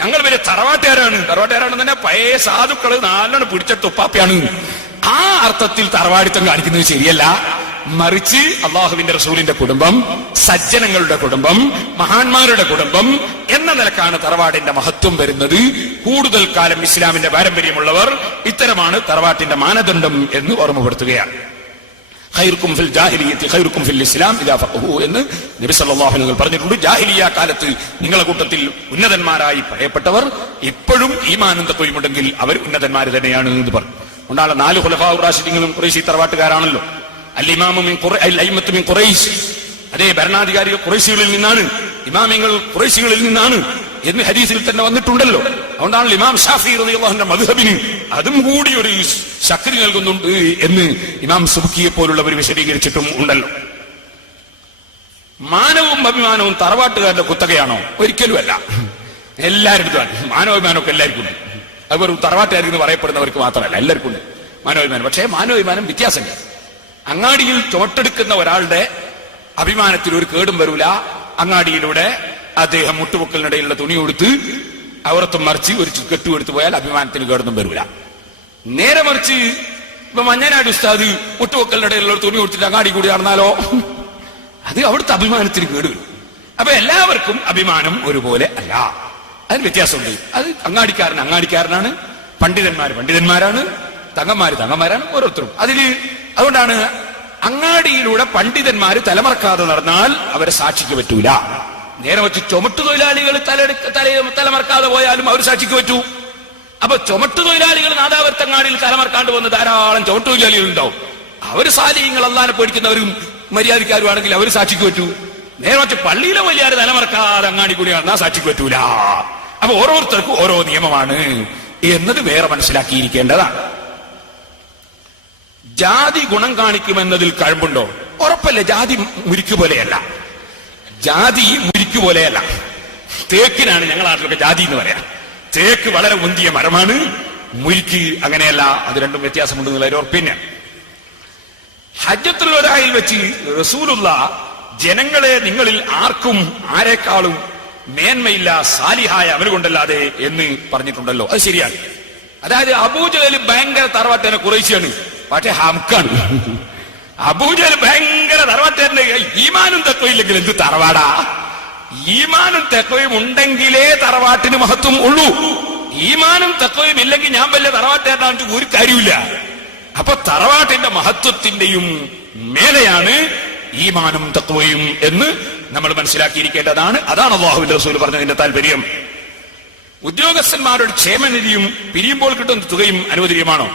ഞങ്ങൾ വലിയ തറവാട്ടുകാരാണെന്ന് തന്നെ പഴയ സാധുക്കള് നാലോണം പിടിച്ചെടുത്ത ഉപ്പാപ്പയാണ്. ആ അർത്ഥത്തിൽ തറവാടിത്തം കാണിക്കുന്നത് ശരിയല്ല. മറിച്ച് അള്ളാഹുവിന്റെ റസൂലിന്റെ കുടുംബം, സജ്ജനങ്ങളുടെ കുടുംബം, മഹാന്മാരുടെ കുടുംബം എന്ന നിലക്കാണ് തറവാടിന്റെ മഹത്വം വരുന്നത്. കൂടുതൽ കാലം ഇസ്ലാമിന്റെ പാരമ്പര്യമുള്ളവർ ഇത്തരമാണ് തറവാട്ടിന്റെ മാനദണ്ഡം എന്ന് ഓർമ്മപ്പെടുത്തുകയാണ്. ഖൈറുക്കും ഫിൽ ജാഹിലിയ്യത്തി ഖൈറുക്കും ഫിൽ ഇസ്ലാം ഇദാ ഫഖഹു എന്ന് നബി സല്ലല്ലാഹു അലൈഹി വസല്ലം പറഞ്ഞിട്ടുണ്ട്. ജാഹിലിയ കാലത്ത് നിങ്ങളുടെ കൂട്ടത്തിൽ ഉന്നതന്മാരായി പറയപ്പെട്ടവർ ഇപ്പോഴും ഈമാനും തഖ്വയും ഉണ്ടെങ്കിൽ അവർ ഉന്നതന്മാർ തന്നെയാണ് എന്ന് പറഞ്ഞു. ഉണ്ടാകുന്ന 4 ഖുലഫാഉർ റാഷിദീങ്ങളും ഖുറൈശി തറവാട്ടുകാരാണല്ലോ. അൽ-ഇമാമു മിൻ അൽ-അയിമ്മത്തു മിൻ ഖുറൈശ്, അതേ ഭരണാധികാരികൾ ഖുറൈശികളിൽ നിന്നാണ്, ഇമാമിങ്ങൾ ഖുറൈശികളിൽ നിന്നാണ് എന്ന് ഹദീസിൽ തന്നെ വന്നിട്ടുണ്ടല്ലോ. അതുകൊണ്ടാണ് ഇമാം ഷാഫി റളിയല്ലാഹു അൻഹു മദ്ഹബിന് അതും കൂടി ഒരു ശക്തി നൽകുന്നുണ്ട് എന്ന് ഇമാം സുബ്കിയെ പോലുള്ളവർ വിശദീകരിച്ചിട്ടും ഉണ്ടല്ലോ. മാനവും അഭിമാനവും തറവാട്ടുകാരുടെ കുത്തകയാണോ? ഒരിക്കലുമല്ല. എല്ലാവരുടെയും മാനവാഭിമാനമൊക്കെ എല്ലാവർക്കും ഉണ്ട്. അത് വെറും തറവാട്ടുകാരെന്ന് പറയപ്പെടുന്നവർക്ക് മാത്രമല്ല, എല്ലാവർക്കും ഉണ്ട് മാനവാഭിമാനം. പക്ഷേ മാനവാഭിമാനം വ്യത്യാസമില്ല. അങ്ങാടിയിൽ ചോട്ടെടുക്കുന്ന ഒരാളുടെ അഭിമാനത്തിൽ ഒരു കേടും വരൂല. അങ്ങാടിയിലൂടെ അദ്ദേഹം മുട്ടുപൊക്കലിനിടയിലുള്ള തുണി കൊടുത്ത് അവറത്തും മറിച്ച് ഒരു കെട്ടു എടുത്തു പോയാൽ അഭിമാനത്തിന് കേടൊന്നും വരൂല. നേരെ മറിച്ച് ഇപ്പൊ മഞ്ഞനാട് ഉസ്താദ് മുട്ടുപൊക്കലിനിടയിലുള്ള ഒരു തുണി കൊടുത്തിട്ട് അങ്ങാടി കൂടി നടന്നാലോ അത് അവിടുത്തെ അഭിമാനത്തിന് കേട് വരും. അപ്പൊ എല്ലാവർക്കും അഭിമാനം ഒരുപോലെ അല്ല, അതിന് വ്യത്യാസമുണ്ട്. അത് അങ്ങാടിക്കാരനാണ്, പണ്ഡിതന്മാരാണ്, തങ്ങന്മാരാണ് ഓരോരുത്തരും. അതുകൊണ്ടാണ് അങ്ങാടിയിലൂടെ പണ്ഡിതന്മാര് തലമറക്കാതെ നടന്നാൽ അവരെ സാക്ഷിക്ക് പറ്റൂല. നേരെ വെച്ച് ചുമട്ടു തൊഴിലാളികൾ തലമറക്കാതെ പോയാലും അവർ സാക്ഷിക്ക് പറ്റൂ. അപ്പൊ ചുമട്ടു തൊഴിലാളികൾ നാദാപുരത്തങ്ങാടിയിൽ തലമറക്കാണ്ട് വന്ന് ധാരാളം ചുമട്ടു തൊഴിലാളികൾ ഉണ്ടാവും. അവര് സാലിഹ്യങ്ങൾ അല്ലാതെ പേടിക്കുന്നവരും മര്യാദക്കാരുമാണെങ്കിൽ അവർ സാക്ഷിക്ക് പറ്റൂ. നേരെ വെച്ച് പള്ളിയിലെ വലിയാറ് തലമറക്കാതെ അങ്ങാടി കൂടി നടന്നാൽ സാക്ഷിക്ക് പറ്റൂല. അപ്പൊ ഓരോരുത്തർക്കും ഓരോ നിയമമാണ് എന്നത് വേറെ മനസ്സിലാക്കിയിരിക്കേണ്ടതാണ്. ജാതി ഗുണം കാണിക്കുമെന്നതിൽ കഴമ്പുണ്ടോ? ഉറപ്പല്ലേ. ജാതി മുരിക്ക് പോലെയല്ല. തേക്കിനാണ് ഞങ്ങളുടെ നാട്ടിലൊക്കെ ജാതി എന്ന് പറയാം. തേക്ക് വളരെ മുന്തിയ മരമാണ്, മുരിക്ക് അങ്ങനെയല്ല. അത് രണ്ടും വ്യത്യാസമുണ്ടെന്നുള്ള ഒരു ഉറപ്പിന്. ഹജ്ജത്തുൽ വദാഇൽ വെച്ച് റസൂലുള്ള ജനങ്ങളെ നിങ്ങളിൽ ആർക്കും ആരെക്കാളും മേന്മയില്ല സാലിഹായ അവന് കൊണ്ടല്ലാതെ എന്ന് പറഞ്ഞിട്ടുണ്ടല്ലോ. അത് ശരിയാണ്. അതായത് അബൂജഹൽ ഭയങ്കര തറവാട്ടേനെ ഖുറൈശിയാണ്, പക്ഷെ ഹംക്കാണ്. അബൂജഹൽ ഭയങ്കര തറവാട്ടേന്റെ ഈമാനും തഖ്വയും ഇല്ലെങ്കിൽ എന്ത് തറവാടാ? ഈമാനും തഖ്വയും ഉണ്ടെങ്കിലേ തറവാട്ടിന് മഹത്വം ഉള്ളൂ. ഈമാനും തഖ്വയും ഇല്ലെങ്കിൽ ഞാൻ വലിയ തറവാട്ടേണ്ടാണ്ട് ഒരു കാര്യമില്ല. അപ്പൊ തറവാട്ടിന്റെ മഹത്വത്തിന്റെയും മേലെയാണ് ഈമാനും തഖ്വയും എന്ന് നമ്മൾ മനസ്സിലാക്കിയിരിക്കേണ്ടതാണ്. അതാണ് അല്ലാഹുവിന്റെ റസൂൽ പറഞ്ഞതിന്റെ താല്പര്യം. ഉദ്യോഗസ്ഥന്മാരുടെ ക്ഷേമനിധിയും പിരിയുമ്പോൾ കിട്ടുന്ന തുകയും അനുവദനീയമാണോ?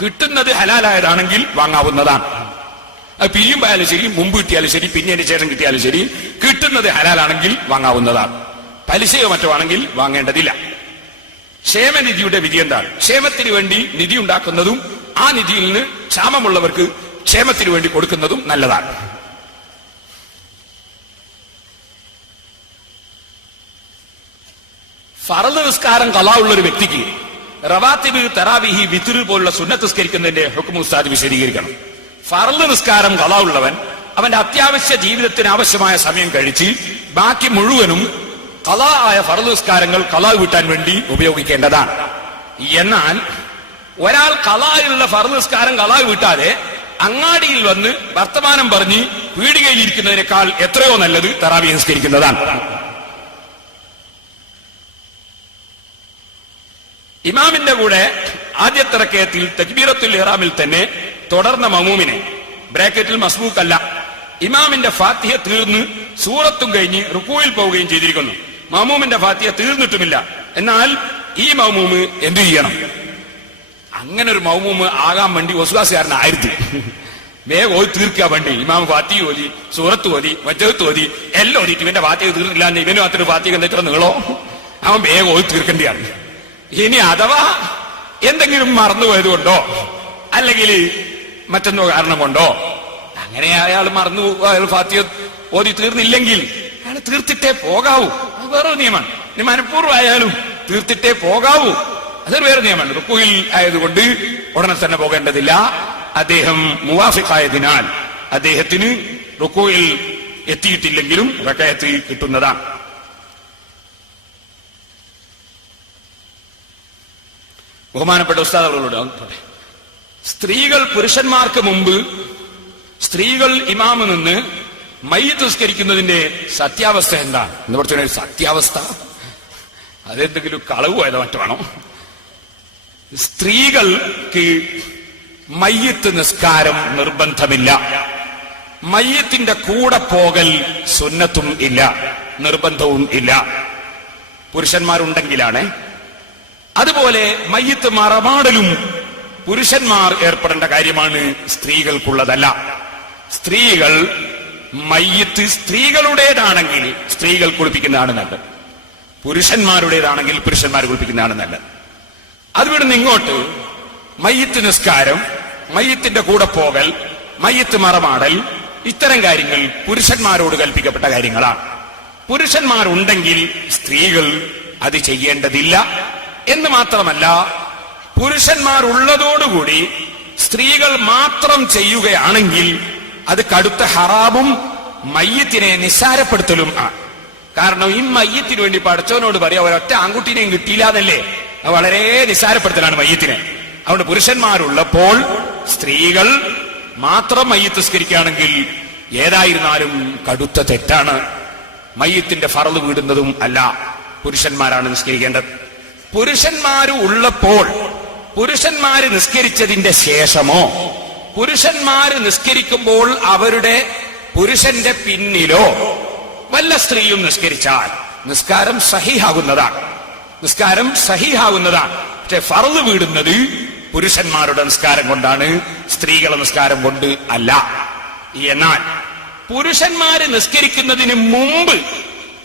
കിട്ടുന്നത് ഹലാലായതാണെങ്കിൽ വാങ്ങാവുന്നതാണ്. അത് പിരിയുമ്പോയാലും ശരി, മുമ്പ് കിട്ടിയാലും ശരി, പിന്നെ അതിന് ശേഷം കിട്ടിയാലും ശരി, കിട്ടുന്നത് ഹലാലാണെങ്കിൽ വാങ്ങാവുന്നതാണ്. പലിശയോ മറ്റോ ആണെങ്കിൽ വാങ്ങേണ്ടതില്ല. ക്ഷേമനിധിയുടെ വിധി എന്താണ്? ക്ഷേമത്തിന് വേണ്ടി നിധി ഉണ്ടാക്കുന്നതും ആ നിധിയിൽ നിന്ന് ക്ഷാമമുള്ളവർക്ക് ക്ഷേമത്തിന് വേണ്ടി കൊടുക്കുന്നതും നല്ലതാണ്. ഫർള് നിസ്കാരം ഖളാ ഉള്ള ഒരു വ്യക്തിക്ക് റവാത്തിബ്, തറാവീഹ്, വിത്ർ പോലുള്ള സുന്നത്ത് നിസ്കരിക്കുന്നതിന്റെ ഹുക്ം ഉസ്താദ് വിശദീകരിക്കണം. ഫർള് നിസ്കാരം ഖളാ ഉള്ളവൻ അവന്റെ അത്യാവശ്യ ജീവിതത്തിന് ആവശ്യമായ സമയം കഴിച്ച് ബാക്കി മുഴുവനും ഖളാ ആയ ഫർള് നിസ്കാരങ്ങൾ ഖളാ വീട്ടാൻ വേണ്ടി ഉപയോഗിക്കേണ്ടതാണ്. എന്നാൽ ഒരാൾ ഖളായിലുള്ള ഫർള് നിസ്കാരം ഖളാ വീട്ടാതെ അങ്ങാടിയിൽ വന്ന് വർത്തമാനം പറഞ്ഞ് പീടികയിലിരിക്കുന്നതിനേക്കാൾ എത്രയോ നല്ലത് തറാവീഹ് നിസ്കരിക്കുന്നതാണ്. ഇമാമിന്റെ കൂടെ ആദ്യത്തെ റക്അത്തിൽ തക്ബീറത്തുൽ ഇഹ്റാമിൽ തന്നെ തുടർന്ന മഅ്മൂമിനെ ബ്രാക്കറ്റിൽ മസ്ബൂഖല്ല ഇമാമിന്റെ ഫാത്തിഹ തീർന്ന് സൂറത്തും കഴിഞ്ഞ് റുകൂയിൽ പോവുകയും ചെയ്തിരിക്കുന്നു. മഅ്മൂമിന്റെ ഫാത്തിഹ തീർന്നിട്ടുമില്ല. എന്നാൽ ഈ മഅ്മൂമ് എന്തു ചെയ്യണം? അങ്ങനെ ഒരു മഅ്മൂമ് ആകാൻ വേണ്ടി വസ്വാസുകാരനായിരുന്നു. വേഗം ഓതി തീർക്കാൻ വേണ്ടി ഇമാം ഫാത്തിഹ ഓതി, സൂറത്ത് ഓതി, വജ്ജത്ത് ഓതി, എല്ലാം ഓതിട്ട് ഇവന്റെ ഫാത്തിഹ തീർന്നില്ല എന്ന് ഇവനും അത്ര ഫാത്തിഹ എന്താ നീളോ? അവൻ വേഗം ഓതി തീർക്കേണ്ടിയാണ്. ഇനി അഥവാ എന്തെങ്കിലും മറന്നുപോയത് കൊണ്ടോ അല്ലെങ്കിൽ മറ്റെന്തോ കാരണം കൊണ്ടോ അങ്ങനെ അയാൾ മറന്നു ഫാത്തിഹ ഓതി തീർന്നില്ലെങ്കിൽ അയാൾ തീർത്തിട്ടേ പോകാവൂ. അത് വേറൊരു നിയമമാണ്. ഇനി മനഃപൂർവ്വം ആയാലും തീർത്തിട്ടേ പോകാവൂ. അതൊരു വേറെ നിയമമാണ്. റുക്കൂയിൽ ആയതുകൊണ്ട് ഉടനെ തന്നെ പോകേണ്ടതില്ല. അദ്ദേഹം മുവാഫിഖായതിനാൽ അദ്ദേഹത്തിന് റുകൂയിൽ എത്തിയിട്ടില്ലെങ്കിലും റകഅത്ത് കിട്ടുന്നതാണ്. ബഹുമാനപ്പെട്ട ഉസ്താദ് അവരോട്, സ്ത്രീകൾ പുരുഷന്മാർക്ക് മുമ്പ് സ്ത്രീകൾ ഇമാമ് നിന്ന് മയ്യിത്ത് നിസ്കരിക്കുന്നതിന്റെ സത്യാവസ്ഥ എന്താണ് എന്ന് പറഞ്ഞ സത്യാവസ്ഥ അതെന്തെങ്കിലും കളവ് പോയതോ മറ്റാണോ? സ്ത്രീകൾക്ക് മയ്യിത്ത് നിസ്കാരം നിർബന്ധമില്ല. മയ്യിത്തിന്റെ കൂടെ പോകൽ സുന്നത്തും ഇല്ല, നിർബന്ധവും ഇല്ല. പുരുഷന്മാരുണ്ടെങ്കിലാണ്. അതുപോലെ മയ്യിത്ത് മറമാടലും പുരുഷന്മാർ ഏർപ്പെടേണ്ട കാര്യമാണ്, സ്ത്രീകൾക്കുള്ളതല്ല. സ്ത്രീകൾ മയ്യിത്ത് സ്ത്രീകളുടേതാണെങ്കിൽ സ്ത്രീകൾ കുളിപ്പിക്കുന്നതാണ് നല്ലത്, പുരുഷന്മാരുടേതാണെങ്കിൽ പുരുഷന്മാർ കുളിപ്പിക്കുന്നതാണ് നല്ലത്. അതുവിടുന്ന് ഇങ്ങോട്ട് മയ്യിത്ത് നിസ്കാരം, മയ്യിത്തിന്റെ കൂടെ പോകൽ, മയ്യിത്ത് മറമാടൽ, ഇത്തരം കാര്യങ്ങൾ പുരുഷന്മാരോട് കൽപ്പിക്കപ്പെട്ട കാര്യങ്ങളാണ്. പുരുഷന്മാരുണ്ടെങ്കിൽ സ്ത്രീകൾ അത് ചെയ്യേണ്ടതില്ല. എന്ന് മാത്രമല്ല, പുരുഷന്മാരുള്ളതോടുകൂടി സ്ത്രീകൾ മാത്രം ചെയ്യുകയാണെങ്കിൽ അത് കടുത്ത ഹറാമും മയ്യിത്തിനെ നിസ്സാരപ്പെടുത്തലും ആണ്. കാരണം ഈ മയ്യിത്തിന് വേണ്ടി പഠിച്ചവനോട് പറയാ ഒരൊറ്റ ആൺകുട്ടീനെയും കിട്ടിയില്ല എന്നല്ലേ, അത് വളരെ നിസ്സാരപ്പെടുത്തലാണ് മയ്യിത്തിനെ. അതുകൊണ്ട് പുരുഷന്മാരുള്ളപ്പോൾ സ്ത്രീകൾ മാത്രം മയ്യിത്ത് നിസ്കരിക്കുകയാണെങ്കിൽ ഏതായിരുന്നാലും കടുത്ത തെറ്റാണ്. മയ്യിത്തിന്റെ ഫർള് വീടുന്നതും അല്ല, പുരുഷന്മാരാണ് നിസ്കരിക്കേണ്ടത്. പുരുഷന്മാര് ഉള്ളപ്പോൾ പുരുഷന്മാര് നിസ്കരിച്ചതിന്റെ ശേഷമോ പുരുഷന്മാര് നിസ്കരിക്കുമ്പോൾ അവരുടെ പുരുഷന്റെ പിന്നിലോ വല്ല സ്ത്രീയും നിസ്കരിച്ചാൽ നിസ്കാരം സഹീഹാകുന്നതാണ്, നിസ്കാരം സഹീഹാകുന്നതാണ്. പക്ഷെ ഫർള് വീടുന്നത് പുരുഷന്മാരുടെ നിസ്കാരം കൊണ്ടാണ്, സ്ത്രീകളുടെ നിസ്കാരം കൊണ്ട് അല്ല. എന്നാൽ പുരുഷന്മാര് നിസ്കരിക്കുന്നതിന് മുമ്പ്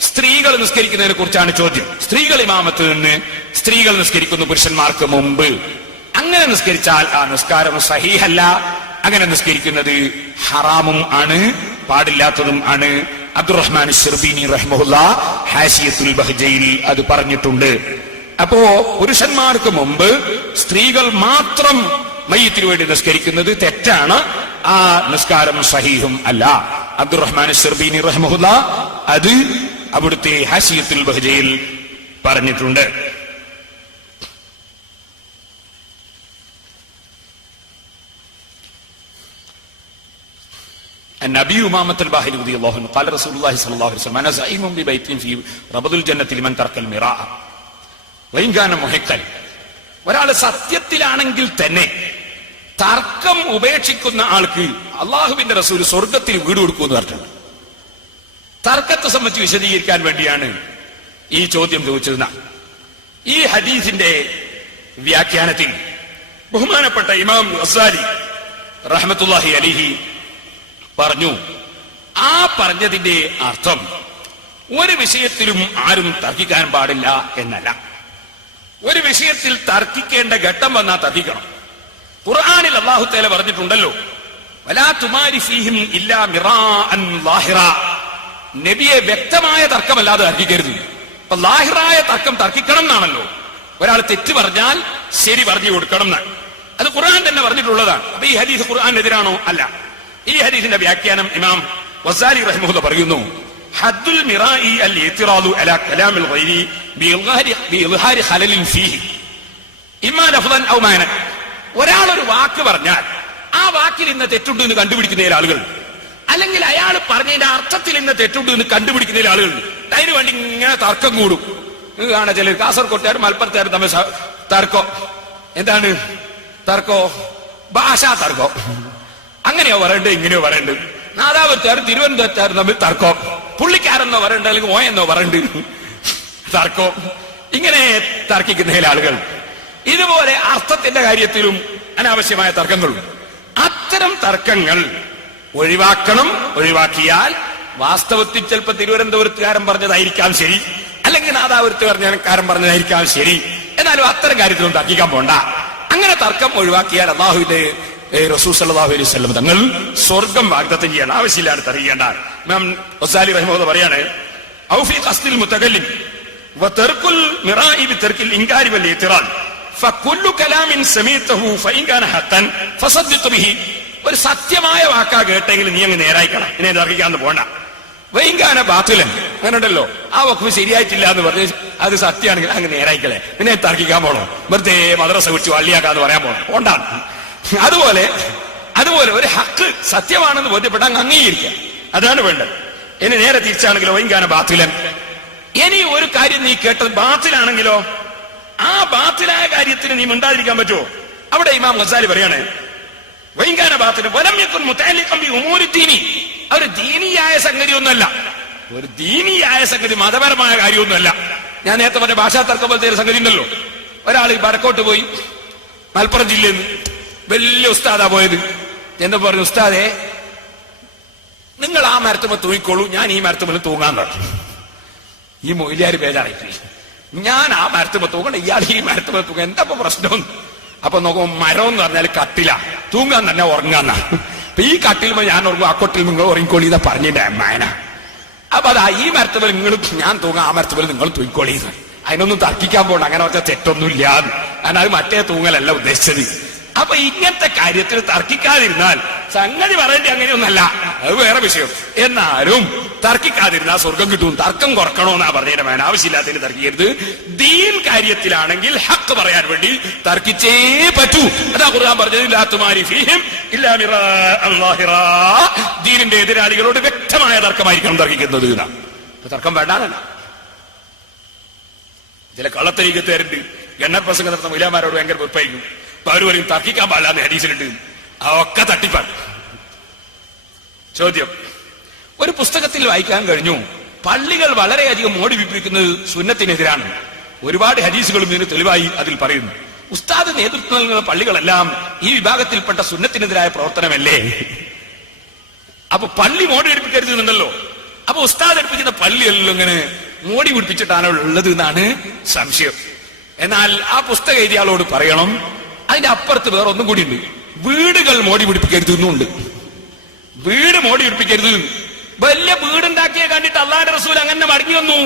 സ്ത്രീകൾ നിസ്കരിക്കുന്നതിനെ കുറിച്ചാണ് ചോദ്യം. സ്ത്രീകൾ ഇമാമത്ത് നിന്ന് സ്ത്രീകൾ നിസ്കരിക്കുന്നു പുരുഷന്മാർക്ക് മുമ്പ്. അങ്ങനെ നിസ്കരിച്ചാൽ ആ നിസ്കാരം സഹീഹല്ല, അങ്ങനെ നിസ്കരിക്കുന്നത് ഹറാമും ആണ്, പാടില്ലാത്തതും ആണ്. അബ്ദുറഹ്മാൻ ശിർബീനി റഹ്മഹുല്ലാ ഹാശിയത്തുൽ ബഹ്ജയിൽ അത് പറഞ്ഞിട്ടുണ്ട്. അപ്പോ പുരുഷന്മാർക്ക് മുമ്പ് സ്ത്രീകൾ മാത്രം മയ്യിത്തിന് വേണ്ടി നിസ്കരിക്കുന്നത് തെറ്റാണ്, ആ നിസ്കാരം സഹീഹും അല്ല. അബ്ദുറഹ്മാൻ ശിർബീനി റഹ്മഹുല്ലാ അത് അവിടുത്തെ ഹാശിയത്തുൽ ബഹ്ജയിൽ പറഞ്ഞിട്ടുണ്ട്. عن ابي امامه الباهلي رضي الله عنه قال رسول الله صلى الله عليه وسلم انا زعيم ببيت في ربض الجنه لمن ترك المراء وان كان محقا. ഒരാൾ സത്യത്തിലാണെങ്കിൽ തന്നെ തർക്കം ഉപേക്ഷിക്കുന്ന ആൾക്ക് അള്ളാഹുവിന്റെ റസൂൽ സ്വർഗത്തിൽ വീട് കൊടുക്കുമെന്ന് പറഞ്ഞിട്ടുണ്ട്. തർക്കത്തെ സംബന്ധിച്ച് വിശദീകരിക്കാൻ വേണ്ടിയാണ് ഈ ചോദ്യം ചോദിച്ചത്. ഈ ഹദീസിന്റെ വ്യാഖ്യാനത്തിൽ ബഹുമാനപ്പെട്ട ഇമാം ഗസാലി റഹ്മത്തുള്ളാഹി അലൈഹി പറഞ്ഞു, ആ പറഞ്ഞതിന്റെ അർത്ഥം ഒരു വിഷയത്തിലും ആരും തർക്കിക്കാൻ പാടില്ല എന്നല്ല. ഒരു വിഷയത്തിൽ തർക്കിക്കേണ്ട ഘട്ടം വന്നാൽ തർക്കിക്കണം. ഖുർആനിൽ അല്ലാഹു തആല പറഞ്ഞിട്ടുണ്ടല്ലോ, വലാ തുമാരി ഫീഹിം ഇല്ലാ മിറാഅൻ ലാഹിറ. നബിയെ വ്യക്തമായ തർക്കമല്ലാതെ തർക്കിക്കരുത്. അപ്പൊ ലാഹിറായ തർക്കം തർക്കിക്കണം എന്നാണല്ലോ. ഒരാൾ തെറ്റ് പറഞ്ഞാൽ ശരി പറഞ്ഞു കൊടുക്കണം എന്നാണ്. അത് ഖുർആൻ തന്നെ പറഞ്ഞിട്ടുള്ളതാണ്. അപ്പൊ ഈ ഹദീസ് ഖുർആനെതിരാണോ? അല്ല. ഈ ഹദീസിന്റെ വ്യാഖ്യാനം ഇമാം ഗസാലി റഹിമഹുല്ലാഹ് പറയുന്നു, ഹദ്ദുൽ മിറാഇ അൽ ഇഅ്തിറാദു അലാ കലാമിൽ ഗൈരി ബിഇൽഹാരി ഖലലിൻ ഫീഹി ഇമ്മാ ലഫ്ളൻ ഔ മാന. ഒരാൾ ഒരു വാക്ക് പറഞ്ഞാൽ ആ വാക്കിൽ ഇന്ന് തെറ്റുണ്ട് എന്ന് കണ്ടുപിടിക്കുന്ന ആളുകൾ, അല്ലെങ്കിൽ അയാൾ പറഞ്ഞതിന്റെ അർത്ഥത്തിൽ ഇന്ന് തെറ്റുണ്ട് എന്ന് കണ്ടുപിടിക്കുന്ന ആളുകൾ, അതിനു വേണ്ടി ഇങ്ങനെ തർക്കം കൂടും. കാണാ ചിലർ കാസർകോട്ടുകാർ മലപ്പുറത്തുകാർ തമ്മിൽ തർക്കം. എന്താണ് തർക്കോ? ഭാഷാ തർക്കം. അങ്ങനെയോ പറയണ്ടത്, ഇങ്ങനെയോ പറയണ്ട്. നാദാപുരത്തുകാരും തിരുവനന്തപുരത്തുകാരും തമ്മിൽ തർക്കം. പുള്ളിക്കാരെന്നോ പറയണ്ട, അല്ലെങ്കിൽ ഓയെന്നോ പറയണ്ട് തർക്കം. ഇങ്ങനെ തർക്കിക്കുന്ന ചില ആളുകൾ. ഇതുപോലെ അർത്ഥത്തിന്റെ കാര്യത്തിലും അനാവശ്യമായ തർക്കങ്ങളും. അത്തരം തർക്കങ്ങൾ ഒഴിവാക്കണം. ഒഴിവാക്കിയാൽ വാസ്തവത്തിൽ ചിലപ്പോൾ തിരുവനന്തപുരത്തുകാരൻ പറഞ്ഞതായിരിക്കാം ശരി, അല്ലെങ്കിൽ നാദാപുരത്തുകാരൻ പറഞ്ഞതായിരിക്കാം ശരി. എന്നാലും അത്തരം കാര്യത്തിലും തർക്കിക്കാൻ പോണ്ട. അങ്ങനെ തർക്കം ഒഴിവാക്കിയാൽ അല്ലാഹുവിന്റെ റസൂൽ സല്ലല്ലാഹു അലൈഹി വസല്ലം തങ്ങൾ സ്വർഗം വാഗ്ദത്തം ചെയ്യാൻ ആവശ്യമില്ലാതെ തറിയേണ്ട. ഇമാം ഗസാലി റഹിമഹുല്ലാഹ് പറയാണ്, ഔഫി ഖസ്ദിൽ മുതകല്ലിം വതർകുൽ മിറാഇ ബിതർകിൽ ഇൻകാരി വൽ ഇഅ്തിറാദ് ഫകുല്ലു കലാമിൻ സമീതഹു ഫഇൻ കാന ഹഖൻ ഫസദ്ദിഖ് ബിഹി. ഒരു സത്യമായ വാക്കാ കേട്ടെങ്കിൽ നീ അങ്ങ് നേരായിക്കണം, ഇനി തർക്കിക്കാന്ന് പോണ്ട. വൈകാന ബാത്തുലൻ അങ്ങനെ ഉണ്ടല്ലോ, ആ വഖഫ് ശരിയായിട്ടില്ല എന്ന് പറഞ്ഞ് അത് സത്യമാണെങ്കിൽ അങ്ങ് നേരായിക്കളെ, പിന്നെ തർക്കിക്കാൻ പോണോ? വെറുതെ മദ്രസ വിളിച്ച് വള്ളിയാക്കാന്ന് പറയാൻ പോണ്ടാണ്. അതുപോലെ ഒരു ഹക്ക് സത്യമാണെന്ന് ബോധ്യപ്പെട്ട് അങ്ങ് അംഗീകരിക്കുക, അതാണ് വേണ്ടത്. ഇനി നേരെ തിരിച്ചാണെങ്കിലോ വൈകാന ബാത്തുലൻ, ഇനി ഒരു കാര്യം നീ കേട്ടത് ബാത്തിലാണെങ്കിലോ ആ ബാത്തിലായ കാര്യത്തിന് നീ മിണ്ടാതിരിക്കാൻ പറ്റുമോ? അവിടെ ഇമാം ഗസാലി പറയാണ് വൈകാന ബാത്തിന് വലമ്യക്കുൻ മുതഅല്ലിഖൻ ബി ഉമൂരി ദീനി, ഒരു ദീനിയായ സംഗതി ഒന്നുമല്ല, ഒരു ദീനിയായ സംഗതി മതപരമായ കാര്യമൊന്നുമല്ല. ഞാൻ നേരത്തെ പറഞ്ഞ ഭാഷാ തർക്കം പോലത്തെ ഒരു സംഗതി ഉണ്ടല്ലോ. ഒരാൾ വടക്കോട്ട് പോയി, മലപ്പുറം ജില്ലയിൽ നിന്ന് വലിയ ഉസ്താദാ പോയത്. എന്ന് പറഞ്ഞു, ഉസ്താദെ നിങ്ങൾ ആ മരത്തുമ്പോൾ തൂങ്ങിക്കോളൂ, ഞാൻ ഈ മരത്തുമ്പോൾ തൂങ്ങാൻ തുടങ്ങി. ഈ മൊയിലിയാർ ബേജാറായി, ഞാൻ ആ മരത്തുമ്പോൾ തൂങ്ങണം, ഇയാൾ ഈ മരത്തുമ്പോൾ തൂങ്ങാൻ എന്താ പ്രശ്നം? അപ്പൊ നോക്കുമ്പോ മരം എന്ന് പറഞ്ഞാൽ കട്ടില, തൂങ്ങാൻ തന്നെ ഉറങ്ങാന്ന. അപ്പൊ ഈ കട്ടിലുമ്പോ ഞാൻ ഉറങ്ങും, ആ കൊട്ടിൽ നിങ്ങൾ ഉറങ്ങിക്കോളി എന്നാ പറഞ്ഞിന്റെ അമ്മായന. അപ്പൊ അതാ ഈ മരത്തുമ്പോൾ നിങ്ങൾ ഞാൻ തൂങ്ങാം, ആ മരത്തുമ്പോൾ നിങ്ങൾ തൂങ്ങിക്കോളി. അതിനൊന്നും തർക്കിക്കാൻ പോകണ്ട, അങ്ങനെ വെച്ചാൽ തെറ്റൊന്നുമില്ല. കാരണം അത് മറ്റേ തൂങ്ങലല്ല ഉദ്ദേശിച്ചത്. അപ്പൊ ഇങ്ങനത്തെ കാര്യത്തിൽ തർക്കിക്കാതിരുന്നാൽ സംഗതി പറയേണ്ടി അങ്ങനെയൊന്നല്ല, അത് വേറെ വിഷയം. എന്നാലും തർക്കിക്കാതിരുന്നാൽ സ്വർഗം കിട്ടും. തർക്കം കുറക്കണോന്നാ പറഞ്ഞതിന്റെ മേന, ആവശ്യമില്ലാത്തതിന് തർക്കിക്കരുത്. ദീൻ കാര്യത്തിലാണെങ്കിൽ ഹക്ക് പറയാൻ വേണ്ടി തർക്കിച്ചേ പറ്റൂ. അതാ ഖുർആൻ പറഞ്ഞത് ലാത്തുമാരി ഫീഹിം ഇല്ലാ മിറാഅൻ ളാഹിറാ, ദീനിന്റെ എതിരാളികളോട് വ്യക്തമായ തർക്കമായിരിക്കണം തർക്കിക്കുന്നത്. തർക്കം വേണ്ടാനല്ല. ചില കള്ളത്തരീക്കത്തേരുണ്ട്, എണ്ണപ്രസംഗം നടത്തുന്ന മഹിളമാരോട് ഭയങ്കര വെറുപ്പായിരിക്കും. അപ്പൊ അവര് പറയും തർക്കിക്കാൻ പാടില്ലാന്ന് ഹദീസിലുണ്ട്. ഒക്കെ തട്ടിപ്പാണ്. ചോദ്യം, ഒരു പുസ്തകത്തിൽ വായിക്കാൻ കഴിഞ്ഞു പള്ളികൾ വളരെയധികം മോടി വിപ്പിക്കുന്നത് സുന്നത്തിനെതിരാണ്. ഒരുപാട് ഹദീസുകളും ഇതിന് തെളിവായി അതിൽ പറയുന്നു. ഉസ്താദ് നേതൃത്വം നൽകുന്ന പള്ളികളെല്ലാം ഈ വിഭാഗത്തിൽപ്പെട്ട സുന്നത്തിനെതിരായ പ്രവർത്തനമല്ലേ? അപ്പൊ പള്ളി മോടി പിടിപ്പിക്കരുതെന്നുണ്ടല്ലോ. അപ്പൊ ഉസ്താദ് എടുപ്പിക്കുന്ന പള്ളിയെല്ലാം ഇങ്ങനെ മോടി പിടിപ്പിച്ചിട്ടാണോ ഉള്ളത് എന്നാണ് സംശയം. എന്നാൽ ആ പുസ്തകം എഴുതിയാളോട് പറയണം, അതിന്റെ അപ്പുറത്ത് വേറെ ഒന്നും കൂടി ഉണ്ട്. വീടുകൾ മോടി പിടിപ്പിക്കരുത് എന്നുണ്ട്. വീട് മോടി പിടിപ്പിക്കരുത്. വലിയ വീടുണ്ടാക്കിയ കണ്ടിട്ട് അള്ളാഹുവിന്റെ റസൂൽ അങ്ങനെ മടങ്ങി വന്നു.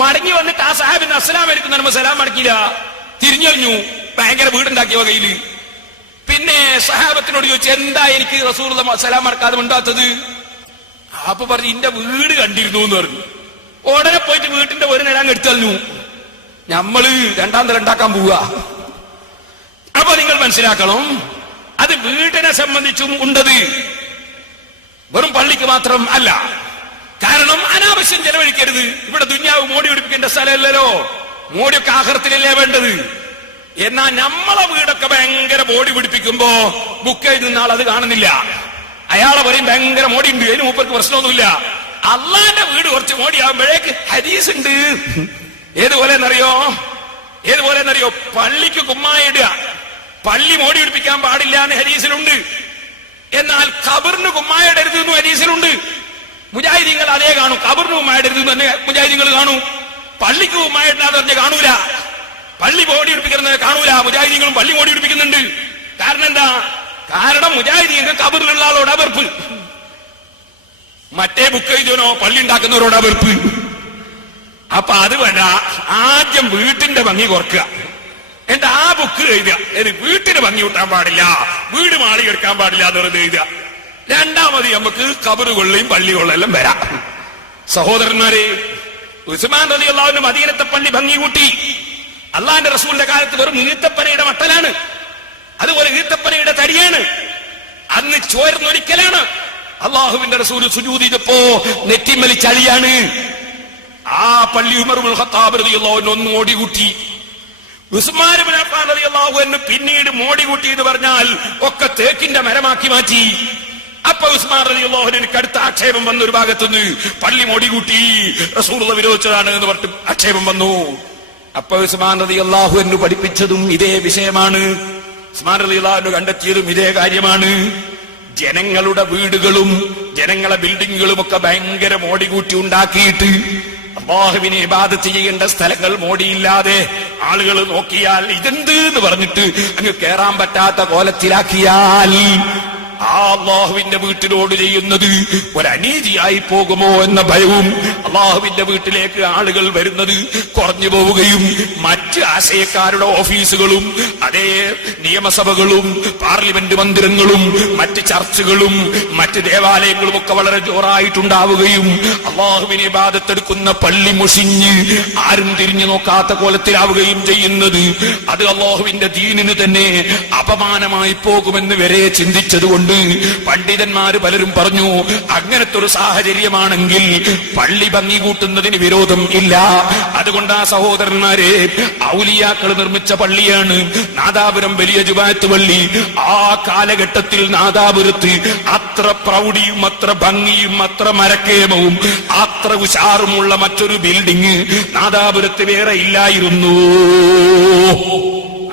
മടങ്ങി വന്നിട്ട് ആ സഹാബിന് അസ്സലാമു അലൈക്കും നമ്മൾ സലാം മടക്കിയില്ല, തിരിഞ്ഞറിഞ്ഞു. ഭയങ്കര വീടുണ്ടാക്കിയ വകയില്. പിന്നെ സഹാബത്തിനോട് ചോദിച്ചു, എന്താ എനിക്ക് റസൂൽ സലാം മടക്കാതെ ഉണ്ടാത്തത്? അപ്പൊ പറഞ്ഞു, ഇന്റെ വീട് കണ്ടിരുന്നു എന്ന് പറഞ്ഞു. ഉടനെ പോയിട്ട് വീട്ടിന്റെ ഒരു നില എടുത്തറിഞ്ഞു. നമ്മള് രണ്ടാം നില ഉണ്ടാക്കാൻ പോവുക. അപ്പൊ നിങ്ങൾ മനസ്സിലാക്കണം, അത് വീടിനെ സംബന്ധിച്ചും ഉണ്ടത്, വെറും പള്ളിക്ക് മാത്രം അല്ല. കാരണം അനാവശ്യം ചെലവഴിക്കരുത്. ഇവിടെ ദുന്യാവ് മോടി പിടിപ്പിക്കേണ്ട സ്ഥലമല്ലല്ലോ. മോടിയൊക്കെ ആഖിറത്തിലല്ലേ വേണ്ടത്. എന്നാൽ നമ്മളെ വീടൊക്കെ ഭയങ്കര മോടി പിടിപ്പിക്കുമ്പോ ബുക്ക് എഴുതുന്ന ആൾ അത് കാണുന്നില്ല. അയാളെ പറയും ഭയങ്കര മോടി ഉണ്ട്, അതിന് മൂപ്പർക്ക് പ്രശ്നമൊന്നുമില്ല. അള്ളാന്റെ വീട് കുറച്ച് മോടിയാകുമ്പോഴേക്ക് ഹദീസ് ഉണ്ട്. ഏതുപോലെന്നറിയോ? പള്ളിക്ക് കുമ്മായ ഇടുക, പള്ളി മോടി പിടിപ്പിക്കാൻ പാടില്ല എന്ന് ഹദീസിലുണ്ട്. എന്നാൽ ഖബറിന് കുമ്മായ ഇടരുത് എന്നും ഹദീസിലുണ്ട്. മുജാഹിദീങ്ങൾ അതേ കാണും. ഖബറിന് കുമ്മായ ഇടരുത് തന്നെ മുജാഹിദീങ്ങൾ കാണും. പള്ളിക്ക് കുമ്മായ ഇടാതെ പറഞ്ഞ് കാണൂല. പള്ളി മോടി പിടിപ്പിക്കുന്നത് കാണൂല. മുജാഹിദീങ്ങളും പള്ളി മോടി പിടിപ്പിക്കുന്നുണ്ട്. കാരണം എന്താ? കാരണം മുജാഹിദീങ്ങൾക്ക് ഖബറിലുള്ള ആളോടാ വെറുപ്പ്. മറ്റേ ബുക്ക് എഴുതിയനോ പള്ളി ഉണ്ടാക്കുന്നവരോടാ വെറുപ്പ്. അപ്പൊ അത് വേണ്ട. ആദ്യം വീട്ടിന്റെ ഭംഗി കുറക്കുക, എന്നിട്ട് ആ ബുക്ക് എഴുതുക. വീട്ടിന് ഭംഗി കൂട്ടാൻ പാടില്ല, വീട് മാളി എടുക്കാൻ പാടില്ല എന്നുള്ളത് എഴുതുക. രണ്ടാമത് നമുക്ക് ഖബറുകളിലെയും പള്ളികളിലെല്ലാം വരാം. സഹോദരന്മാരെ, ഉസ്മാൻ റളിയല്ലാഹു അൻഹു മദീനത്തെ പള്ളി ഭംഗി കൂട്ടി. അള്ളാന്റെ റസൂലിന്റെ കാലത്ത് വെറും ഈത്തപ്പനയുടെ മട്ടലാണ്, അതുപോലെ ഈത്തപ്പനയുടെ തടിയാണ്. അന്ന് ചോർന്നൊരിക്കലാണ്. അള്ളാഹുവിന്റെ റസൂൽ സുജൂദ് ചെയ്തപ്പോ നെറ്റിമലി ചളിയാണ്. ആ പള്ളി ഉമർ ഇബ്നുൽ ഖത്താബ് റളിയല്ലാഹു അൻഹു ഒന്ന് മോടി കൂട്ടി. ഉസ്മാൻ ഇബ്നു അഫ്ഫാൻ റളിയല്ലാഹു അൻഹു പിന്നീട് മോടി കൂട്ടി എന്ന് പറഞ്ഞാൽ ഒക്കെ തേക്കിന്റെ മരമാക്കി മാറ്റി. അപ്പൊ ഉസ്മാൻ റളിയല്ലാഹു അൻഹുവിന് അടുത്ത ആക്ഷേപം വന്നു. ഒരു ഭാഗത്തുനിന്ന് പള്ളി മോടി കൂട്ടി, റസൂലുള്ളാഹി വിരോധിച്ചതാണ് എന്ന് പറഞ്ഞിട്ട് ആക്ഷേപം വന്നു. അപ്പൊ ഉസ്മാൻ റളിയല്ലാഹു അൻഹു പഠിപ്പിച്ചതും ഇതേ വിഷയമാണ്. ഉസ്മാൻ റളിയല്ലാഹു അൻഹു കണ്ടെത്തിയതും ഇതേ കാര്യമാണ്. ജനങ്ങളുടെ വീടുകളും ജനങ്ങളെ ബിൽഡിങ്ങുകളും ഒക്കെ ഭയങ്കര മോടി കൂട്ടി ഉണ്ടാക്കിയിട്ട് അല്ലാഹുവിനെ ഇബാദത്ത് ചെയ്യേണ്ട സ്ഥലങ്ങൾ മോടിയില്ലാതെ ആളുകൾ നോക്കിയാൽ ഇതെന്ത് എന്ന് പറഞ്ഞിട്ട് അങ്ങ് കേറാൻ പറ്റാത്ത കോലത്തിലാക്കിയാൽ ആ അള്ളാഹുവിന്റെ വീട്ടിലോട് ചെയ്യുന്നത് ഒരനീതിയായി പോകുമോ എന്ന ഭയവും, അള്ളാഹുവിന്റെ വീട്ടിലേക്ക് ആളുകൾ വരുന്നത് കുറഞ്ഞു പോവുകയും മറ്റ് ആശയക്കാരുടെ ഓഫീസുകളും അതേ നിയമസഭകളും പാർലമെന്റ് മന്ദിരങ്ങളും മറ്റ് ചർച്ചുകളും മറ്റ് ദേവാലയങ്ങളും ഒക്കെ വളരെ ജോറായിട്ടുണ്ടാവുകയും അള്ളാഹുവിനെ ഇബാദത്തെടുക്കുന്ന പള്ളി മുഷിഞ്ഞ് ആരും തിരിഞ്ഞു നോക്കാത്ത കോലത്തിലാവുകയും ചെയ്യുന്നത് അത് അള്ളാഹുവിന്റെ ദീനിന് തന്നെ അപമാനമായി പോകുമെന്ന് വരെ ചിന്തിച്ചതുകൊണ്ട് പണ്ഡിതന്മാര് പലരും പറഞ്ഞു, അങ്ങനത്തെ ഒരു സാഹചര്യമാണെങ്കിൽ പള്ളി ഭംഗി കൂട്ടുന്നതിന് വിരോധം ഇല്ല. അതുകൊണ്ട് ആ സഹോദരന്മാരെ, ഔലിയാക്കൾ നിർമ്മിച്ച പള്ളിയാണ് നാദാപുരം വലിയ ജുമാഅത്ത് പള്ളി. ആ കാലഘട്ടത്തിൽ നാദാപുരത്ത് അത്ര പ്രൗഢിയും അത്ര ഭംഗിയും അത്ര മരക്കേമവും അത്ര ഉഷാറുമുള്ള മറ്റൊരു ബിൽഡിംഗ് നാദാപുരത്ത് വേറെ ഇല്ലായിരുന്നു.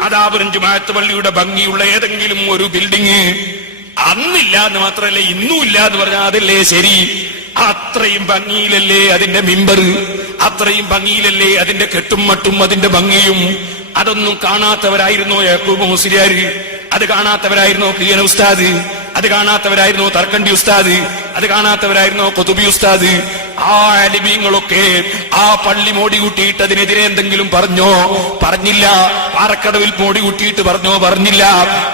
നാദാപുരം ജുമാഅത്ത് പള്ളിയുടെ ഭംഗിയുള്ള ഏതെങ്കിലും ഒരു ബിൽഡിംഗ് അന്നില്ല എന്ന് മാത്രമല്ല ഇന്നും ഇല്ല എന്ന് പറഞ്ഞാൽ അതല്ലേ ശരി. അത്രയും ഭംഗിയിലല്ലേ അതിന്റെ മിമ്പർ, അത്രയും ഭംഗിയിലല്ലേ അതിന്റെ കെട്ടും മട്ടും അതിന്റെ ഭംഗിയും. അതൊന്നും കാണാത്തവരായിരുന്നോ യാക്കൂബ് മുസ്ലിയാർ? അത് കാണാത്തവരായിരുന്നോ കിയന ഉസ്താദ്? അത് കാണാത്തവരായിരുന്നോ തർക്കണ്ടി ഉസ്താദ്? അത് കാണാത്തവരായിരുന്നോ ഖുതുബി ഉസ്താദ്? ആ അലിമീങ്ങളൊക്കെ ആ പള്ളി മോടി കൂട്ടിയിട്ട് അതിനെതിരെ എന്തെങ്കിലും പറഞ്ഞോ? പറഞ്ഞില്ല. പാറക്കടവിൽ മോടി കൂട്ടിയിട്ട് പറഞ്ഞോ? പറഞ്ഞില്ല.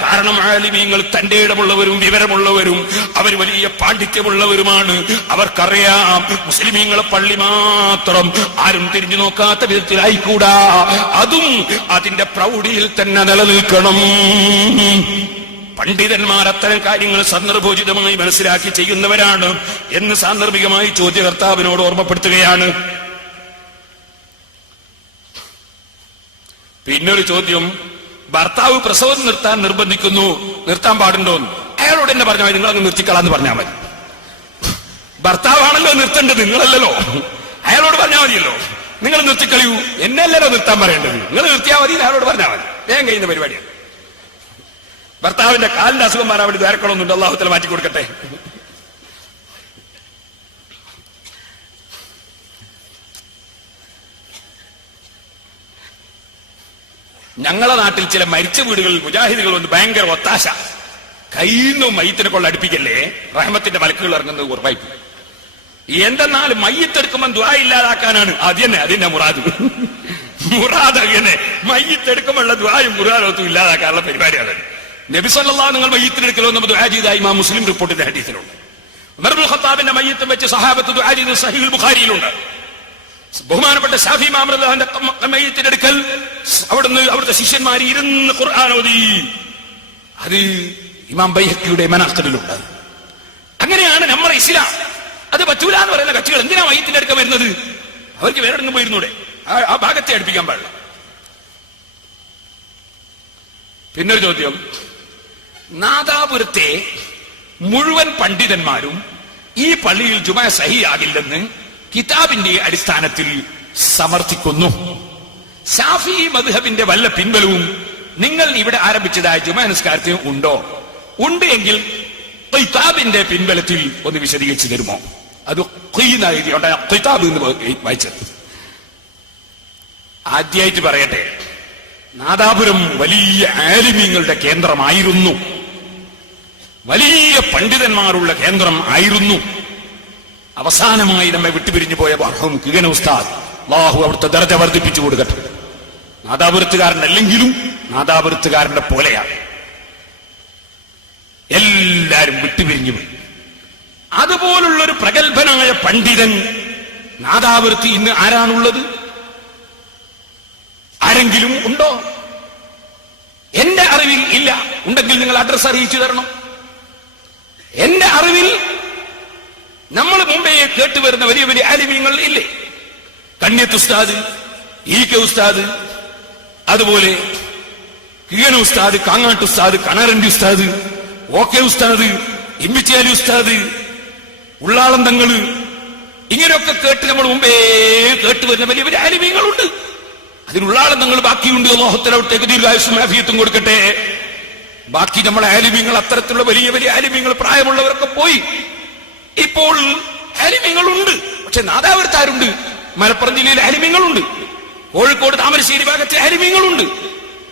കാരണം അലിമീങ്ങൾ തന്റെ ഇടമുള്ളവരും വിവരമുള്ളവരും അവർ വലിയ പാണ്ഡിത്യമുള്ളവരുമാണ്. അവർക്കറിയാം മുസ്ലിമീങ്ങളെ പള്ളി മാത്രം ആരും തിരിഞ്ഞു നോക്കാത്ത വിധത്തിലായിക്കൂടാ, അതും അതിന്റെ പ്രൗഢിയിൽ തന്നെ നിലനിൽക്കണം. പണ്ഡിതന്മാർ അത്തരം കാര്യങ്ങൾ സന്ദർഭോചിതമായി മനസ്സിലാക്കി ചെയ്യുന്നവരാണ് എന്ന് സാന്ദർഭികമായി ചോദ്യകർത്താവിനോട് ഓർമ്മപ്പെടുത്തുകയാണ്. പിന്നൊരു ചോദ്യം, ഭർത്താവ് പ്രസവം നിർത്താൻ നിർബന്ധിക്കുന്നു, നിർത്താൻ പാടുണ്ടോന്ന്. അയാളോട് എന്നെ പറഞ്ഞാൽ മതി, നിങ്ങളങ്ങ് നിർത്തിക്കളാന്ന് പറഞ്ഞാൽ മതി. ഭർത്താവാണല്ലോ നിർത്തേണ്ടത്, നിങ്ങളല്ലല്ലോ. അയാളോട് പറഞ്ഞാൽ മതിയല്ലോ, നിങ്ങൾ നിർത്തിക്കളിയൂ, എന്നെല്ലല്ലോ നിർത്താൻ പറയേണ്ടത്. നിങ്ങൾ നിർത്തിയാൽ മതി, അയാളോട് പറഞ്ഞാൽ മതി. വേഗം കഴിയുന്ന പരിപാടിയാണ്. ഭർത്താവിന്റെ കാലിന്റെ അസുഖം മാറാൻ വേണ്ടി ദ്വാരക്കണമെന്നുണ്ട്, അള്ളാഹുത്തല മാറ്റി കൊടുക്കട്ടെ. ഞങ്ങളെ നാട്ടിൽ ചില മരിച്ച വീടുകളിൽ മുജാഹിദുകൾ വന്ന് ഭയങ്കര ഒത്താശ, കയ്യിന്നും മയ്യത്തിനെ കൊണ്ട് അടുപ്പിക്കല്ലേ, റഹ്മത്തിന്റെ മലക്കുകൾ ഇറങ്ങുന്നത് ഉറപ്പായി. എന്തെന്നാൽ മയ്യത്തെടുക്കുമ്പോൾ ദുആ ഇല്ലാതാക്കാനാണ്. അതിന്റെ മുറാദ്. മുറാദ് അങ്ങനെ മയ്യത്തെടുക്കുമ്പോഴുള്ള ദുആയും മുറാദൊത്തും ഇല്ലാതാക്കാനുള്ള പരിപാടിയാണ്. നബി സല്ലല്ലാഹു നിങ്ങൾ മയ്യത്തിനെടുക്കലോ നമ്മൾ ദുആ ചെയ്ത ഇമാം മുസ്ലിം റിപ്പോർട്ടിന്റെ ഹദീസിലുണ്ട്. ഉമർ ഇബ്നുൽ ഖത്താബിന്റെ മയ്യത്തും വെച്ച് സഹാബത്ത് ദുആ ചെയ്ത സഹീഹുൽ ബുഖാരിയിലുണ്ട്. ബഹുമാനപ്പെട്ട ശാഫി ഇമാം റളിയല്ലാഹു മയ്യത്തിനെടുക്കൽ അവിടുത്തെ ശിഷ്യന്മാർ ഇരുന്ന് ഖുർആൻ ഓതി. അത് ഇമാം ബൈഹഖിയുടെ മനാഖിബിലുണ്ട്. അങ്ങനെയാണ് നമ്മുടെ ഇസ്ലാം. അത് പറ്റൂല എന്ന് പറയുന്ന കക്ഷികൾ എന്തിനാ മയ്യത്തിന്റെ അടുക്ക വരുന്നത്? അവർക്ക് വേറെ എങ്ങും പോയിരുന്നൂടെ? ആ ഭാഗത്തെ അടുപ്പിക്കാൻ പാടില്ല. പിന്നൊരു ചോദ്യം, നാദാപുരത്തെ മുഴുവൻ പണ്ഡിതന്മാരും ഈ പള്ളിയിൽ ജുമാ സഹിയാകില്ലെന്ന് കിതാബിന്റെ അടിസ്ഥാനത്തിൽ സമർത്ഥിക്കുന്നു. ശാഫി മദ്ഹബിന്റെ വല്ല പിൻബലവും നിങ്ങൾ ഇവിടെ ആരംഭിച്ചതായ ജുമാ നിസ്കാരത്തിന് ഉണ്ടോ? ഉണ്ട് എങ്കിൽ കിതാബിന്റെ പിൻബലത്തിൽ ഒന്ന് വിശദീകരിച്ചു തരുമോ? അത് കിതാബ് എന്ന് വായിച്ചത്. ആദ്യമായിട്ട് പറയട്ടെ, നാദാപുരം വലിയ ആലിമീങ്ങളുടെ കേന്ദ്രമായിരുന്നു, വലിയ പണ്ഡിതന്മാരുള്ള കേന്ദ്രം ആയിരുന്നു. അവസാനമായി നമ്മെ വിട്ടുപിരിഞ്ഞു പോയ മർഹൂം കിഗന ഉസ്താദ്, അല്ലാഹു അവിടുത്തെ ദർജ വർദ്ധിപ്പിച്ചു കൊടുക്കട്ടെ. നാദാപുരത്തുകാരനല്ലെങ്കിലും നാദാപുരത്തുകാരന്റെ പോലെയാണ്. എല്ലാരും വിട്ടുപിരിഞ്ഞു പോയി. അതുപോലുള്ളൊരു പ്രഗത്ഭനായ പണ്ഡിതൻ നാദാപുരത്ത് ഇന്ന് ആരാണുള്ളത്? ആരെങ്കിലും ഉണ്ടോ? എന്റെ അറിവിൽ ഇല്ല. ഉണ്ടെങ്കിൽ നിങ്ങൾ അഡ്രസ് അറിയിച്ചു തരണം. എന്റെ അറിവിൽ നമ്മൾ മുമ്പേ കേട്ടുവരുന്ന വലിയ വലിയ ആലിമീങ്ങൾ ഇല്ലേ? കണ്യത്ത് ഉസ്താദ്, ഇ കെ ഉസ്താദ്, അതുപോലെ കിയന ഉസ്താദ്, കാങ്ങാട്ട് ഉസ്താദ്, കണരണ്ടി ഉസ്താദ്, ഓക്കെ ഉസ്താദ്, ഇമ്മിച്ചാലി ഉസ്താദ്, ഉള്ളാളം തങ്ങള്, ഇങ്ങനെയൊക്കെ കേട്ട് നമ്മൾ മുമ്പേ കേട്ടുവരുന്ന വലിയ വലിയ ആലിമീങ്ങളുണ്ട്. അതിനുള്ളാളം തങ്ങൾ ബാക്കിയുണ്ട്. അല്ലാഹുത്തആല ദീർഘായുസ്സും ആഫിയത്തും കൊടുക്കട്ടെ. ബാക്കി നമ്മളെ ആലിമീങ്ങൾ, അത്തരത്തിലുള്ള വലിയ വലിയ ആലിമീങ്ങൾ, പ്രായമുള്ളവരൊക്കെ പോയി. ഇപ്പോൾ ആലിമീങ്ങളുണ്ട്. പക്ഷെ നാദാപുരത്താരുണ്ട്? മലപ്പുറം ജില്ലയിൽ ആലിമീങ്ങളുണ്ട്, കോഴിക്കോട് താമരശ്ശേരി ഭാഗത്തെ ആലിമീങ്ങളുണ്ട്,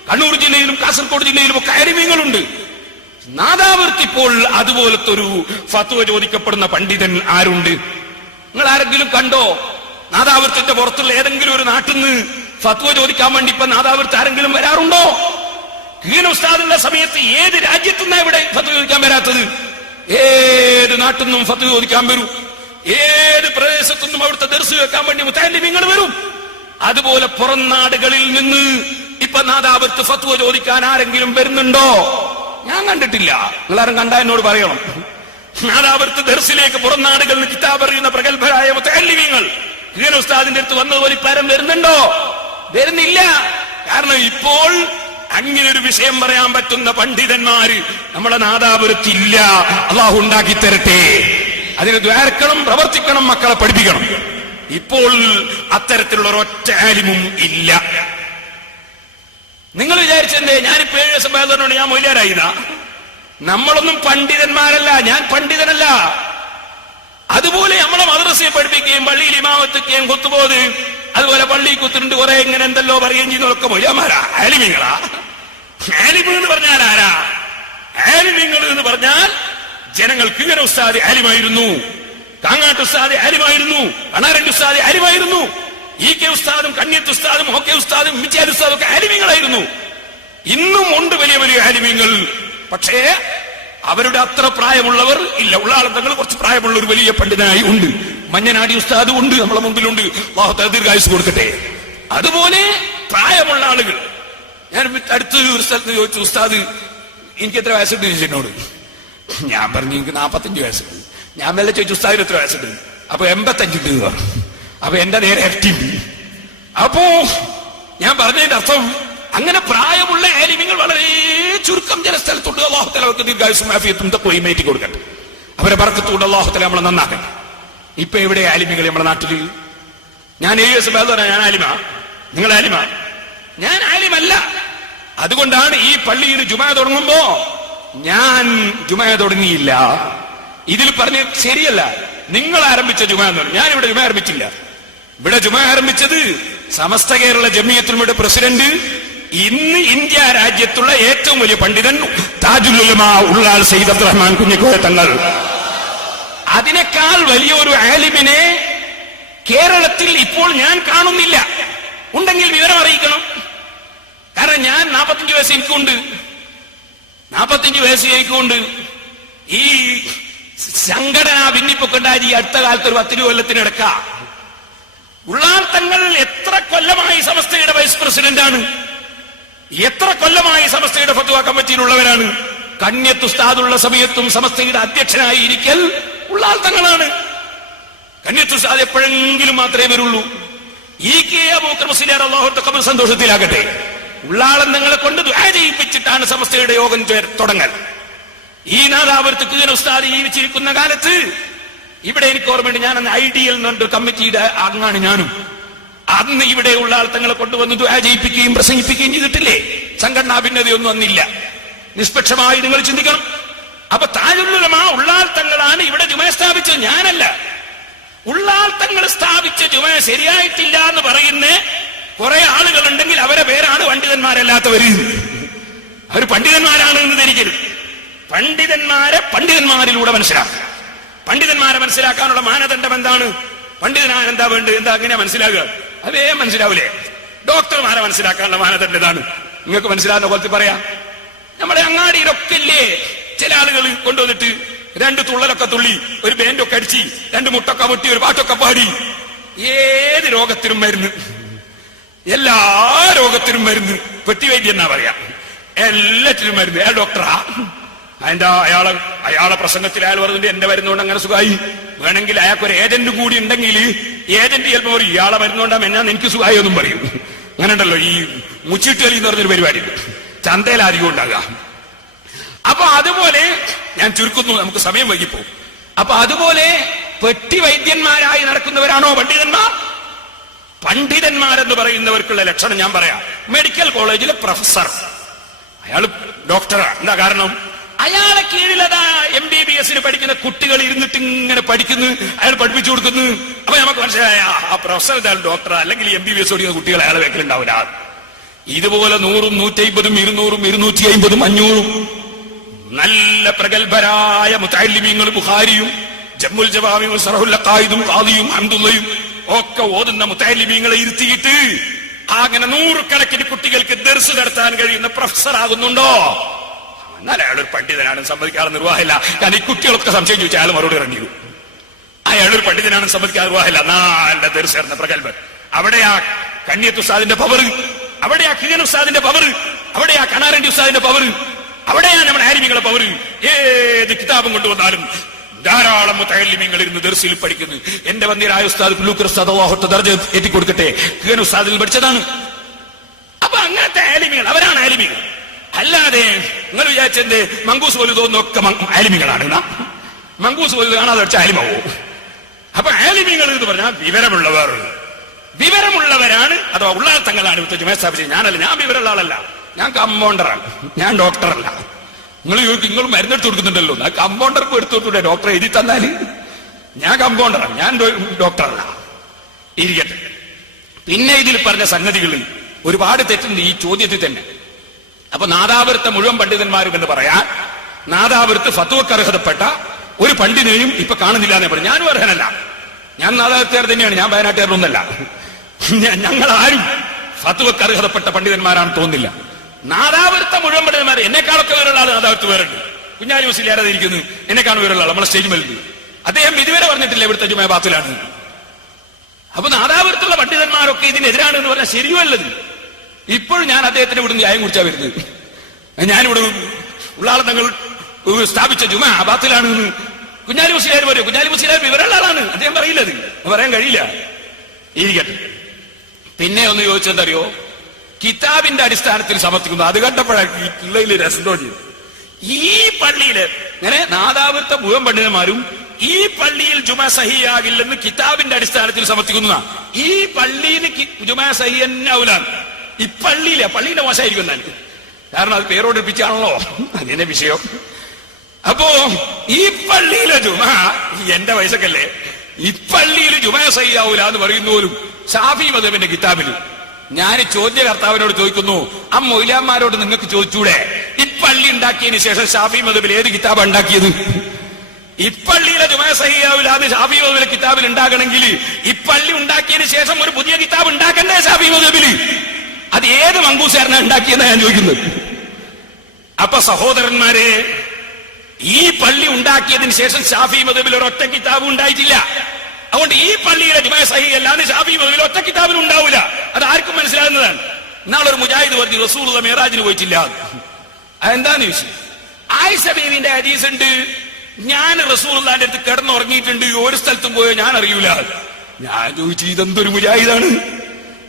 കണ്ണൂർ ജില്ലയിലും കാസർഗോഡ് ജില്ലയിലും ഒക്കെ ആലിമീങ്ങളുണ്ട്. നാദാവൃത്തിപ്പോൾ അതുപോലത്തെ ഒരു ഫത്വ ചോദിക്കപ്പെടുന്ന പണ്ഡിതൻ ആരുണ്ട്? നിങ്ങൾ ആരെങ്കിലും കണ്ടോ? നാദാവൃത്തിന്റെ പുറത്തുള്ള ഏതെങ്കിലും ഒരു നാട്ടിൽ നിന്ന് ഫത്വ ചോദിക്കാൻ വേണ്ടി ഇപ്പൊ നാദാവൃത്തി ആരെങ്കിലും വരാറുണ്ടോ? കീന ഉസ്താദുള്ള സമയത്ത് ഏത് രാജ്യത്തുനിന്നാ ഇവിടെ ഫത്വ ചോദിക്കാൻ വരാത്തത്? ഏത് നാട്ടിൽ നിന്നും ഫത്വ ചോദിക്കാൻ വരും. ഏത് പ്രദേശത്തുനിന്നും അവിടുത്തെ ദർസ് വെക്കാൻ വേണ്ടി മുത്തഅല്ലിമീങ്ങൾ വരും. അതുപോലെ പുറം നാടുകളിൽ നിന്ന് ഇപ്പൊ നാദാവൃത്ത് ഫത്വ ചോദിക്കാൻ ആരെങ്കിലും വരുന്നുണ്ടോ? ഞാൻ കണ്ടിട്ടില്ല. എല്ലാവരും കണ്ടാ എന്നോട് പറയണം. നാദാവൃത്ത് ദർസിലേക്ക് പുറം നാടുകളിൽ നിന്ന് കിതാബ് അറിയുന്ന പ്രഗത്ഭരായ മുത്തഅല്ലിമീങ്ങൾ കീന ഉസ്താദിന്റെ അടുത്ത് വന്നതുപോലെ ഇപ്പാരം വരുന്നുണ്ടോ? വരുന്നില്ല. കാരണം ഇപ്പോൾ അങ്ങനെ ഒരു വിഷയം പറയാൻ പറ്റുന്ന പണ്ഡിതന്മാര് നമ്മളെ നാദാപുരത്തില്ല. അള്ളാഹു ഉണ്ടാക്കി തരട്ടെ. അതിന് ദ്വാരക്കണം, പ്രവർത്തിക്കണം, മക്കളെ പഠിപ്പിക്കണം. ഇപ്പോൾ അത്തരത്തിലുള്ള ഒരൊറ്റ ആലിമും ഇല്ല. നിങ്ങൾ വിചാരിച്ചെന്തേ ഞാനിപ്പോ 7 ദിവസം വേദനോട് ഞാൻ മൊയ്ലാരായിതാ? നമ്മളൊന്നും പണ്ഡിതന്മാരല്ല. ഞാൻ പണ്ഡിതനല്ല. അതുപോലെ നമ്മളെ മദ്രസയെ പഠിപ്പിക്കുകയും പള്ളിയിൽ ഇമാമത്തിക്കുകയും കുത്തുപോത്, അതുപോലെ പള്ളി കുത്തുണ്ട് കുറെ ഇങ്ങനെ എന്തെല്ലോ പറയുകയും ചെയ്യുന്നതൊക്കെ മൊയ്യാമാരാ? ആലിമീങ്ങളാ? ആലിമ് എന്ന് പറഞ്ഞാൽ ആരാ? ആലിമീങ്ങൾ എന്ന് പറഞ്ഞാൽ ജനങ്ങൾക്ക് ഇങ്ങനെ ഉസ്താദ് ആലിമായിരുന്നു, കാങ്ങാട്ട് ഉസ്താദ് ആലിമായിരുന്നു, കണാരന്റെ ഉസ്താദ് ആലിമായിരുന്നു, ഇ കെ ഉസ്താദും കണ്യത്ത് ഉസ്താദും ഒ കെ ഉസ്താദും മിച്ചാൽ ഉസ്താദും ഒക്കെ ആലിമീങ്ങളായിരുന്നു. ഇന്നും ഉണ്ട് വലിയ വലിയ ആലിമീങ്ങൾ. പക്ഷേ അവരുടെ അത്ര പ്രായമുള്ളവർ ഇല്ല. ഉള്ളാളത്തങ്ങൾ കുറച്ച് പ്രായമുള്ള ഒരു വലിയ പണ്ഡിതനായി ഉണ്ട്. മഞ്ഞനാടി ഉസ്താദ് ഉണ്ട്, നമ്മളെ മുമ്പിലുണ്ട്. ദീർഘായുസ് കൊടുക്കട്ടെ. അതുപോലെ പ്രായമുള്ള ആളുകൾ. ഞാൻ അടുത്ത് ഒരു സ്ഥലത്ത് ചോദിച്ചു, ഉസ്താദ് എനിക്ക് എത്ര വയസ്സുണ്ട് ചോദിച്ചെന്നോട്. ഞാൻ പറഞ്ഞു എനിക്ക് 45 വയസ്സുണ്ട്. ഞാൻ മെല്ലെ ചോദിച്ചു ഉസ്താദിന് എത്ര വയസ്സുണ്ട്? അപ്പൊ 85 ഉണ്ട് പറഞ്ഞു. അപ്പൊ എന്റെ നേരെ ഇരട്ടിയുണ്ട്. അപ്പോ ഞാൻ പറഞ്ഞതിന്റെ അർത്ഥം അങ്ങനെ പ്രായമുള്ള ആലിമീങ്ങൾ വളരെ ചുരുക്കം ചില സ്ഥലത്തുണ്ട്. അല്ലാഹു തആല അവർക്ക് ദീർഘായുസ്സും ആഫിയത്തും തഖ്വയും ഏറ്റി കൊടുക്കട്ടെ. അവരെ ബർക്കത്തുകൊണ്ട് അല്ലാഹു തആല നമ്മളെ നന്നാക്കട്ടെ. ഇപ്പൊ എവിടെ ആലിമീങ്ങൾ നമ്മുടെ നാട്ടില്? ഞാൻ 7 ദിവസം വേദന. ഞാൻ ആലിമാ? നിങ്ങൾ ആലിമാ? ഞാൻ ആലിമല്ല. അതുകൊണ്ടാണ് ഈ പള്ളിയിൽ ജുമാ തുടങ്ങുമ്പോ ഞാൻ ജുമാ തുടങ്ങിയില്ല. ഇതിൽ പറഞ്ഞ് ശരിയല്ല. നിങ്ങൾ ആരംഭിച്ച ജുമാ എന്ന് പറഞ്ഞു. ഞാൻ ഇവിടെ ജുമാ ആരംഭിച്ചില്ല. ഇവിടെ ജുമാ ആരംഭിച്ചത് സമസ്ത കേരള ജമിയത്തുൽമയുടെ പ്രസിഡന്റ്, ഇന്ന് ഇന്ത്യ രാജ്യത്തുള്ള ഏറ്റവും വലിയ പണ്ഡിതൻ താജുൽ ഉലമാ ഉള്ളാൾ സയ്യിദ് അബ്ദുറഹ്മാൻ കുഞ്ഞിക്കോയ തങ്ങൾ. അതിനേക്കാൾ വലിയൊരു ആലിമിനെ കേരളത്തിൽ ഇപ്പോൾ ഞാൻ കാണുന്നില്ല. ഉണ്ടെങ്കിൽ വിവരം അറിയിക്കണം. കാരണം ഞാൻ 45 വയസ്സ് എനിക്കുണ്ട്. 45 വയസ്സ് എനിക്കുണ്ട്. ഈ സംഘടനാ ഭിന്നിപ്പൊക്കെ ഉണ്ടായി ഈ അടുത്ത കാലത്ത് ഒരു 10 കൊല്ലത്തിനടക്ക. ഉള്ളാൾ തങ്ങൾ എത്ര കൊല്ലമായി സമസ്തയുടെ വൈസ് പ്രസിഡന്റാണ്. എത്ര കൊല്ലമായി സമസ്തയുടെ ഫത്വ കമ്മിറ്റിയിലുള്ളവരാണ്. കണ്യത്ത് ഉസ്താദുള്ള സമയത്തും സമസ്തയുടെ അധ്യക്ഷനായി ഇരിക്കൽ ഉള്ളാൾ തങ്ങളാണ്. കണ്യത്ത് ഉസ്താദ് എപ്പോഴെങ്കിലും മാത്രമേ വരുള്ളൂ. ഈ കെ അബൂബക്കർ മുസ്ലിയാർ അല്ലാഹു ഖബർ സന്തോഷത്തിലാകട്ടെ. ഉള്ളാളൻ തങ്ങളെ കൊണ്ട് ദുആ ചെയ്യിപ്പിച്ചിട്ടാണ് സമസ്തയുടെ യോഗം തുടങ്ങൽ. ഈ നാദാപുരത്ത് ഉസ്താദ് ജീവിച്ചിരിക്കുന്ന കാലത്ത് ഇവിടെ എനിക്ക് ഓർമ്മയുണ്ട്, ഞാൻ അന്ന് ഐഡിയൽ എന്ന് പറഞ്ഞൊരു കമ്മിറ്റിയുടെ അംഗമാണ് ഞാനും. അന്ന് ഇവിടെയുള്ള ആൾ തങ്ങളെ കൊണ്ടുവന്ന് ദുആ ചെയ്യിപ്പിക്കുകയും പ്രസംഗിപ്പിക്കുകയും ചെയ്തിട്ടില്ലേ? സംഘടനാ ഭിന്നതയൊന്നും അന്നില്ല. നിഷ്പക്ഷമായി നിങ്ങൾ ചിന്തിക്കണം. അപ്പൊ താജുൽ ഉലമാ ഉള്ളാൾ തങ്ങളാണ് ഇവിടെ ജുമ സ്ഥാപിച്ചത്, ഞാനല്ല. ഉള്ളാൾ തങ്ങൾ സ്ഥാപിച്ച ജുമ ശരിയായിട്ടില്ല എന്ന് പറയുന്ന കുറെ ആളുകൾ ഉണ്ടെങ്കിൽ അവരെ പേരാണ് പണ്ഡിതന്മാരല്ലാത്തവര്. അവർ പണ്ഡിതന്മാരാണ് എന്ന് ധരിക്കരുത്. പണ്ഡിതന്മാരെ പണ്ഡിതന്മാരിലൂടെ മനസ്സിലാക്കുക. പണ്ഡിതന്മാരെ മനസ്സിലാക്കാനുള്ള മാനദണ്ഡം എന്താണ്? പണ്ഡിതനാൻ എന്താ വേണ്ടത്? എന്താ അങ്ങനെ മനസ്സിലാകുക? അതേ മനസ്സിലാവൂലേ? ഡോക്ടർമാരെ മനസ്സിലാക്കാനുള്ള മാനദണ്ഡം ഇതാണ്. നിങ്ങൾക്ക് മനസ്സിലാകുന്ന പോലത്തെ പറയാം. നമ്മുടെ അങ്ങാടിയിലൊക്കെ ഇല്ലേ ചില ആളുകൾ കൊണ്ടുവന്നിട്ട് 2 തുള്ളലൊക്കെ തുള്ളി, ഒരു ബാൻഡൊക്കെ അടിച്ച്, 2 മുട്ടൊക്കെ മുട്ടി, ഒരു പാട്ടൊക്കെ പാടി, ഏത് രോഗത്തിനും മരുന്ന്, എല്ലാ രോഗത്തിനും മരുന്ന്, പെട്ടിവൈദ്യം എന്നാ പറയാം. എല്ലാറ്റിനും മരുന്ന്. അയാൾ ഡോക്ടറാ? അതിന്റെ അയാളെ പ്രസംഗത്തിൽ അയാൾ പറഞ്ഞിട്ട് എന്റെ മരുന്നുകൊണ്ട് അങ്ങനെ സുഖമായി. വേണമെങ്കിൽ അയാൾക്കൊരു ഏജന്റ് കൂടി ഉണ്ടെങ്കിൽ ഏജന്റ് ചിലപ്പോ പറയും ഇയാളെ മരുന്നുകൊണ്ടാ എന്നാ എനിക്ക് സുഖമായി ഒന്നും പറയും. അങ്ങനെ ഉണ്ടല്ലോ ഈ മുച്ചിട്ടലി എന്ന് പറഞ്ഞൊരു പരിപാടി ചന്തയിൽ അധികം ഉണ്ടാകുക. അപ്പൊ അതുപോലെ ഞാൻ ചുരുക്കുന്നു, നമുക്ക് സമയം വൈകിപ്പോ. അപ്പൊ അതുപോലെ പെട്ടി വൈദ്യന്മാരായി നടക്കുന്നവരാണോ പണ്ഡിതന്മാർ? പണ്ഡിതന്മാരെന്ന് പറയുന്നവർക്കുള്ള ലക്ഷണം ഞാൻ പറയാം. മെഡിക്കൽ കോളേജിലെ പ്രൊഫസർ, അയാൾ ഡോക്ടറാണ്. എന്താ കാരണം? അയാളെ കീഴിലതാ MBBS പഠിക്കുന്ന കുട്ടികൾ ഇരുന്നിട്ട് ഇങ്ങനെ പഠിക്കുന്നു, അയാൾ പഠിപ്പിച്ചു കൊടുക്കുന്നു. അപ്പൊ നമുക്ക് മനസ്സിലായ ആ പ്രൊഫസർ ഇതാൾ ഡോക്ടർ, അല്ലെങ്കിൽ MBBS പഠിക്കുന്ന കുട്ടികൾ അയാളെ വെക്കലുണ്ടാവില്ല. ഇതുപോലെ 100, 150, 200, 250, 500 നല്ല പ്രഗത്ഭരായ മുതഅല്ലിമീങ്ങൾ ബുഖാരിയും ജമ്മുൽ ജവാമിഉം സറഹുൽ ഖായിദും ഖാദിയും ഹംദുല്ലയും ഒക്കെ ഓതുന്ന മുതഅല്ലിമീങ്ങളെ ഇരുത്തിയിട്ട് അങ്ങനെ 100 കണക്കിന് കുട്ടികൾക്ക് ദർസ് നടത്താൻ കഴിയുന്ന പ്രൊഫസർ ആകുന്നുണ്ടോ? എന്നാൽ അയാളൊരു പണ്ഡിതനാണെന്ന് സമ്മതിക്കാതെ നിർവാഹമില്ല. കാരണം ഈ കുട്ടികളൊക്കെ സംശയം ചോദിച്ചാൽ അയാൾ മറുപടി ഇറങ്ങിയും അയാളൊരു പണ്ഡിതനാണെന്ന് സമ്മതിക്കാതെ നിർവാഹമില്ല. നല്ല ദർസ് നടന്ന പ്രഗത്ഭൻ. അവിടെയാ കണ്ണിയത്ത് ഉസ്താദിന്റെ പവർ, അവിടെയാ കിഴൻ ഉസ്താദിന്റെ പവർ, അവിടെയാ കണാരണ്ടി ഉസ്താദിന്റെ പവർ, അവിടെയാണ് നമ്മുടെ ആലിമീങ്ങളുടെ പവർ. ഏത് കിതാബും കൊണ്ടുവന്നാലും ധാരാളം മുതഅല്ലിമീങ്ങൾ ഇരുന്ന് ദർസിൽ പഠിക്കുന്നു. എന്റെ വന്യരായ ഉസ്താദ് പുല്ലൂക്കർ ഉസ്താദ് അല്ലാഹു ദർജ എത്തിക്കൊടുക്കട്ടെ, കിഴൻ ഉസ്താദിൽ പഠിച്ചതാണ്. അപ്പൊ അങ്ങനത്തെ ആലിമീങ്ങൾ, അവരാണ് ആലിമീങ്ങൾ. അല്ലാതെ നിങ്ങൾ വിചാരിച്ചെന്റെ മങ്കൂസ് പോലും തോന്നുന്നൊക്കെ ആലിമീങ്ങളാണ്. മങ്കൂസ് പോലും കാണാതെ പഠിച്ച ആലിമാവോ? അപ്പൊ ആലിമീങ്ങൾ എന്ന് പറഞ്ഞാൽ വിവരമുള്ളവരാണ്, അഥവാ ഉള്ളാൾ തങ്ങളാണ് ഇവിടുത്തെ ജുമാ സ്ഥാപിച്ചത്. ഞാനല്ല, ഞാൻ വിവരമുള്ള ആളല്ല, ഞാൻ കമ്പൗണ്ടറാണ്, ഞാൻ ഡോക്ടറല്ല. നിങ്ങൾ നിങ്ങൾ മരുന്നെടുത്ത് കൊടുക്കുന്നുണ്ടല്ലോ, ഞാൻ കമ്പൗണ്ടർക്ക് എടുത്തു കൊടുത്തൂടെ? ഡോക്ടർ എഴുതി തന്നാല് ഞാൻ കമ്പൗണ്ടറാണ്, ഞാൻ ഡോക്ടറല്ല. ഇരിക്കട്ടെ. പിന്നെ ഇതിൽ പറഞ്ഞ സംഗതികളിൽ ഒരുപാട് തെറ്റുണ്ട് ഈ ചോദ്യത്തിൽ തന്നെ. അപ്പൊ നാദാപുരത്തെ മുഴുവൻ പണ്ഡിതന്മാരും എന്ന് പറയാൻ നാദാപുരത്ത് ഫത്വക്ക് അർഹതപ്പെട്ട ഒരു പണ്ഡിതനെയും ഇപ്പൊ കാണുന്നില്ല എന്നേ പറഞ്ഞു. ഞാനും അർഹനല്ല, ഞാൻ നാദാപുരത്തുകാർ തന്നെയാണ്, ഞാൻ വയനാട്ടുകാരനൊന്നല്ല. ഞങ്ങൾ ആരും ഫത്വക്ക് അർഹതപ്പെട്ട പണ്ഡിതന്മാരാണെന്ന് തോന്നുന്നില്ല. നാദാപുരത്തെ മുഴുവൻ പണ്ഡിതന്മാർ എന്നെക്കാളൊക്കെ വേറുള്ള ആൾ നാദാപുരത്ത് വേറുണ്ട്. കുഞ്ഞാലി മുസ്ലിയാരത് ഇരിക്കുന്നു, എന്നെക്കാണ് വേറുള്ള ആൾ നമ്മളെ സ്റ്റേജ് മേലുണ്ട്. അദ്ദേഹം ഇതുവരെ പറഞ്ഞിട്ടില്ല ഇവിടുത്തെ ജുമാ ബാത്തിലാണ്. അപ്പൊ നാദാപുരത്തുള്ള പണ്ഡിതന്മാരൊക്കെ ഇതിനെതിരാണ് എന്ന് പറഞ്ഞാൽ ശരിയല്ലത്. ഇപ്പോഴും ഞാൻ അദ്ദേഹത്തിന് ഇവിടുന്ന് ന്യായം കുറിച്ചാ വരുന്നത്. ഞാനിവിടെ ഉള്ളാളെ തങ്ങൾ സ്ഥാപിച്ച ജുമാ ബാത്തിലാണ് കുഞ്ഞാലി മുസ്ലിയാർ പറയും. കുഞ്ഞാലി മുസ്ലിയാർ വിവരമുള്ള ആളാണ്, അദ്ദേഹം പറയില്ലത്, പറയാൻ കഴിയില്ല. ഇരിക്കട്ടെ. പിന്നെ ഒന്ന് ചോദിച്ചെന്തറിയോ, കിതാബിന്റെ അടിസ്ഥാനത്തിൽ സമർത്ഥിക്കുന്നു. അത് കണ്ടപ്പോഴാണ് രസം തോന്നിയത്. ഈ പള്ളിയില് ഇങ്ങനെ നാദാപുരത്തെ മുഴുവൻ പണ്ഡിതന്മാരും ഈ പള്ളിയിൽ ജുമാ സഹിയാകില്ലെന്ന് കിതാബിന്റെ അടിസ്ഥാനത്തിൽ സമർത്ഥിക്കുന്ന, ഈ പള്ളിയിൽ ജുമാ സഹി തന്നെ ആവൂലാണ്. ഈ പള്ളിയുടെ മോശമായിരിക്കും എന്നാണ്. കാരണം അത് പേരോടിപ്പിച്ചാണല്ലോ അതിന്റെ വിഷയം. അപ്പോ ഈ പള്ളിയിലെ ജുമാ എന്റെ വയസ്സൊക്കെയല്ലേ, ഈ പള്ളിയിൽ ജുമാ സഹിയാവൂല എന്ന് പറയുന്നവരും ഷാഫി മദ്ഹബിന്റെ കിതാബിൽ. ഞാൻ ചോദ്യകർത്താവിനോട് ചോദിക്കുന്നു, ആ മൗലവിമാരോട് നിങ്ങൾക്ക് ചോദിച്ചൂടെ, ഈ പള്ളി ഉണ്ടാക്കിയതിന് ശേഷം ഷാഫി മദ്ഹബിൽ ഏത് കിതാബ് ഉണ്ടാക്കിയത്? ഈ പള്ളിയിലെ ജുമാ സഹിയാവൂല എന്ന് ഷാഫി മദ്ഹബിലെ കിതാബിൽ ഉണ്ടാകണമെങ്കിൽ ഈ പള്ളി ഉണ്ടാക്കിയതിന് ശേഷം ഒരു പുതിയ കിതാബ് ഉണ്ടാക്കണ്ടേ ഷാഫി മദ്ഹബിൽ? അത് ഏത് മങ്കൂസാരനാണ് ഉണ്ടാക്കിയെന്നാണ് ഞാൻ ചോദിക്കുന്നത്. അപ്പൊ സഹോദരന്മാരെ, ഈ പള്ളി ഉണ്ടാക്കിയതിന് ശേഷം ഷാഫി മദ്ഹബിൽ ഒരൊറ്റ കിതാബ് ഉണ്ടായിട്ടില്ല. അതുകൊണ്ട് ഈ പള്ളിയിലെ ജുമാ സഹി അല്ലാതെ ഷാഫി മദ്ഹബിൽ ഒറ്റ കിതാബിൽ ഉണ്ടാവില്ല. അത് ആർക്കും മനസ്സിലാകുന്നതാണ്. നാളൊരു മുജാഹിദ് പറഞ്ഞു റസൂലുള്ള മിഅ്റാജിന് പോയിട്ടില്ല. അതെന്താന്ന് ചോദിച്ചു. ആയിഷ ബീവിന്റെ ഹദീസ് ഉണ്ട്, ഞാൻ റസൂലുള്ളാഹിന്റെ അടുത്ത് കിടന്നുറങ്ങിയിട്ടുണ്ട്, ഒരു സ്ഥലത്തും പോയോ ഞാൻ അറിയൂല. ഞാൻ ചോദിച്ചു ഇതെന്തൊരു മുജാഹിദാണ്?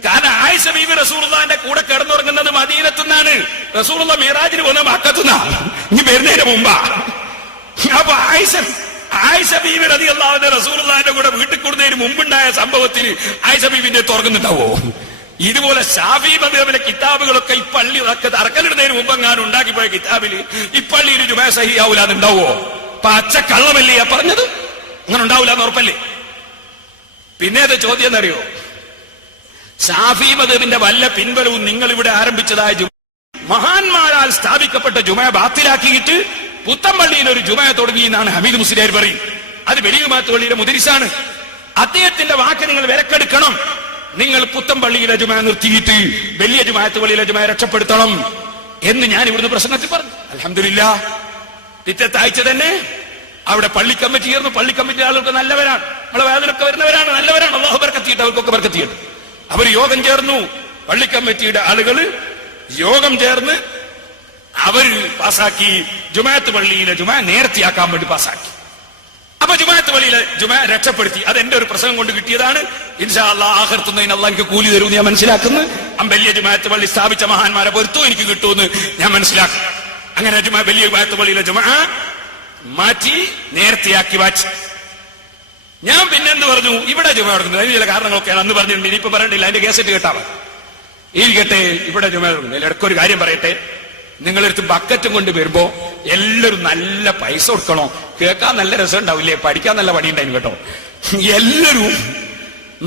കാരണം ആയിഷ ബീവി റസൂലുള്ളാഹിന്റെ കൂടെ കിടന്നുറങ്ങുന്നത് മദീനത്തുനിന്നാണ്, റസൂലുള്ള മിഅ്റാജിന് പോകുന്ന മക്കത്തുനിന്നാണ്, ഇനി വരുന്നതിന് മുമ്പാ. അപ്പൊ ആയിഷ ബീവി റളിയല്ലാഹു അൻഹ റസൂലുള്ളാഹിന്റെ കൂടെ വീട്ടിൽ കൂടുന്നതിന് മുമ്പുണ്ടായ സംഭവത്തിന് ആയിഷ ബീവിന്റെ തുറക്കുന്നുണ്ടാവോ? ഇതുപോലെ ഷാഫി മദ്ഹബിലെ കിതാബുകളൊക്കെ ഈ പള്ളി അറക്കലിടുന്നതിന് മുമ്പ് എങ്ങാനും ഉണ്ടാക്കിപ്പോയ കിതാബില് ഈ പള്ളിയിൽ ജുമാ സഹിയാവൂല എന്നുണ്ടാവോ? പച്ച കള്ളമല്ലേ പറഞ്ഞത്? അങ്ങനെ ഉണ്ടാവൂല എന്ന് ഉറപ്പല്ലേ? പിന്നെ അത് ചോദ്യം എന്നറിയോ, ഷാഫി മദ്ഹബിന്റെ വല്ല പിൻബലവും നിങ്ങൾ ഇവിടെ ആരംഭിച്ചതായ മഹാന്മാരാൽ സ്ഥാപിക്കപ്പെട്ട ജുമാ ബാത്തിലാക്കിയിട്ട് പുത്തമ്പള്ളിയിൽ ഒരു ജുമാ തുടങ്ങി എന്നാണ് ഹമീദ് മുസ്ലിയാർ പറയും. അത് വലിയ ജുമാഅത്ത് പള്ളിയിലെ മുദരിസാണ്. അദ്ദേഹത്തിന്റെ വാക്ക് നിങ്ങൾ വിലക്കെടുക്കണം. നിങ്ങൾ പുത്തമ്പള്ളിയിലെ ജുമാ നിർത്തിയിട്ട് വലിയ ജുമാഅത്ത് പള്ളിയിലെ ജുമാ രക്ഷപ്പെടുത്തണം എന്ന് ഞാൻ ഇവിടുന്ന് പ്രസംഗത്തിൽ പറഞ്ഞു. അൽഹംദുലില്ലാഹ്, പിറ്റത്തെ ആഴ്ച തന്നെ അവിടെ പള്ളി കമ്മിറ്റി ചേർന്നു. പള്ളി കമ്മിറ്റി ആളുകൾക്ക് നല്ലവരാണ്, നമ്മളെ വേദനൊക്കെ വരുന്നവരാണ്, നല്ലവരാണ്. അല്ലാഹു ബർക്കത്ത് ചെയ്യട്ടെ, അവർക്കൊക്കെ ബർക്കത്ത് ചെയ്യട്ടെ. അവർ യോഗം ചേർന്നു, പള്ളി കമ്മിറ്റിയുടെ ആളുകൾ യോഗം ചേർന്ന് അവർ പാസാക്കി ജുമാഅത്ത് പള്ളിയിലെ ജുമാ നേരത്തെയാക്കാൻ വേണ്ടി പാസാക്കി. അപ്പൊ ജുമാഅത്ത് പള്ളിയിലെ ജുമാ രക്ഷപ്പെടുത്തി. അത് എന്റെ ഒരു പ്രസംഗം കൊണ്ട് കിട്ടിയതാണ്. ഇൻഷാ അല്ലാഹ് ആഖിറത്തുന്നതിന് അല്ലാഹ് എനിക്ക് കൂലി തരുമെന്ന് ഞാൻ മനസ്സിലാക്കുന്നു. വലിയ ജുമാഅത്ത് പള്ളി സ്ഥാപിച്ച മഹാന്മാരെ പൊരുത്തവും എനിക്ക് കിട്ടുമെന്ന് ഞാൻ മനസ്സിലാക്കും. അങ്ങനെ വലിയ ജുമാഅത്ത് പള്ളിയിലെ ജുമാ മാറ്റി നേരത്തെയാക്കി വാച്ച്. ഞാൻ പിന്നെന്ത് പറഞ്ഞു, ഇവിടെ ജുമാ നടക്കുന്നത് അതിന് ചില കാരണങ്ങളൊക്കെയാണ് അന്ന് പറഞ്ഞിട്ടുണ്ട്, ഇനിയിപ്പോ പറയണ്ടില്ല, അതിന്റെ കേസറ്റ് കേട്ടാ ഇരിക്കട്ടെ. ഇവിടെ ജുമാ നടക്കുന്നത് ഇടയ്ക്കൊരു കാര്യം പറയട്ടെ, നിങ്ങളെടുത്ത് ബക്കറ്റും കൊണ്ട് വരുമ്പോ എല്ലാവരും നല്ല പൈസ കൊടുക്കണോ? കേൾക്കാൻ നല്ല രസം ഉണ്ടാവില്ലേ, പഠിക്കാൻ നല്ല പണി ഉണ്ടായിരുന്നു കേട്ടോ. എല്ലാവരും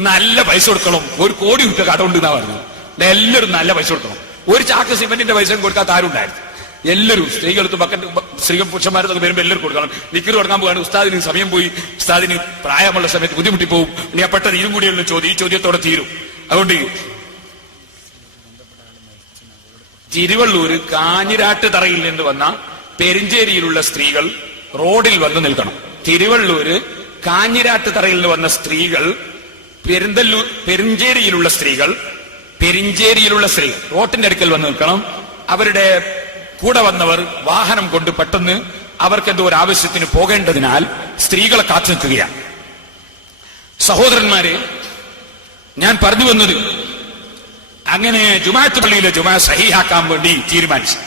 നല്ല പൈസ കൊടുക്കണം. 1 കോടി രൂപ കടമുണ്ട് എന്നാ പറഞ്ഞു. എല്ലാവരും നല്ല പൈസ കൊടുക്കണം. ഒരു ചാക്ക് സിമെന്റിന്റെ പൈസ കൊടുക്കാത്ത ആരും ഉണ്ടായിരുന്നു. എല്ലാവരും സ്ത്രീകൾക്ക് ബക്കറ്റ്, സ്ത്രീകൾ പുരുഷന്മാരൊക്കെ വരുമ്പോൾ എല്ലാവരും കൊടുക്കണം. നിക്കർ കൊടുക്കാൻ പോകാണ്, ഉസ്താദിന് സമയം പോയി, ഉസ്താദിന് പ്രായമുള്ള സമയത്ത് ബുദ്ധിമുട്ടി പോകും. ഞാൻ പെട്ടെന്ന് ഇതും കൂടിയുള്ള ചോദ്യം, ഈ ചോദ്യത്തോടെ തീരും. അതുകൊണ്ട് തിരുവള്ളൂര് കാഞ്ഞിരാട്ട് തറയിൽ നിന്ന് വന്ന പെരിഞ്ചേരിയിലുള്ള സ്ത്രീകൾ റോഡിൽ വന്ന് നിൽക്കണം. തിരുവള്ളൂര് കാഞ്ഞിരാട്ട് തറയിൽ നിന്ന് വന്ന സ്ത്രീകൾ, പെരിഞ്ചേരിയിലുള്ള സ്ത്രീകൾ റോട്ടിന്റെ അടുക്കൽ വന്ന് നിൽക്കണം. അവരുടെ കൂടെ വന്നവർ വാഹനം കൊണ്ട് പെട്ടെന്ന് അവർക്ക് എന്തോ ഒരു ആവശ്യത്തിന് പോകേണ്ടതിനാൽ സ്ത്രീകളെ കാത്തു നിൽക്കുകയാണ്. സഹോദരന്മാരെ, ഞാൻ പറഞ്ഞു വന്നത്, അങ്ങനെ ജുമാഅത്ത് പള്ളിയിലെ ജുമാ സഹീഹാക്കാൻ വേണ്ടി തീരുമാനിച്ചു.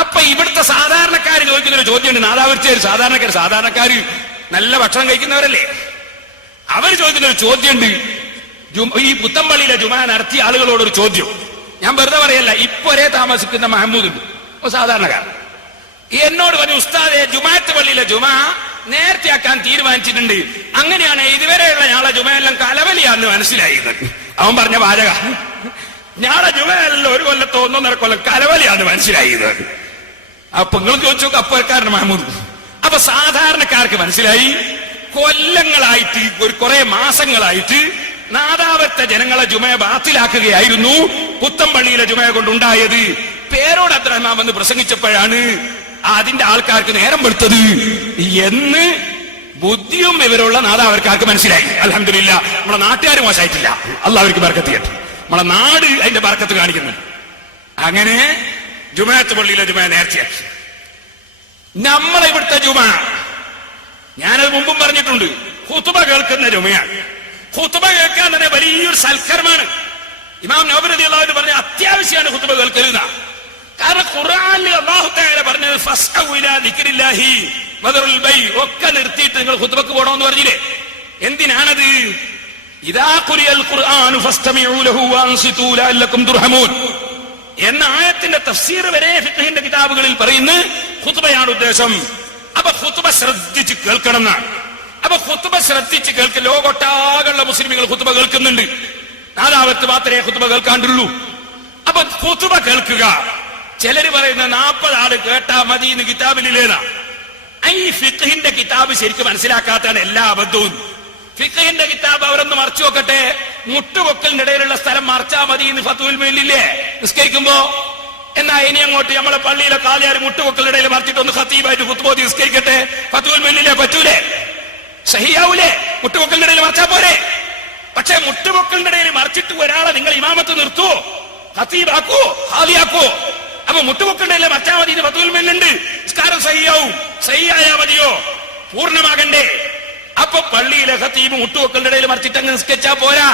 അപ്പൊ ഇവിടുത്തെ സാധാരണക്കാർ ചോദിക്കുന്നൊരു ചോദ്യമുണ്ട്. നാദാവൃത്തിയാർ സാധാരണക്കാര് നല്ല ഭക്ഷണം കഴിക്കുന്നവരല്ലേ? അവർ ചോദിക്കുന്നൊരു ചോദ്യമുണ്ട്. ഈ പുത്തമ്പള്ളിയിലെ ജുമാ നടത്തിയ ആളുകളോടൊരു ചോദ്യം, ഞാൻ വെറുതെ പറയല്ല, ഇപ്പോഴേ താമസിക്കുന്ന മഹമ്മൂദ് ഉണ്ട്, സാധാരണക്കാരൻ, എന്നോട് പറഞ്ഞു, ഉസ്താദെ ജുമാഅത്ത് പള്ളിയിലെ ജുമാ നേരത്തെ ആക്കാൻ തീരുമാനിച്ചിട്ടുണ്ട്. അങ്ങനെയാണ് ഇതുവരെയുള്ള ഞാളെ ജുമയെല്ലാം കലവലിയാന്ന് മനസ്സിലായത്. അവൻ പറഞ്ഞ വാചക, ഞാളെ ജുമയല്ല ഒരു കൊല്ലത്തോ 1.5 കൊല്ലം കലവലിയാന്ന് മനസ്സിലായത്. അപ്പൊ നിങ്ങൾ ചോദിച്ചു, അപ്പക്കാരൻ മഹമ്മൂദ്. അപ്പൊ സാധാരണക്കാർക്ക് മനസ്സിലായി, കൊല്ലങ്ങളായിട്ട്, കുറെ മാസങ്ങളായിട്ട് നാദാവത്തെ ജനങ്ങളെ ജുമയെ ബാത്തിലാക്കുകയായിരുന്നു പുത്തമ്പള്ളിയിലെ ജുമയെ കൊണ്ടുണ്ടായത്. പേരോട് അബ്ദുറഹ്മാൻ വന്ന് പ്രസംഗിച്ചപ്പോഴാണ് അതിന്റെ ആൾക്കാർക്ക് നേരം വെളുത്തത് എന്ന് ബുദ്ധിയും വിവരമുള്ള നാദാവർക്കാർക്ക് മനസ്സിലായി. അൽഹംദുലില്ലാ, നമ്മളെ നാട്ടുകാർ മോശമായിട്ടില്ല, അല്ലാഹ് അവർക്ക് ബർക്കത്ത് ചെയ്യട്ടെ. നമ്മളെ നാട് അതിന്റെ ബർക്കത്ത് കാണിക്കുന്നു. അങ്ങനെ ജുമഅത്ത് പള്ളിയിലെ ജുമ നേർച്ചയാക്കി. നമ്മളെ ഇവിടുത്തെ ജുമ, ഞാനത് മുമ്പും പറഞ്ഞിട്ടുണ്ട്, ഖുതുബ കേൾക്കുന്ന ജുമയാണ്. ഖുതുബ കേൾക്കാൻ തന്നെ വലിയൊരു സൽക്കരമാണ്. ഇമാം നവവി റളിയല്ലാഹു അൻഹു പറഞ്ഞ അത്യാവശ്യമാണ് ഖുതുബ കേൾക്കരുത്. കാരണം ഖുർആനിൽ അല്ലാഹു തആല പറഞ്ഞത് ഫസ്അഉ ഇലാ ദിക്രില്ലാഹി വദറുൽ ബൈ, ഒക്കെ നിർത്തിയിട്ട് നിങ്ങൾ ഖുതുബക്ക് പോകണമെന്ന് പറഞ്ഞില്ലേ? എന്തിനാണത്? ഇദാ ഖുരിയൽ ഖുർആനു ഫസ്തമിഉ ലഹു വഅൻസിതു ലഅല്ലക്കും തുർഹമൂൻ എന്ന ആയത്തിന്റെ തഫ്സീർ വരെ ഫിഖ്ഹിന്റെ കിതാബുകളിൽ പറയുന്നു ഖുതുബയാണ് ഉദ്ദേശം. അപ്പൊ ഖുതുബ ശ്രദ്ധിച്ച് കേൾക്കണം എന്നാണ്. അപ്പൊ ഖുതുബ ശ്രദ്ധിച്ച് കേൾക്കുക. ലോകൊട്ടാകെയുള്ള മുസ്ലിമുകൾ ഖുതുബ കേൾക്കുന്നുണ്ട്, നാദാവത്ത് മാത്രമേ ഖുതുബ കേൾക്കാണ്ടുള്ളൂ. അപ്പൊ ഖുതുബ കേൾക്കുക. ചിലര് പറയുന്ന 40 ആള് കേട്ടാ മതി എന്ന് കിതാബിലില്ലേന്നാ. ഈ ഫിഖ്ഹിന്റെ കിതാബ് ശരിക്കും മനസ്സിലാക്കാത്താണ് എല്ലാ അബദ്ധവും. ഫിഖ്ഹിന്റെ കിതാബ് അവരൊന്ന് മറച്ചു നോക്കട്ടെ. മുട്ടുപൊക്കലിന്റെ ഇടയിലുള്ള സ്ഥലം മറച്ചാ മതി എന്ന് ഫത്വൽ മേലില്ലേ നിസ്കരിക്കുമ്പോ? എന്നാ ഇനി അങ്ങോട്ട് നമ്മളെ പള്ളിയിലെ കാലിയാർ മുട്ടുപൊക്കലിന്റെ ഇടയിൽ മറച്ചിട്ടൊന്ന് ഖത്തീബായിട്ട് ഖുത്ബ നിസ്കരിക്കട്ടെ, ഫത്വൽ മേലില്ലേ? പറ്റൂലേ? സഹിയാവൂലേ? മുട്ടുപൊക്കലിന്റെ ഇടയിൽ മറച്ചാ പോരെ? പക്ഷെ മുട്ടുപൊക്കലിന്റെ ഇടയിൽ മറിച്ചിട്ട് ഒരാളെ നിങ്ങൾ ഇമാമത്ത് നിർത്തുവോ? ഖത്തീബാക്കോ? ഖാദിയാക്കോ? അപ്പൊ മുട്ടുപൊക്കലിന്റെ മറച്ചാ മതി എന്ന് ഫത്വൽ മേലുണ്ട്. നിസ്കാരം സഹിയാവും. സഹിയായാ മതിയോ? പൂർണ്ണമാകണ്ടേ? അപ്പൊ പള്ളിയിലെ ഖത്തീബ് മുട്ടുപൊക്കലിന്റെ ഇടയിൽ മറിച്ചിട്ട് അങ്ങ് നിസ്കരിച്ചാ പോരാ.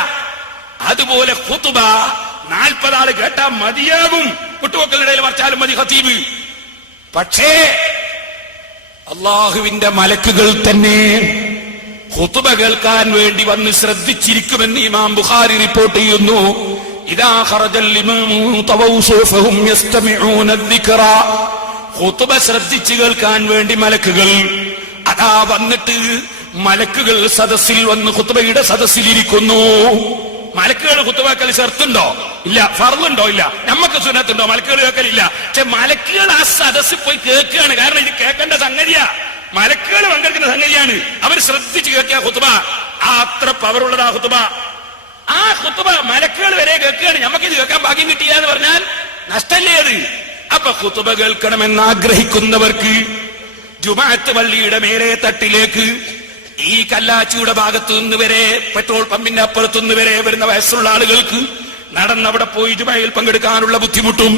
അതുപോലെ ഖുതുബ 40 ആള് കേട്ടാ മതിയാകും, മുട്ടുപൊക്കലിന്റെ ഇടയിൽ മറിച്ചാലും മതി ഖത്തീബ്. പക്ഷേ അള്ളാഹുവിന്റെ മലക്കുകൾ തന്നെ ഖുതുബ കേൾക്കാൻ വേണ്ടി വന്ന് ശ്രദ്ധിച്ചിരിക്കുമെന്ന് ഇമാം ബുഖാരി റിപ്പോർട്ട് ചെയ്യുന്നു. ഇദാ ഖറജൽ ഇമാമു തവൗ സൂഫഹും യസ്തമിഊന അദ്ദിക്റ, ഖുതുബ ശ്രദ്ധിച്ചു കേൾക്കാൻ വേണ്ടി മലക്കുകൾ അതാ വന്നിട്ട് മലക്കുകൾ സദസ്സിൽ വന്ന് ഖുതുബയുടെ സദസ്സിലിരിക്കുന്നു. മലക്കുകൾ ഖുതുബ കേൾക്കൽ ഷർത്തുണ്ടോ? ഇല്ല. ഫർളുണ്ടോ? ഇല്ല. നമുക്ക് സുന്നത്തുണ്ടോ? മലക്കുകൾ കേൾക്കലില്ല. പക്ഷെ മലക്കുകൾ ആ സദസ്സിൽ പോയി കേൾക്കുകയാണ്. കാരണം ഇത് കേൾക്കേണ്ട സംഗതിയാ, മലക്കുകൾ പങ്കെടുക്കുന്ന സംഗതിയാണ്. അവർ ശ്രദ്ധിച്ച് കേൾക്കുക ഖുതുബ. അത്ര പവറുള്ളതാ ഖുതുബ. ആ ഖുതുബ മലക്കുകൾ വരെ കേൾക്കുകയാണ്. നമുക്കിത് കേൾക്കാൻ ഭാഗ്യം കിട്ടിയ എന്ന് പറഞ്ഞാൽ നഷ്ടല്ലേ അത്? അപ്പൊ ഖുതുബ കേൾക്കണമെന്ന് ആഗ്രഹിക്കുന്നവർക്ക് ജുമാഅത്ത് പള്ളിയുടെ മേലെ തട്ടിലേക്ക്, ഈ കല്ലാച്ചിയുടെ ഭാഗത്തു നിന്ന് വരെ, പെട്രോൾ പമ്പിന്റെ അപ്പുറത്തു നിന്ന് വരെ വരുന്ന വയസ്സുള്ള ആളുകൾക്ക് നടന്നവിടെ പോയി ജുമയിൽ പങ്കെടുക്കാനുള്ള ബുദ്ധിമുട്ടും,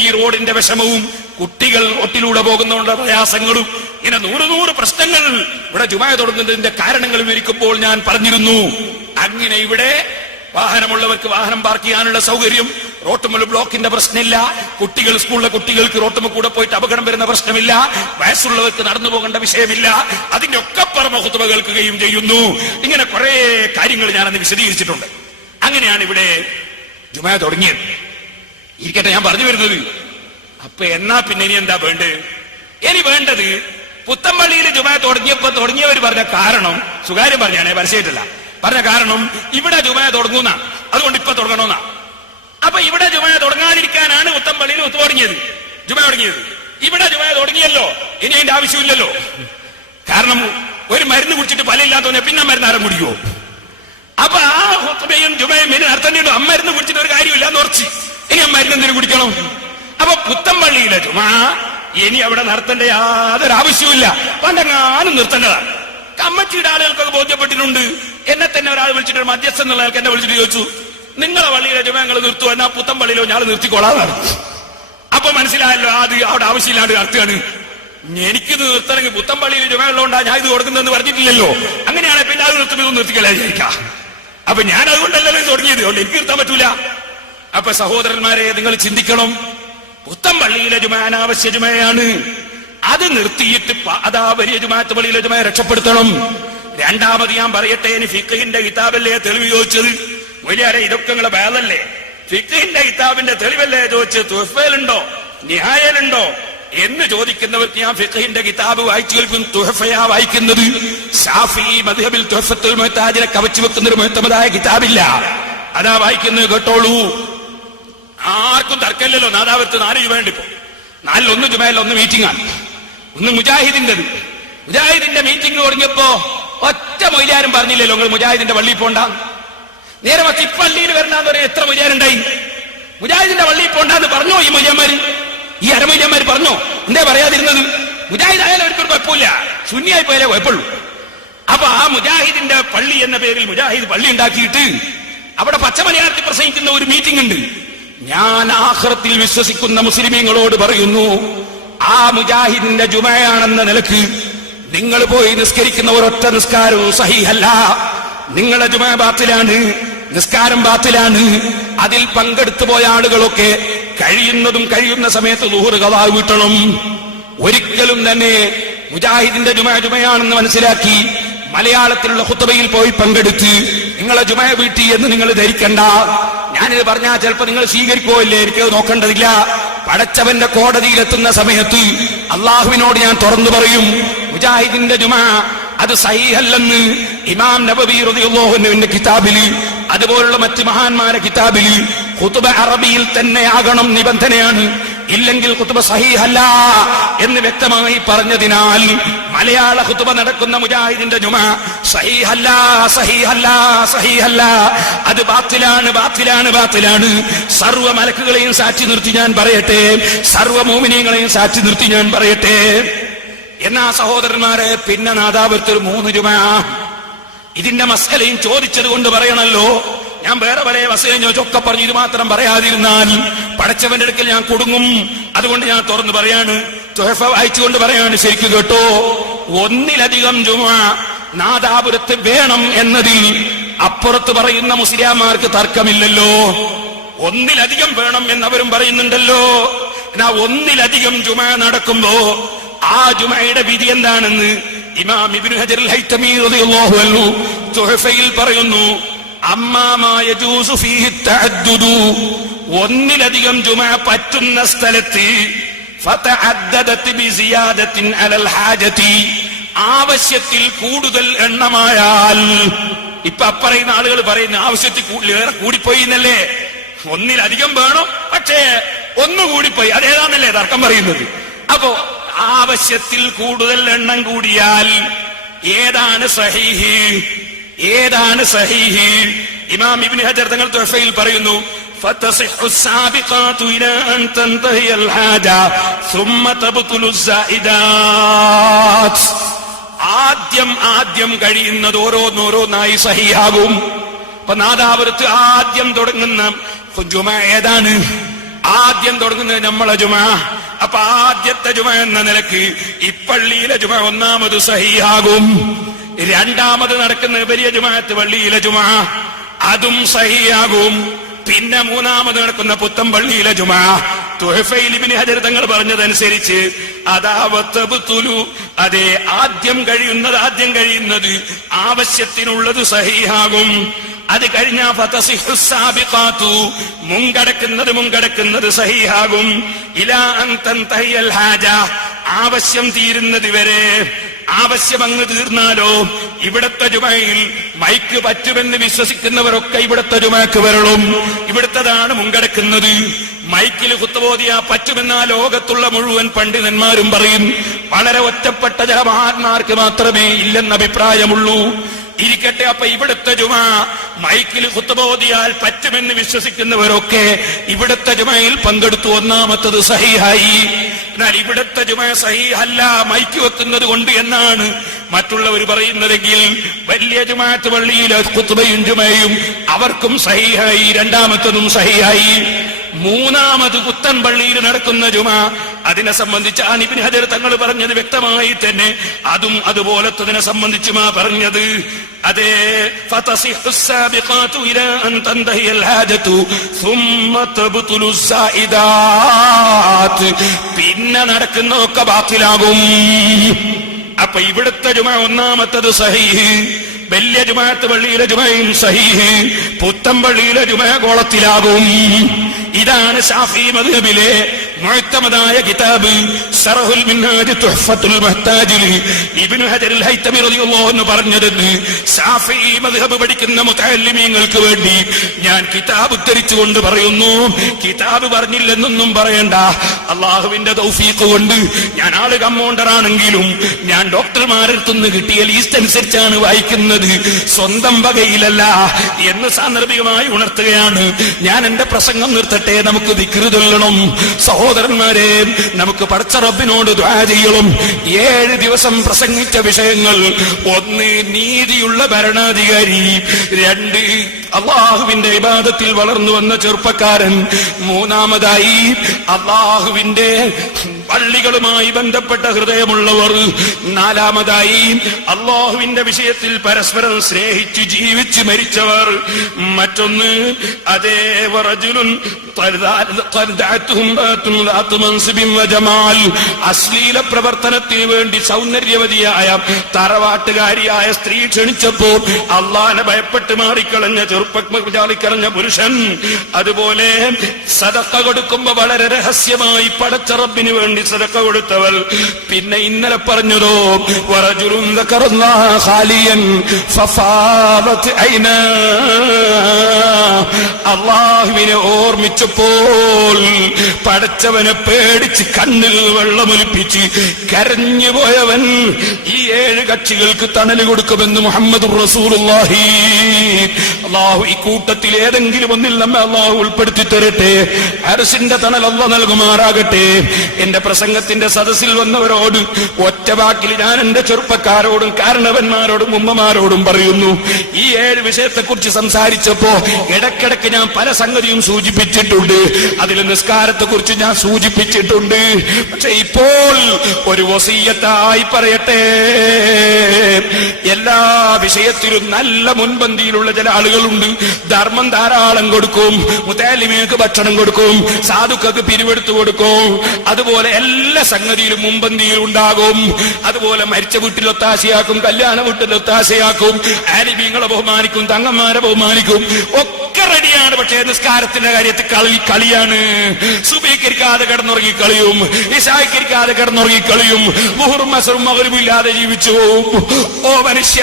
ഈ റോഡിന്റെ വിഷമവും, കുട്ടികൾ റോട്ടിലൂടെ പോകുന്നതുകൊണ്ട് പ്രയാസങ്ങളും, ഇങ്ങനെ 100 പ്രശ്നങ്ങൾ ഇവിടെ ജുമഅ തുടങ്ങുന്നതിന്റെ കാരണങ്ങൾ വിവരിക്കുമ്പോൾ ഞാൻ പറഞ്ഞിരുന്നു. അങ്ങനെ ഇവിടെ വാഹനമുള്ളവർക്ക് വാഹനം പാർക്ക് ചെയ്യാനുള്ള സൗകര്യം, റോട്ടുമ്മൽ ബ്ലോക്കിന്റെ പ്രശ്നമില്ല, കുട്ടികൾ സ്കൂളിലെ കുട്ടികൾക്ക് റോട്ടുമ്മ കൂടെ പോയിട്ട് അപകടം വരുന്ന പ്രശ്നമില്ല, വയസ്സുള്ളവർക്ക് നടന്നു പോകേണ്ട വിഷയമില്ല. അതിന്റെ ഒക്കെ പുറമെ ഖുതുബ കേൾക്കുകയും ചെയ്യുന്നു. ഇങ്ങനെ കുറെ കാര്യങ്ങൾ ഞാനന്ന് വിശദീകരിച്ചിട്ടുണ്ട്. അങ്ങനെയാണ് ഇവിടെ ജുമഅ തുടങ്ങിയത്. ഇരിക്കട്ടെ, ഞാൻ പറഞ്ഞു വരുന്നത്. അപ്പൊ എന്നാ പിന്നെ ഇനി എന്താ വേണ്ടത്? ഇനി വേണ്ടത് പുത്തമ്പള്ളിയിൽ ജുമഅ തുടങ്ങിയവർ പറഞ്ഞ കാരണം, സുകാര്യം പറഞ്ഞാണേ, പരസ്യമായിട്ടല്ല പറഞ്ഞ കാരണം, ഇവിടെ ജുമഅ തുടങ്ങുന്ന, അതുകൊണ്ട് ഇപ്പൊ തുടങ്ങണമെന്നാ. അപ്പൊ ഇവിടെ ജുമഅ തുടങ്ങാതിരിക്കാനാണ് പുത്തമ്പള്ളിയിൽ തുടങ്ങിയത്. ജുമ തുടങ്ങിയത്. ഇവിടെ ജുമ തുടങ്ങിയല്ലോ, ഇനി അതിന്റെ ആവശ്യമില്ലല്ലോ. കാരണം ഒരു മരുന്ന് കുടിച്ചിട്ട് ഫലമില്ലാന്ന് തോന്നിയാൽ പിന്നെ മരുന്ന് ആരും കുടിക്കുമോ? അപ്പൊ ആ ഹുത്ബയും ജുമയും ഇനി നടത്തേണ്ടിയിട്ട് മരുന്ന് കുടിച്ചിട്ട് ഒരു കാര്യമില്ല എന്ന് ഉറച്ച് ഇനി ആ മരുന്ന് എന്തിനു കുടിക്കണം? അപ്പൊ പുത്തമ്പള്ളിയിലെ ജുമ ഇനി അവിടെ നടത്തേണ്ട യാതൊരു ആവശ്യമില്ല, പണ്ടെങ്ങാനും നിർത്തേണ്ടതാണ്. കമ്മിറ്റിയുടെ ആളുകൾക്കൊക്കെ ബോധ്യപ്പെട്ടിട്ടുണ്ട്. എന്നെ തന്നെ ഒരാൾ വിളിച്ചിട്ട്, മധ്യസ്ഥ എന്നുള്ള ആൾക്ക് എന്നെ വിളിച്ചിട്ട് ചോദിച്ചു, നിങ്ങളെ പള്ളിയിലെ ജുമ ഞങ്ങൾ നിർത്തുക, എന്നാ പുത്തമ്പള്ളിയിലോ ഞാൻ നിർത്തിക്കൊള്ളാതാണ്. അപ്പൊ മനസ്സിലായല്ലോ അത് അവിടെ ആവശ്യമില്ലാണ്ട് നടത്തുകയാണ്. എനിക്ക് നിർത്തണമെങ്കിൽ പുത്തമ്പള്ളിയിൽ ജുമ ഉള്ളതുകൊണ്ടാണ് ഞാൻ ഇത് കൊടുക്കുന്നതെന്ന് പറഞ്ഞിട്ടില്ലല്ലോ. അങ്ങനെയാണെങ്കിൽ പിന്നെ അത് നിർത്തുന്നത് നിർത്തിക്കല്ലേ വിചാരിക്കാം. അപ്പൊ ഞാൻ അതുകൊണ്ടല്ലോ തുടങ്ങിയത്, അതുകൊണ്ട് എനിക്ക് നിർത്താൻ പറ്റൂല. അപ്പൊ സഹോദരന്മാരെ, നിങ്ങൾ ചിന്തിക്കണം, പുത്തമ്പള്ളിയിലെ ജുമ അനാവശ്യ ജുമയാണ്. അത് നിർത്തിയിട്ട് അതാ വലിയ ജുമാഅത്ത് പള്ളിയിലെ ജുമയെ രക്ഷപ്പെടുത്തണം. രണ്ടാമത് ഞാൻ പറയട്ടെ, ഇനി ഫിഖ്ഹിന്റെ കിതാബല്ലേ തെളിവ് ചോദിച്ചത്? വലിയാരെ ഇതൊക്കെ നിങ്ങളെ ബാലല്ലേ? ഫിഖ്ഹിന്റെ കിതാബിന്റെ തെളിവല്ലേ ചോദിച്ചത്? തുഹ്ഫയിലുണ്ടോ നിഹായയിലുണ്ടോ എന്ന് ചോദിക്കുന്നവർക്ക് ഞാൻ ഫിഖ്ഹിന്റെ കിതാബ് വായിച്ചു കേൾക്കും. തുഹ്ഫയാ വായിക്കുന്നത്. ശാഫിഈ മദ്ഹബിൽ തുഹ്ഫത്തുൽ മുഹ്താജിനെ കവച്ചു വെക്കുന്ന ഒരു മുഹത്തമതായ കിതാബില്ല, അതാ വായിക്കുന്നത്. കേട്ടോളൂ, ആർക്കും തർക്കമില്ലല്ലോ. നാദാപുരത്ത് 4 ജുമ ഉണ്ട്. ഇപ്പോ 4 1 ജുമയല്ല, 1 മീറ്റിംഗാണ്. ഒന്ന് മുജാഹിദിന്റെത്. മുജാഹിദിന്റെ മീറ്റിംഗ് തുടങ്ങിയപ്പോ ഒറ്റ മൊയ്ലാരും പറഞ്ഞില്ലല്ലോ നിങ്ങൾ മുജാഹിദിന്റെ പള്ളിയിൽ പോണ്ട. നേരെ മറിച്ച് ഈ പള്ളിയിൽ വരണ്ടാന്ന് പറയാൻ എത്ര മൊയ്ലാരുണ്ടായി? മുജാഹിദിന്റെ പള്ളിയിൽ പോണ്ടാന്ന് പറഞ്ഞോ ഈ മൊയ്യന്മാര്, ഈ അരമൊയ്യന്മാര് പറഞ്ഞോ? എന്തേ പറയാതിരുന്നത്? മുജാഹിദ് ആയാലും അവർക്കൊരു കുഴപ്പമില്ല, ശൂന്യായി പോയാലേ കുഴപ്പമുള്ളൂ. അപ്പൊ ആ മുജാഹിദിന്റെ പള്ളി എന്ന പേരിൽ മുജാഹിദ് പള്ളി ഉണ്ടാക്കിയിട്ട് അവിടെ പച്ചമലയാളത്തിൽ പ്രസംഗിക്കുന്ന ഒരു മീറ്റിംഗ് ഉണ്ട്. ഞാൻ ആഖിറത്തിൽ വിശ്വസിക്കുന്ന മുസ്ലിമീങ്ങളോട് പറയുന്നു, ആ മുജാഹിദിന്റെ ജുമയാണെന്ന നിലക്ക് നിങ്ങൾ പോയി നിസ്കരിക്കുന്ന ഒരൊറ്റ നിസ്കാരവും സഹീഹല്ല. നിങ്ങളുടെ ജുമ ബാത്തിലാണ്, നിസ്കാരം ബാത്തിലാണ്. അതിൽ പങ്കെടുത്തു പോയ ആളുകളൊക്കെ കഴിയുന്ന സമയത്ത് ളുഹർ ഖളാ വീട്ടണം. ഒരിക്കലും തന്നെ മുജാഹിദിന്റെ ജുമയാണെന്ന് മനസ്സിലാക്കി മലയാളത്തിലുള്ള ഖുത്ബയിൽ പോയി പങ്കെടുത്ത് നിങ്ങളെ ജുമ വീട്ടി എന്ന് നിങ്ങൾ ധരിക്കണ്ട. ഞാനിത് പറഞ്ഞാൽ ചിലപ്പോ നിങ്ങൾ സ്വീകരിക്കോ ഇല്ലേ, എനിക്കത് നോക്കേണ്ടതില്ല. പടച്ചവന്റെ കോടതിയിലെത്തുന്ന സമയത്ത് അള്ളാഹുവിനോട് ഞാൻ തുറന്നു പറയും, മുജാഹിദിന്റെ ജുമ അത് സഹീഹല്ലെന്ന് ഇമാം നബവി റളിയല്ലാഹു അൻഹുവിന്റെ കിതാബില്, അതുപോലുള്ള മറ്റ് മഹാന്മാരെ കിതാബില് ഖുത്ബ അറബിയിൽ തന്നെ ആകണം നിബന്ധനയാണ്, ഇല്ലെങ്കിൽ ഖുത്ബ സഹീഹല്ല എന്ന് വ്യക്തമായി പറഞ്ഞതിനാൽ മലയാള ഖുത്ബ നടക്കുന്ന മുജാഹിദിന്റെ ജുമ സഹീഹല്ല, സഹീഹല്ല, സഹീഹല്ല. അത് ബാത്തിലാണ്, ബാത്തിലാണ്, ബാത്തിലാണ്. സർവ്വ മലക്കുകളെയും സാക്ഷി നിർത്തി ഞാൻ പറയട്ടെ, സർവ്വ മോമിനീങ്ങളെയും സാക്ഷി നിർത്തി ഞാൻ പറയട്ടെ. എന്നാ സഹോദരന്മാരെ, പിന്നെ നാദാപുരത്തൊരു 3 ജുമ. ഇതിന്റെ മസലയും ചോദിച്ചത് കൊണ്ട് പറയണല്ലോ. ഞാൻ വേറെ പല മസലയും ചോദിച്ചൊക്കെ പറഞ്ഞു, ഇത് മാത്രം പറയാതിരുന്നാൽ പടച്ചവന്റെ അടുക്കൽ ഞാൻ കുടുങ്ങും. അതുകൊണ്ട് ഞാൻ തുറന്നു പറയാണ്, തുഹഫ വായിച്ചുകൊണ്ട് പറയാണ്. ശരിക്കും കേട്ടോ, 1-ലധികം ജുമ നാദാപുരത്ത് വേണം എന്നതിൽ അപ്പുറത്ത് പറയുന്ന മുസ്ലിയാമാർക്ക് തർക്കമില്ലല്ലോ. 1-ലധികം വേണം എന്നവരും പറയുന്നുണ്ടല്ലോ. എന്നാ 1-ലധികം ജുമ നടക്കുമ്പോ ആ ജുമയുടെ വിധി എന്താണെന്ന് ഇമാം ഇബ്നു ഹജർ അൽ ഹൈതമി റളിയല്ലാഹു അൻഹു തുഹഫയിൽ പറയുന്നു. അമ്മാ മാ യജൂസു ഫീഹി തഅദ്ദുദു, 1-ലധികം ജുമ പറ്റുന്ന സ്ഥലത്ത് ഫതഅദ്ദദത് ബിസിയാദത്തിൻ അലൽ ഹാജതി, ആവശ്യത്തിൽ കൂടുതൽ എണ്ണമായാൽ. ഇപ്പൊ അപ്പറയുന്ന ആളുകൾ പറയുന്ന ആവശ്യത്തിൽ ഏറെ കൂടിപ്പോയി എന്നല്ലേ. 1-ലധികം വേണം, പക്ഷേ 1 കൂടിപ്പോയി, അതേതാന്നല്ലേ തർക്കം പറയുന്നത്. അപ്പോ ആവശ്യത്തിൽ കൂടുതൽ എണ്ണം കൂടിയാൽ ഏതാണ് സഹീഹ്, ഏതാണ് സഹീഹ്? ഇമാം ഇബ്നു ഹജർ തങ്ങൾ തുഹഫയിൽ പറയുന്നു, ഫതസിഹു സാബിഖാതു ഇലാ അൻ തൻതഹിയൽ ഹാജ സുമ്മ തബ്തുലു സായിദാത്ത്. ആദ്യം കഴിയുന്നത് ഓരോന്നോരോന്നായി സഹീഹാകും. അപ്പൊ നാദാപുരത്ത് ആദ്യം തുടങ്ങുന്ന ജുമ ഏതാണ്? ആദ്യം തുടങ്ങുന്നത് നമ്മളെ ജുമ. അപ്പൊ ആദ്യത്തെ ജുമ എന്ന നിലക്ക് ഇപ്പള്ളിയിലെ ജുമ 1-മത് സഹീഹാകും. 2-മത് നടക്കുന്ന വലിയ ജുമാഅത്ത് പള്ളിയിലെ ജുമ അതും സഹീഹാകും. പിന്നെ 3-മത് നടക്കുന്ന പുത്തമ്പള്ളിയിലെ ജുമ തുഹഫയിൽ ഇബ്നു ഹജർ തങ്ങൾ പറഞ്ഞതനുസരിച്ച് അതാവത്തബ്തുലു, അതെ ആദ്യം കഴിയുന്നത് ആവശ്യത്തിനുള്ളത് സഹീഹാകും. അത് കഴിഞ്ഞ ഫതസിഹു സാബിഖാതു, മുൻകടക്കുന്നത് സഹീഹാകും. ഇലാ അൻ തൻതഹിയൽ ഹാജ, ആവശ്യം തീരുന്നത് വരെ. ആവശ്യം അങ്ങ് തീർന്നാലോ ഇവിടത്തെ ജുമയിൽ മൈക്ക് പറ്റുമെന്ന് വിശ്വസിക്കുന്നവരൊക്കെ ഇവിടത്തെ ജുമക്ക് വരണം. ഇവിടുത്തതാണ് മുൻകടക്കുന്നത്. മൈക്കിൽ ഖുത്ബോദിയാ പറ്റുമെന്ന ലോകത്തുള്ള മുഴുവൻ പണ്ഡിതന്മാരും പറയും. വളരെ ഒറ്റപ്പെട്ട ചില മഹാന്മാർക്ക് മാത്രമേ ഇല്ലെന്ന അഭിപ്രായമുള്ളൂ. ഇരിക്കട്ടെ, അപ്പൊ ഇവിടുത്തെ ജുമാ മൈക്കിൽ ഖുത്ബോദിയാൽ പറ്റുമെന്ന് വിശ്വസിക്കുന്നവരൊക്കെ ഇവിടുത്തെ ജുമയിൽ പങ്കെടുത്തു. ഒന്നാമത്തത് സഹീഹായി. എന്നാൽ ഇവിടുത്തെ ജുമ സഹീഹല്ല മൈക്ക് വെക്കുന്നത് കൊണ്ട് എന്നാണ് മറ്റുള്ളവർ പറയുന്നതെങ്കിൽ വലിയ ജുമാഅത്ത് പള്ളിയിലെ ഖുത്ബയും ജുമയും അവർക്കും സഹീഹായി, രണ്ടാമത്തതും സഹീഹായി. മൂന്നാമത് പുത്തൻ പള്ളിയിൽ നടക്കുന്ന ജുമ, അതിനെ സംബന്ധിച്ച് ഇബ്നു ഹജർ തങ്ങൾ പറഞ്ഞത് വ്യക്തമായി തന്നെ അതും അതുപോലത്തതിനെ സംബന്ധിച്ചുമാ പറഞ്ഞത്. അതേ പിന്നെ നടക്കുന്നതൊക്കെ ബാത്തിലാകും. അപ്പൊ ഇവിടുത്തെ ജുമ ഒന്നാമത്തത് സഹീഹ്, വലിയ ജുമാഅത്ത് പള്ളിയിലെ ജുമയും സഹീഹ്, പുത്തൻ പള്ളിയിലെ ജുമ ഗോളത്തിലാകും. ഇതാണ് ശാഫി മദ്ഹബിലെ മുഅ്തമദായ കിതാബ് ശറഹുൽ മിൻഹാജ് തുഹ്ഫത്തുൽ മുഹ്താജിൽ ഇബ്നു ഹജറുൽ ഹൈതമി റളിയല്ലാഹു അൻഹു പറഞ്ഞതെന്ന് ശാഫി മദ്ഹബ് പഠിക്കുന്ന മുതഅല്ലിമീങ്ങൾക്ക് വേണ്ടി ഞാൻ കിതാബ് ഉദ്ധരിച്ചുകൊണ്ട് പറയുന്നു. കിതാബ് പറഞ്ഞില്ലെന്നൊന്നും പറയണ്ട, അള്ളാഹുവിന്റെ തൗഫീഖ് കൊണ്ട് ഞാൻ ആള് കമ്പൗണ്ടറാണെങ്കിലും ഞാൻ ഡോക്ടർമാരെടുത്തുനിന്ന് കിട്ടിയ ലീസ്റ്റ് അനുസരിച്ചാണ് വായിക്കുന്നത്, സ്വന്തം വകയിലല്ല എന്ന് സാന്ദർഭികമായി ഉണർത്തുകയാണ്. ഞാൻ എന്റെ പ്രസംഗം നിർത്തട്ടെ, നമുക്ക് ദിക്ർ ചൊല്ലണം. സഹോദരന്മാരെ, നമുക്ക് പടച്ച റബ്ബിനോട് ദുആ ചെയ്യണം. 7 ദിവസം പ്രസംഗിച്ച വിഷയങ്ങൾ: 1, നീതിയുള്ള ഭരണാധികാരി; 2, അള്ളാഹുവിന്റെ ഇബാദത്തിൽ വളർന്നു വന്ന ചെറുപ്പക്കാരൻ; 3-മതായി അള്ളാഹുവിന്റെ പള്ളികളുമായി ബന്ധപ്പെട്ട ഹൃദയമുള്ളവർ; 4-മതായി അള്ളാഹുവിന്റെ വിഷയത്തിൽ പരസ്പരം സ്നേഹിച്ച് ജീവിച്ച് മരിച്ചവർ; മറ്റൊന്ന് അതേ വറജുലുൻ അശ്ലീല പ്രവർത്തനത്തിന് വേണ്ടി സൗന്ദര്യവതിയായ തറവാട്ടുകാരിയായ സ്ത്രീ ക്ഷണിച്ചപ്പോൾ അള്ളാഹനെ ഭയപ്പെട്ട് മാറിക്കളഞ്ഞ ചെറുപ്പക്കളഞ്ഞ പുരുഷൻ; അതുപോലെ സദഖ കൊടുക്കുമ്പോ വളരെ രഹസ്യമായി പടച്ച റബ്ബിന് വേണ്ടി സദഖ കൊടുത്തവൾ; പിന്നെ ഇന്നലെ പറഞ്ഞതോ വറജുലുൻ ദക്കറല്ലാഹ ഖാലിയൻ ഫഫാദത് ഐനാ, അള്ളാഹുവിനെ ഓർമ്മിച്ചപ്പോൾ പടച്ചവനെ പേടിച്ച് കണ്ണിൽ വെള്ളമൊലിപ്പിച്ച് കരഞ്ഞുപോയവൻ. ഈ 7 കക്ഷികൾക്ക് തണല് കൊടുക്കുമെന്ന് മുഹമ്മദുർ റസൂലുള്ളാഹി. അള്ളാഹു ഈ കൂട്ടത്തിൽ ഏതെങ്കിലും ഒന്നിൽ നമ്മെ അള്ളാഹു ഉൾപ്പെടുത്തി തരട്ടെ. അർശിന്റെ തണൽ അള്ളാഹു നൽകുമാറാകട്ടെ. എന്റെ പ്രസംഗത്തിന്റെ സദസ്സിൽ വന്നവരോട് ഒറ്റ വാക്കിൽ ഞാൻ എന്റെ ചെറുപ്പക്കാരോടും കാരണവന്മാരോടും ഉമ്മമാരോടും പറയുന്നു, ഈ 7 വിഷയത്തെക്കുറിച്ച് സംസാരിച്ചപ്പോ ഇടയ്ക്കിടയ്ക്ക് ഞാൻ പല സംഗതിയും സൂചിപ്പിച്ചിട്ടുണ്ട്. അതിൽ നിസ്കാരത്തെ കുറിച്ച് ഞാൻ സൂചിപ്പിച്ചിട്ടുണ്ട്. പക്ഷെ ഇപ്പോൾ ഒരു വസിയ്യത്തായി പറയട്ടെ, എല്ലാ വിഷയത്തിലും നല്ല മുൻപന്തിയിലുള്ള ചില ആളുകളുണ്ട്. ധർമ്മം ധാരാളം കൊടുക്കും, മുതഅല്ലിമീങ്ങൾക്ക് ഭക്ഷണം കൊടുക്കും, സാധുക്കൾക്ക് പിരിവെടുത്തു കൊടുക്കും, അതുപോലെ എല്ലാ സംഗതിയിലും മുൻപന്തിയിൽ ഉണ്ടാകും. അതുപോലെ മരിച്ച വീട്ടിൽ ഒത്താശയാക്കും, കല്യാണ വീട്ടിൽ ഒത്താശയാക്കും, ആലിമീങ്ങളെ ബഹുമാനിക്കും, തങ്ങന്മാരെ ബഹുമാനിക്കും, ഒക്കെ റെഡിയാണ്. പക്ഷേ നിസ്കാരത്തിന്റെ കാര്യത്തിൽ കളിയാണ്. സുബഹിക്കരിക്കാതെ കിടന്നുറങ്ങി കളിയും, ഇശാഇക്കരിക്കാതെ കിടന്നുറങ്ങി കളിയും, മുഹറും അസറും മഗ്‌രിബും ഇല്ലാതെ ജീവിച്ചു പോവും. ഓ മനുഷ്യ,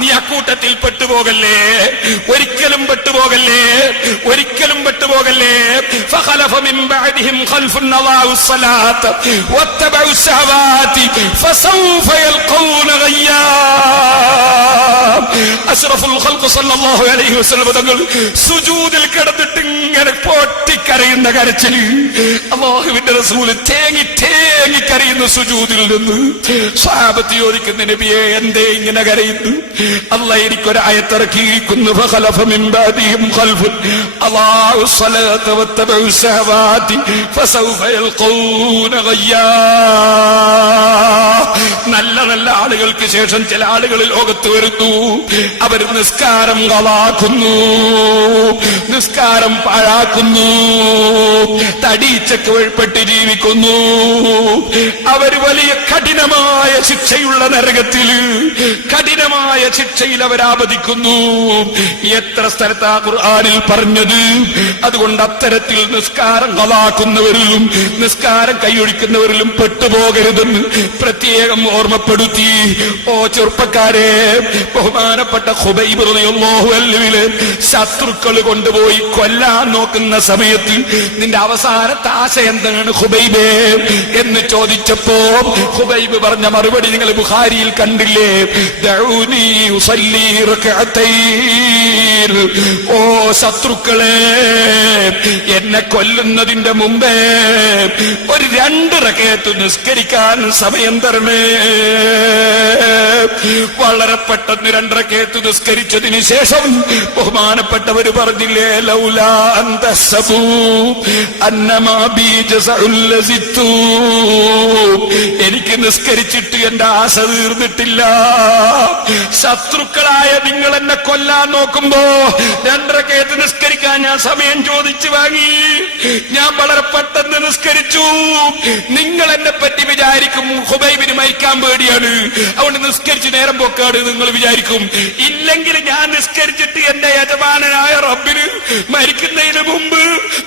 നീ അക്കൂട്ടത്തിൽ പെട്ടുപോകല്ലേ, ഒരിക്കലും പെട്ടുപോകല്ലേ, ഒരിക്കലും പെട്ടുപോകല്ലേ. ഫഖലഫ മിൻ ബഅദിഹിം ഖൽഫുൻ അളാഉ الصلاة واتبعوا الشهوات فسوف يلقون غيا. അഷ്റഫുൽ ഖൽഖ് സല്ലല്ലാഹു അലൈഹി വസല്ലം തങ്ങൾ സുജൂദിൽ കിടന്നിട്ട് ഇങ്ങനെ പൊട്ടിക്കരയുന്ന കരച്ചിൽ, അല്ലാഹുവിന്റെ റസൂൽ തേങ്ങി തേങ്ങി കരയുന്ന സുജൂദിൽ നിന്ന് സ്വഹാബത്ത് ചോദിക്കുന്ന നബിയെ, എന്തേ ഇങ്ങനെ കരയുന്നു? അല്ലാഹ് എനിക്കൊരു ആയത്തിറക്കിയിരിക്കുന്നു, ഫഖലഫ മിൻ ബഅദിഹിം ഖൽഫുൻ അളാഉ الصلاة واتبعوا الشهوات فسوف يلقون غيا. നല്ല നല്ല ആളുകൾക്ക് ശേഷം ചില ആളുകൾ ലോകത്ത് വരുന്നു. അവർ നിസ്കാരം കളാക്കുന്നു, നിസ്കാരം പാഴാക്കുന്നു, തടീച്ചക്ക് വഴിപ്പെട്ട് ജീവിക്കുന്നു. അവർ വലിയ കഠിനമായ ശിക്ഷയുള്ള നരകത്തിൽ, കഠിനമായ ശിക്ഷയിൽ അവരാപതിക്കുന്നു. എത്ര സ്ഥലത്താ ഖുർആനിൽ പറഞ്ഞത്? അതുകൊണ്ട് അത്തരത്തിൽ നിസ്കാരം കളാക്കുന്നവരിലും നിസ്കാരം കൈയൊഴിക്കുന്നവരിലും പെട്ടുപോകരുതെന്ന് പ്രത്യേകം ഓർമ്മപ്പെടുത്തി. ഓ ചെറുപ്പക്കാരെ, ബഹുമാനപ്പെട്ട ഖുബൈബ് റളിയല്ലാഹു അൻഹുവിനെ ശത്രുക്കൾ കൊണ്ടുപോയി കൊല്ലാൻ നോക്കുന്ന സമയത്ത് നിന്റെ അവസാനത്തെ ആശ എന്താണ് ഖുബൈബേ എന്ന് ചോദിച്ചപ്പോ ഖുബൈബ് പറഞ്ഞ മറുപടി നിങ്ങൾ ബുഖാരിയിൽ കണ്ടില്ലേ? ദഊനി ഉസല്ലി റകഅതൈൻ. ഓ ശത്രുക്കളെ, എന്നെ കൊല്ലുന്നതിന്റെ മുമ്പേ ഒരു 2 റകഅത്ത് നിസ്കരിക്കാൻ സമയം തരണേ. വളരെ പെട്ടെന്ന് 2 റകഅത്ത് നിസ്കരിച്ചതിന് ശേഷം ബഹുമാനപ്പെട്ടവര് പറഞ്ഞില്ലേ, ലൗലാ അന്തസബു അന്നമാ ബി ജസഉൽ ലസിത്തു. എനിക്ക് നിസ്കരിച്ചിട്ട് എന്റെ ആശ തീർന്നിട്ടില്ല. ശത്രുക്കളായ നിങ്ങൾ എന്നെ കൊല്ലാൻ നോക്കുമ്പോ 2 റകഅത്ത് നിസ്കരിക്കാൻ ഞാൻ സമയം ചോദിച്ചു വാങ്ങി. ഞാൻ വളരെ പെട്ടെന്ന് നിസ്കരിച്ചു. നിങ്ങൾ എന്നെ പറ്റി വിചാരിക്കും ഖുബൈബിന് മരിക്കാൻ പേടിയാണ്, അതുകൊണ്ട് നിസ്കരിച്ച് നേരം പോക്കാണ് നിങ്ങൾ വിചാരിക്കും. ഇല്ലെങ്കിൽ ഞാൻ നിസ്കരിച്ചിട്ട് എന്റെ യജമാനനായ റബ്ബിന് മരിക്കുന്നതിന് മുമ്പ്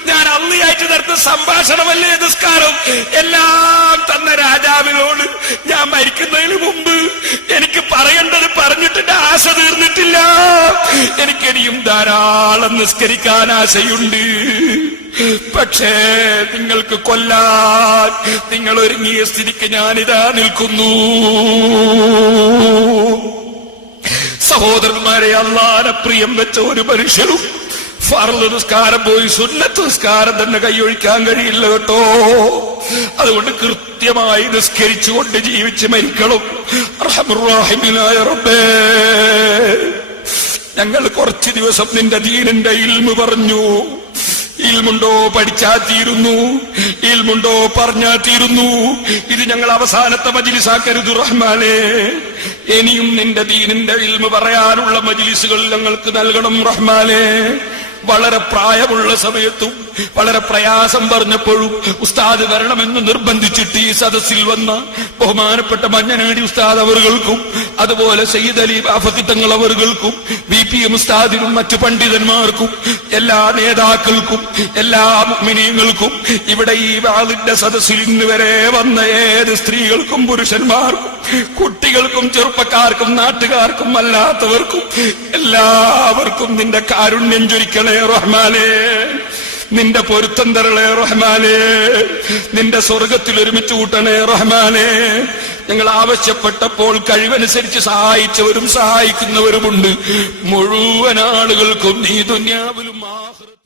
ഞാൻ അള്ളയായിട്ട് നടത്തുന്ന സംഭാഷണമല്ലേ നിസ്കാരം. എല്ലാം തന്ന രാജാവിനോട് ഞാൻ മരിക്കുന്നതിന് മുമ്പ് എനിക്ക് പറയേണ്ടത് പറഞ്ഞിട്ട് എന്റെ ആശ തീർന്നിട്ടില്ല. എനിക്കിനിയും ധാരാളം നിസ്കരിക്കാൻ ആശയുണ്ട്. പക്ഷേ നിങ്ങൾക്ക് കൊല്ലാൻ നിങ്ങൾ ഒരുങ്ങിയ സ്ഥിതിക്ക് ഞാനിതാ നിൽക്കുന്നു. സഹോദരന്മാരെ, അല്ലാഹുവിനെ പ്രിയം വെച്ച ഒരു മനുഷ്യരും ഫർള് നിസ്കാരം പോയി സുന്നത്ത് നിസ്കാരം തന്നെ കൈയൊഴിക്കാൻ കഴിയില്ല കേട്ടോ. അതുകൊണ്ട് കൃത്യമായി നിസ്കരിച്ചുകൊണ്ട് ജീവിച്ച് മരിക്കണം. അർഹമുർ റഹീമായ റബ്ബേ, ഞങ്ങൾ കുറച്ച് ദിവസം നിന്റെ ദീനിന്റെ ഇൽമു പറഞ്ഞു. ഇൽമുണ്ടോ പഠിച്ചാ തീരുന്നു, ഇൽമുണ്ടോ പറഞ്ഞാ തീരുന്നു. ഇത് ഞങ്ങൾ അവസാനത്തെ മജ്ലിസാക്കരുത് റഹ്മാനേ. ഇനിയും നിന്റെ ദീനിന്റെ ഇൽമു പറയാനുള്ള മജ്ലിസുകൾ ഞങ്ങൾക്ക് നൽകണം റഹ്മാനേ. വളരെ പ്രായമുള്ള സമയത്തും വളരെ പ്രയാസം പറഞ്ഞപ്പോഴും ഉസ്താദ് വരണമെന്ന് നിർബന്ധിച്ചിട്ട് ഈ സദസ്സിൽ വന്ന ബഹുമാനപ്പെട്ട മഞ്ഞനാടി ഉസ്താദ് അവർകൾക്കും അതുപോലെ സയ്യിദ് അലി ബാഫഖി തങ്ങൾ അവർകൾക്കും VPM ഉസ്താദിനും മറ്റു പണ്ഡിതന്മാർക്കും എല്ലാ നേതാക്കൾക്കും എല്ലാ മുഅ്മിനീങ്ങൾക്കും ഇവിടെ ഈ വാളിന്റെ സദസ്സിൽ ഇന്ന് വരെ വന്ന ഏത് സ്ത്രീകൾക്കും പുരുഷന്മാർക്കും കുട്ടികൾക്കും ചെറുപ്പക്കാർക്കും നാട്ടുകാർക്കും അല്ലാത്തവർക്കും എല്ലാവർക്കും നിന്റെ കാരുണ്യം ചൊരിക്കണേ റഹ്മാനേ. നിന്റെ പൊരുത്തം തരളേ റഹ്മാനേ. നിന്റെ സ്വർഗത്തിൽ ഒരുമിച്ച് കൂട്ടണേ റഹ്മാനേ. ഞങ്ങൾ ആവശ്യപ്പെട്ടപ്പോൾ കഴിവനുസരിച്ച് സഹായിച്ചവരും സഹായിക്കുന്നവരുമുണ്ട്. മുഴുവൻ ആളുകൾക്കും നീ ദുനിയാവിലും ആഖിറത്തിലും